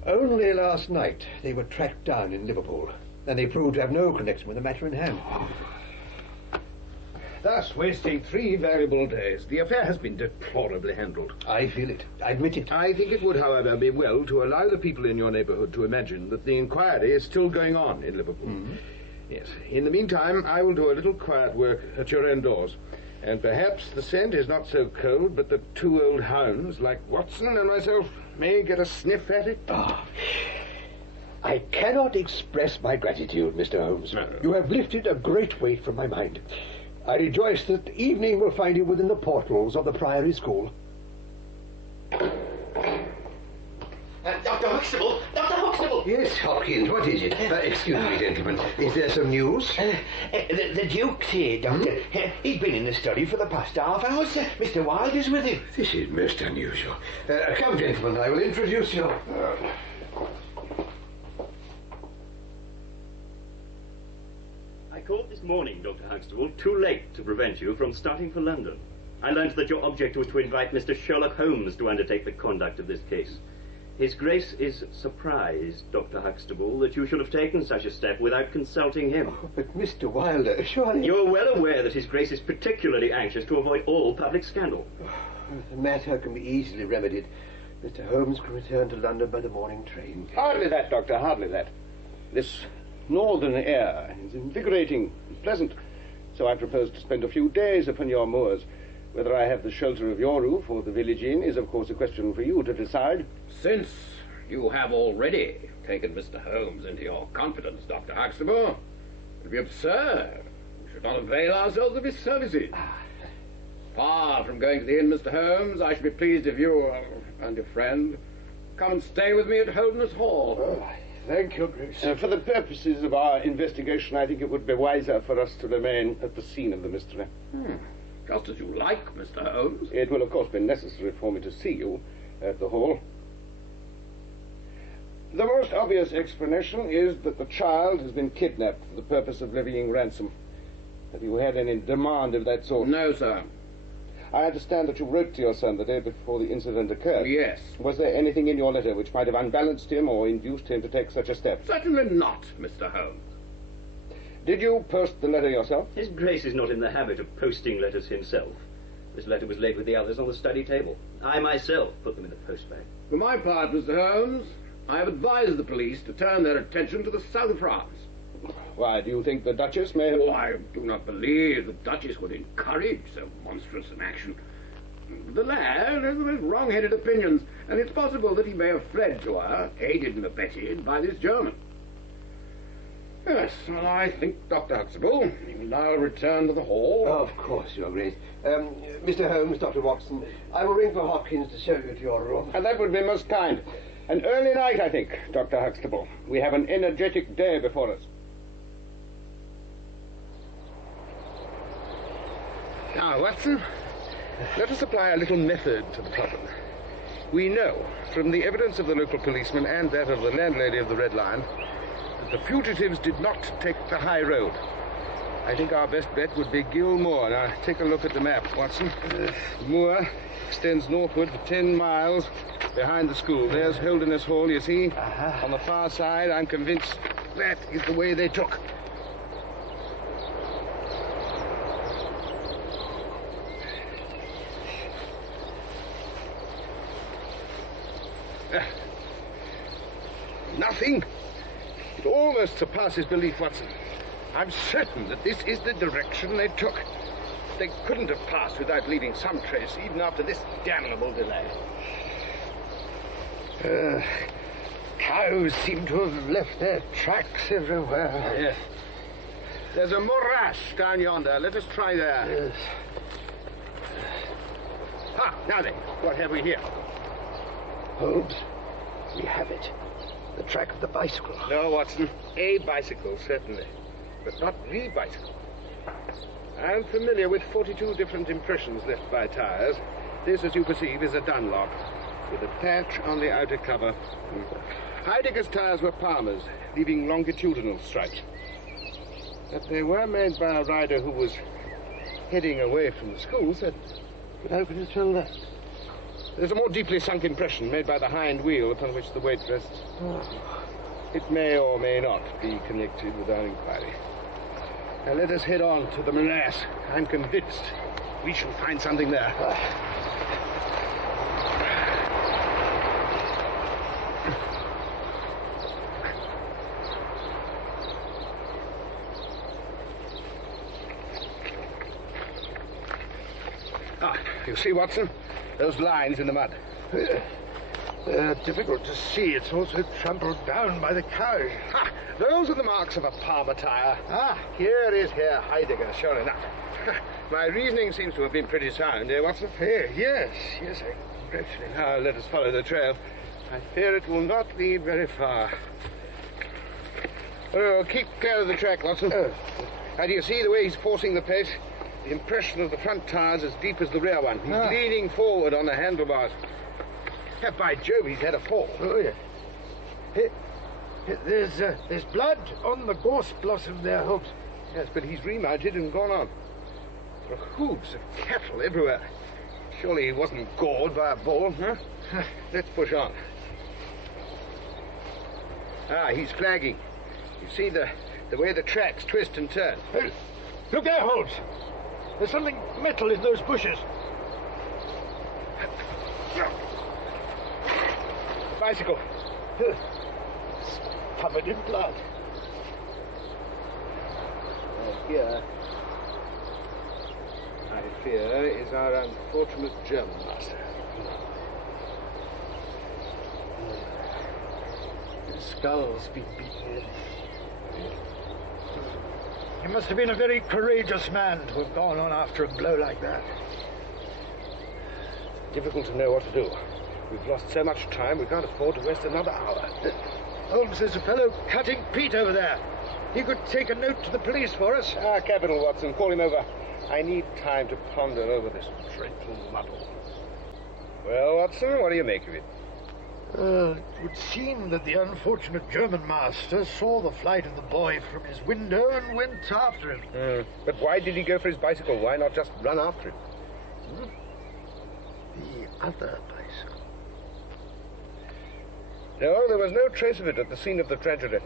Only last night they were tracked down in Liverpool, and they proved to have no connection with the matter in hand. Thus wasting 3 valuable days. The affair has been deplorably handled. I feel it. I admit it. I think it would, however, be well to allow the people in your neighbourhood to imagine that the inquiry is still going on in Liverpool. Yes. In the meantime, I will do a little quiet work at your own doors. And perhaps the scent is not so cold, but the 2 old hounds, like Watson and myself, may get a sniff at it. I cannot express my gratitude, Mr. Holmes. You have lifted a great weight from my mind. I rejoice that evening will find you within the portals of the Priory School. Dr. Huxtable! Dr. Huxtable! Yes, Hopkins, what is it? Excuse me, gentlemen. Is there some news? The Duke's here, Doctor. He's been in the study for the past half hour, sir. Mr. Wilde is with him. This is most unusual. Come, gentlemen, I will introduce you. I called this morning, Dr. Huxtable, too late to prevent you from starting for London. I learned that your object was to invite Mr. Sherlock Holmes to undertake the conduct of this case. His Grace is surprised, Dr. Huxtable, that you should have taken such a step without consulting him. But Mr. Wilder, surely... You're well aware that His Grace is particularly anxious to avoid all public scandal. The matter can be easily remedied. Mr. Holmes can return to London by the morning train. Hardly that, Doctor, hardly that. This northern air is invigorating and pleasant, so I propose to spend a few days upon your moors. Whether I have the shelter of your roof or the village inn is, of course, a question for you to decide. Since you have already taken Mr. Holmes into your confidence, Dr. Huxtable, it would be absurd. We should not avail ourselves of his services. Far from going to the inn, Mr. Holmes, I should be pleased if you and your friend come and stay with me at Holderness Hall. Thank you, Grace. For the purposes of our investigation, I think it would be wiser for us to remain at the scene of the mystery. Just as you like, Mr. Holmes. It will, of course, be necessary for me to see you at the Hall. The most obvious explanation is that the child has been kidnapped for the purpose of levying ransom. Have you had any demand of that sort? No, sir. I understand that you wrote to your son the day before the incident occurred. Yes. Was there anything in your letter which might have unbalanced him or induced him to take such a step? Certainly not, Mr. Holmes. Did you post the letter yourself? His Grace is not in the habit of posting letters himself. This letter was laid with the others on the study table. I myself put them in the post bag. For my part, Mr. Holmes, I have advised the police to turn their attention to the south of France. Why, do you think the Duchess may have... Oh, I do not believe the Duchess would encourage so monstrous an action. The lad has the most wrong-headed opinions, and it's possible that he may have fled to her, aided and abetted by this German. Yes, well, I think, Dr. Huxtable, you will now return to the hall. Of course, Your Grace. Mr. Holmes, Dr. Watson, I will ring for Hopkins to show you to your room. And that would be most kind. An early night, I think, Dr. Huxtable. We have an energetic day before us. Now, Watson, let us apply a little method to the problem. We know, from the evidence of the local policeman and that of the landlady of the Red Lion, that the fugitives did not take the high road. I think our best bet would be Gill Moor. Now, take a look at the map, Watson. Moor extends northward for 10 miles behind the school. There's Holderness Hall, you see. On the far side, I'm convinced that is the way they took. Nothing. It almost surpasses belief, Watson. I'm certain that this is the direction they took. They couldn't have passed without leaving some trace, even after this damnable delay. Cows seem to have left their tracks everywhere. Yes. There's a morass down yonder. Let us try there. Yes. Ha! Now then, what have we here? Holmes, we have it. The track of the bicycle. No, Watson. A bicycle, certainly. But not the bicycle. I'm familiar with 42 different impressions left by tires. This, as you perceive, is a Dunlop, with a patch on the outer cover. Heidegger's tires were Palmer's, leaving longitudinal stripes. But they were made by a rider who was heading away from the school, said. But how can you tell that? There's a more deeply sunk impression made by the hind wheel upon which the weight rests. It may or may not be connected with our inquiry. Now let us head on to the morass. I'm convinced we shall find something there. You see, Watson? Those lines in the mud. They're difficult to see. It's also trampled down by the cows. Ha! Those are the marks of a Palmer tire. Here is Herr Heidegger, sure enough. My reasoning seems to have been pretty sound, eh, Watson? Yes, I congratulate you. Now, let us follow the trail. I fear it will not lead very far. Oh, keep clear of the track, Watson. How do you see the way he's forcing the pace? The impression of the front tire's as deep as the rear one. He's leaning forward on the handlebars. By Jove, he's had a fall. Oh, yeah. There's blood on the gorse blossom there, Holmes. Yes, but he's remounted and gone on. There are hooves of cattle everywhere. Surely he wasn't gored by a ball, huh? Let's push on. He's flagging. You see the way the tracks twist and turn. Hey, look there, Holmes. There's something metal in those bushes. Bicycle. It's covered in blood. Here, I fear, is our unfortunate German master. His skull's been beaten in. He must have been a very courageous man to have gone on after a blow like that. Difficult to know what to do. We've lost so much time, we can't afford to waste another hour. Holmes, there's a fellow cutting peat over there. He could take a note to the police for us. Capital, Watson. Call him over. I need time to ponder over this dreadful muddle. Well, Watson, what do you make of it? It would seem that the unfortunate German master saw the flight of the boy from his window and went after him. But why did he go for his bicycle? Why not just run after him? The other bicycle? No, there was no trace of it at the scene of the tragedy.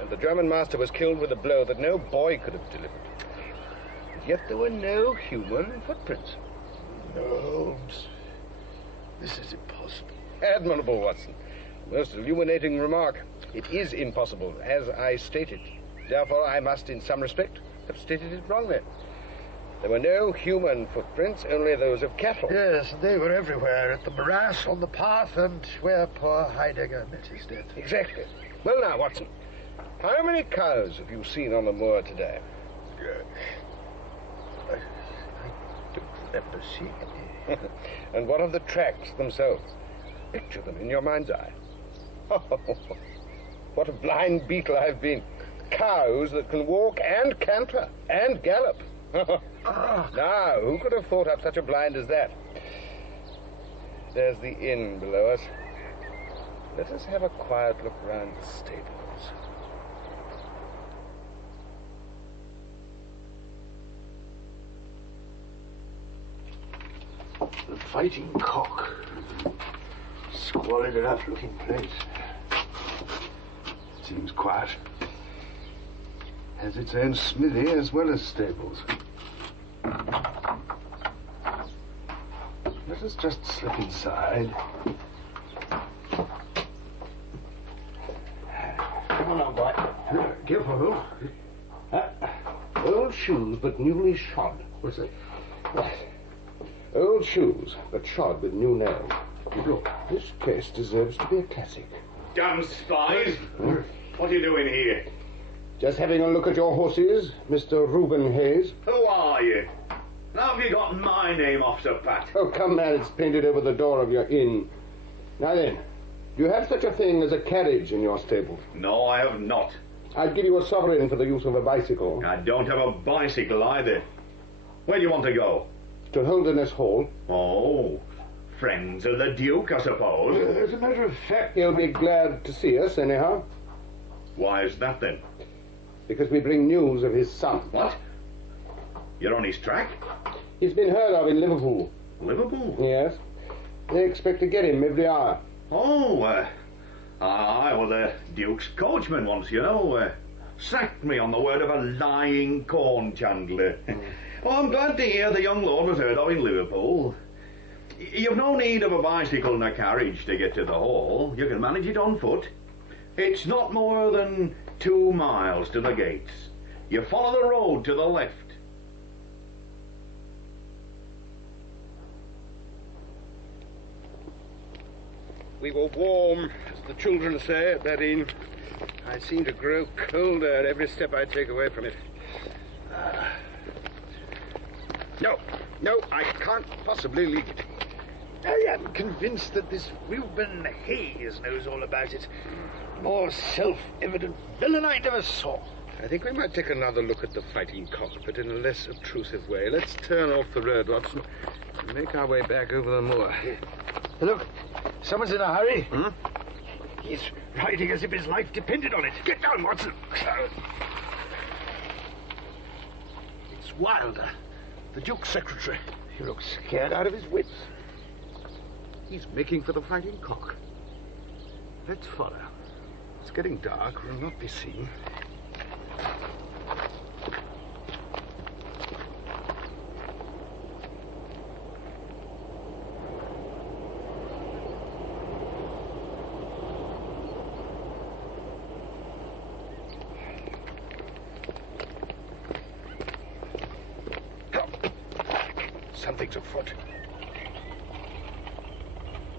And the German master was killed with a blow that no boy could have delivered. Yet there were no human footprints. No, Holmes. This is impossible. Admirable, Watson. Most illuminating remark. It is impossible, as I stated. Therefore, I must, in some respect, have stated it wrongly. There were no human footprints, only those of cattle. Yes, they were everywhere, at the morass, on the path, and where poor Heidegger met his death. Exactly. Well, now, Watson, how many cows have you seen on the moor today? I don't remember seeing any. And what of the tracks themselves? Picture them in your mind's eye. Oh, what a blind beetle I've been. Cows that can walk and canter and gallop. Now, who could have thought up such a blind as that? There's the inn below us. Let us have a quiet look round the stables. The Fighting Cock. Squalid enough looking place. Seems quiet. Has its own smithy as well as stables. Let us just slip inside. Come on, boy. Careful, old shoes, but newly shod. What's that? What? Old shoes, but shod with new nails. Look, this case deserves to be a classic. Damn spies! What are you doing here? Just having a look at your horses, Mr. Reuben Hayes. Who are you? How have you gotten my name off so pat? Oh, come, man, it's painted over the door of your inn. Now then, do you have such a thing as a carriage in your stables? No, I have not. I'd give you a sovereign for the use of a bicycle. I don't have a bicycle either. Where do you want to go? To Holderness Hall. Oh, friends of the Duke, I suppose. As a matter of fact, he'll be glad to see us, anyhow. Why is that, then? Because we bring news of his son. What? You're on his track? He's been heard of in Liverpool. Liverpool? Yes. They expect to get him every hour. Oh, I was the Duke's coachman once, you know. Sacked me on the word of a lying corn chandler. Oh, I'm glad to hear the young lord was heard of in Liverpool. You've no need of a bicycle and a carriage to get to the hall. You can manage it on foot. It's not more than 2 miles to the gates. You follow the road to the left. We were warm, as the children say at that inn. I seem to grow colder at every step I take away from it. No, I can't possibly leave it. I am convinced that this Reuben Hayes knows all about it. More self-evident villain I never saw. I think we might take another look at the Fighting Cock, but in a less obtrusive way. Let's turn off the road, Watson, and make our way back over the moor. Look, someone's in a hurry. Hmm? He's riding as if his life depended on it. Get down, Watson. It's Wilder, the Duke's secretary. He looks scared out of his wits. He's making for the Fighting Cock. Let's follow. It's getting dark. We'll not be seen. Something's afoot.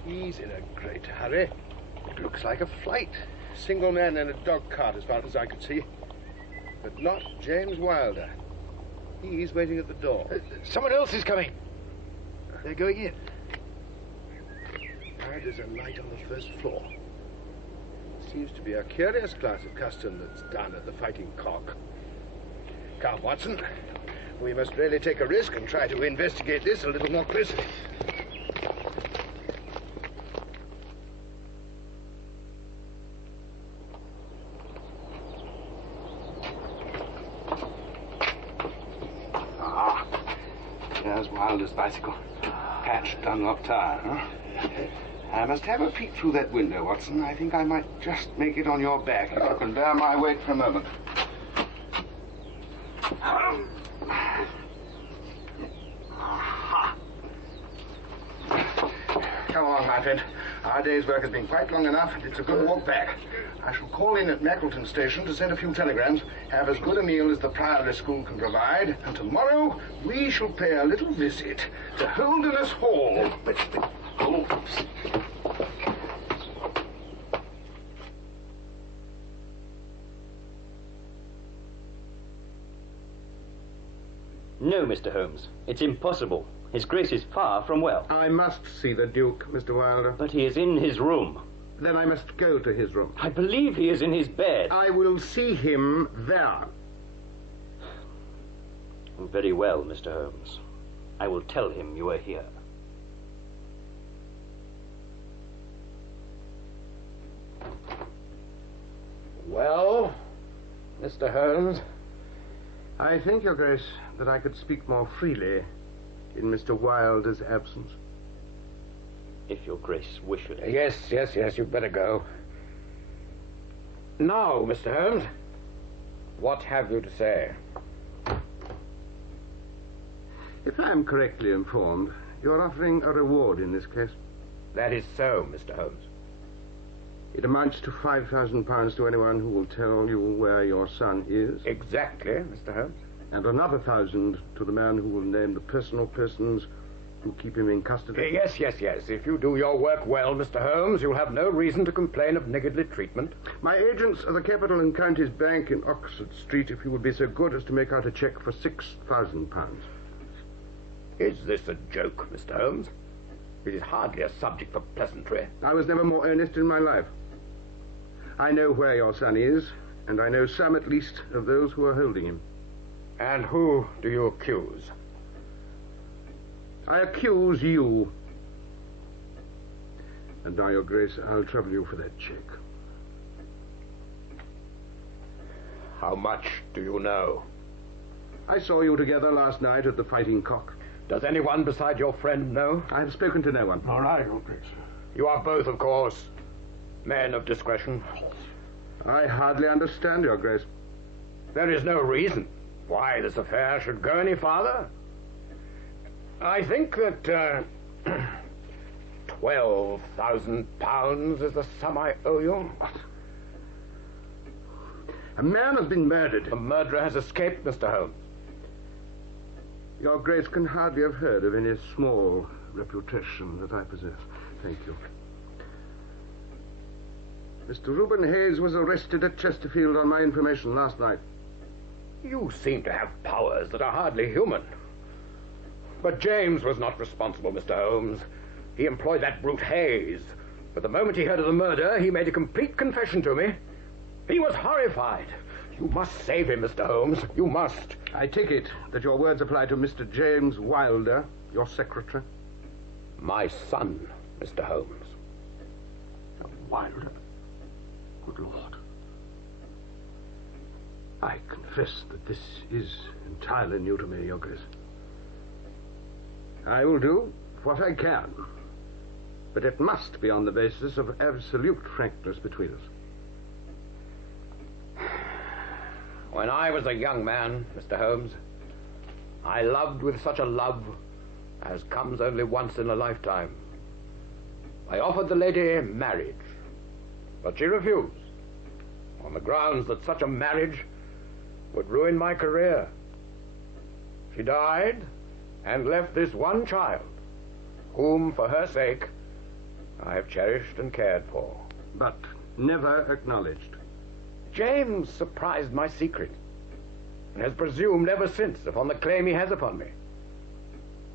He's in a great hurry. It looks like a flight. Single man and a dog cart, as far as I could see. But not James Wilder. He's waiting at the door. Someone else is coming. They're going in. There's a light on the first floor. Seems to be a curious class of custom that's done at the Fighting Cock. Come, Watson. We must really take a risk and try to investigate this a little more closely. There's Wilder's bicycle. Patched Dunlop tire, huh? I must have a peek through that window, Watson. I think I might just make it on your back if I can bear my weight for a moment. Come along, my friend. Our day's work has been quite long enough, and it's a good walk back. I shall call in at Mackleton Station to send a few telegrams, have as good a meal as the Priory School can provide, and tomorrow we shall pay a little visit to Holderness Hall. No, Mr. Holmes. It's impossible. His Grace is far from well. I must see the Duke, Mr. Wilder. But he is in his room. Then I must go to his room. I believe he is in his bed. I will see him there. Very well, Mr. Holmes. I will tell him you are here. Well, Mr. Holmes, I think, Your Grace, that I could speak more freely in Mr. Wilder's absence. If Your Grace wishes. Yes, you'd better go. Now, Mr. Holmes, what have you to say? If I am correctly informed, you're offering a reward in this case. That is so, Mr. Holmes. It amounts to £5,000 to anyone who will tell you where your son is. Exactly, Mr. Holmes. And another 1,000 to the man who will name the personal persons who keep him in custody. Yes. If you do your work well, Mr. Holmes, you'll have no reason to complain of niggardly treatment. My agents are the Capital and Counties Bank in Oxford Street, if you would be so good as to make out a cheque for £6,000. Is this a joke, Mr. Holmes? It is hardly a subject for pleasantry. I was never more earnest in my life. I know where your son is, and I know some, at least, of those who are holding him. And who do you accuse? I accuse you. And now, Your Grace, I'll trouble you for that cheque. How much do you know? I saw you together last night at the Fighting Cock. Does anyone beside your friend know? I have spoken to no one. All right, Your Grace. You are both, of course, men of discretion. I hardly understand, Your Grace. There is no reason why this affair should go any farther. I think that £12,000 is the sum I owe you. A man has been murdered. The murderer has escaped, Mr. Holmes. Your Grace can hardly have heard of any small reputation that I possess. Thank you. Mr. Reuben Hayes was arrested at Chesterfield on my information last night. You seem to have powers that are hardly human. But James was not responsible, Mr. Holmes. He employed that brute Hayes. But the moment he heard of the murder, he made a complete confession to me. He was horrified. You must save him, Mr. Holmes. You must. I take it that your words apply to Mr. James Wilder, your secretary? My son, Mr. Holmes. Wilder? Good Lord. I confess that this is entirely new to me, Your Grace. I will do what I can, but it must be on the basis of absolute frankness between us. When I was a young man, Mr. Holmes, I loved with such a love as comes only once in a lifetime. I offered the lady marriage, but she refused, on the grounds that such a marriage would ruin my career. She died and left this one child, whom, for her sake, I have cherished and cared for. But never acknowledged. James surprised my secret, and has presumed ever since upon the claim he has upon me.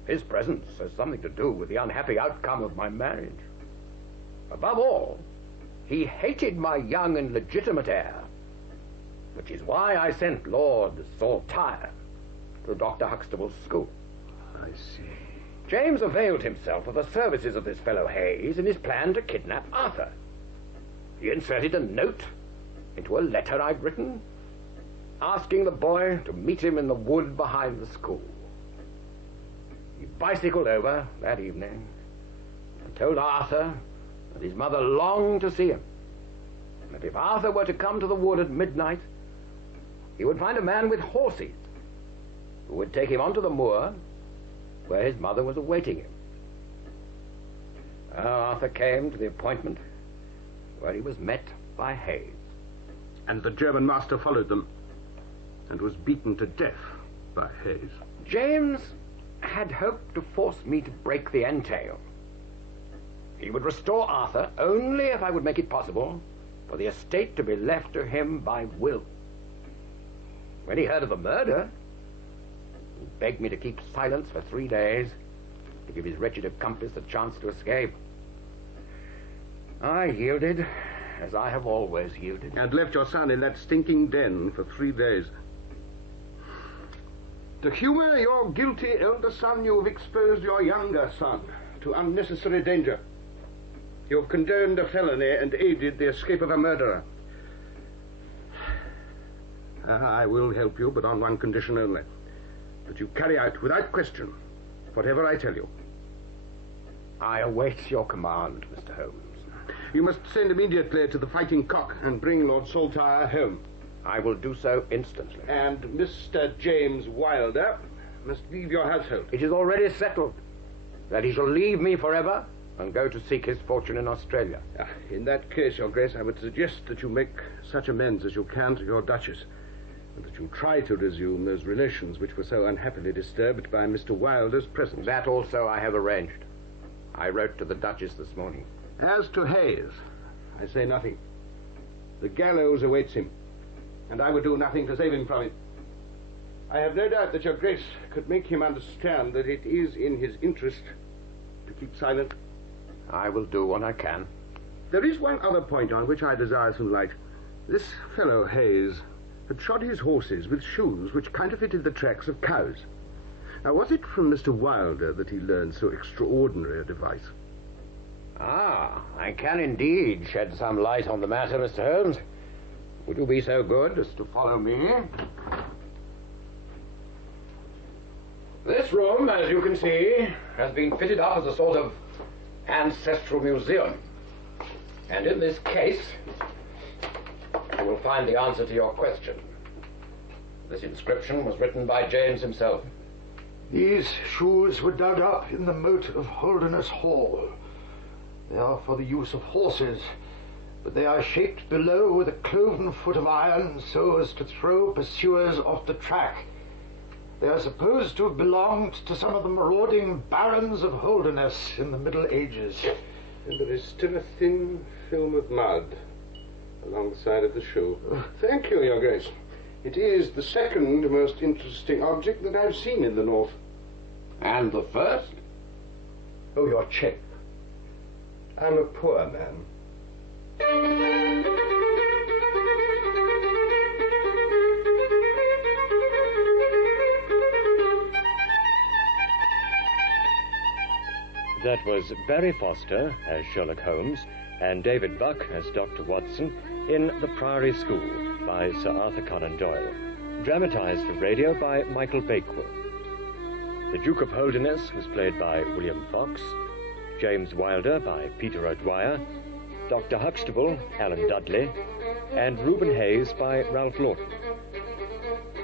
His presence has something to do with the unhappy outcome of my marriage. Above all, he hated my young and legitimate heir, which is why I sent Lord Saltire to Dr. Huxtable's school. I see. James availed himself of the services of this fellow Hayes in his plan to kidnap Arthur. He inserted a note into a letter I'd written, asking the boy to meet him in the wood behind the school. He bicycled over that evening and told Arthur that his mother longed to see him, and that if Arthur were to come to the wood at midnight, he would find a man with horses who would take him onto the moor where his mother was awaiting him. Arthur came to the appointment, where he was met by Hayes. And the German master followed them and was beaten to death by Hayes. James had hoped to force me to break the entail. He would restore Arthur only if I would make it possible for the estate to be left to him by will. When he heard of the murder, he begged me to keep silence for 3 days to give his wretched accomplice a chance to escape. I yielded, as I have always yielded. And left your son in that stinking den for 3 days. To humor your guilty elder son, you've exposed your younger son to unnecessary danger. You've condoned a felony and aided the escape of a murderer. I will help you, but on one condition only. That you carry out, without question, whatever I tell you. I await your command, Mr. Holmes. You must send immediately to the Fighting Cock and bring Lord Saltire home. I will do so instantly. And Mr. James Wilder must leave your household. It is already settled that he shall leave me forever and go to seek his fortune in Australia. In that case, Your Grace, I would suggest that you make such amends as you can to your Duchess, and that you try to resume those relations which were so unhappily disturbed by Mr. Wilder's presence. That also I have arranged. I wrote to the Duchess this morning. As to Hayes, I say nothing. The gallows awaits him, and I would do nothing to save him from it. I have no doubt that Your Grace could make him understand that it is in his interest to keep silent. I will do what I can. There is one other point on which I desire some light. This fellow Hayes had shod his horses with shoes which counterfeited the tracks of cows. Now, was it from Mr. Wilder that he learned so extraordinary a device? I can indeed shed some light on the matter, Mr. Holmes. Would you be so good as to follow me? This room, as you can see, has been fitted up as a sort of ancestral museum. And in this case, you will find the answer to your question. This inscription was written by James himself. These shoes were dug up in the moat of Holderness Hall. They are for the use of horses, but they are shaped below with a cloven foot of iron so as to throw pursuers off the track. They are supposed to have belonged to some of the marauding barons of Holderness in the Middle Ages. And there is still a thin film of mud along the side of the shoe. Thank you, Your Grace. It is the second most interesting object that I've seen in the north. And the first? Oh, your check. I'm a poor man. That was Barry Foster as Sherlock Holmes and David Buck as Dr. Watson in The Priory School by Sir Arthur Conan Doyle, dramatized for radio by Michael Bakewell. The Duke of Holderness was played by William Fox, James Wilder by Peter O'Dwyer, Dr. Huxtable, Alan Dudley, and Reuben Hayes by Ralph Lawton.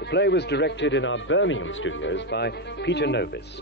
The play was directed in our Birmingham studios by Peter Novis.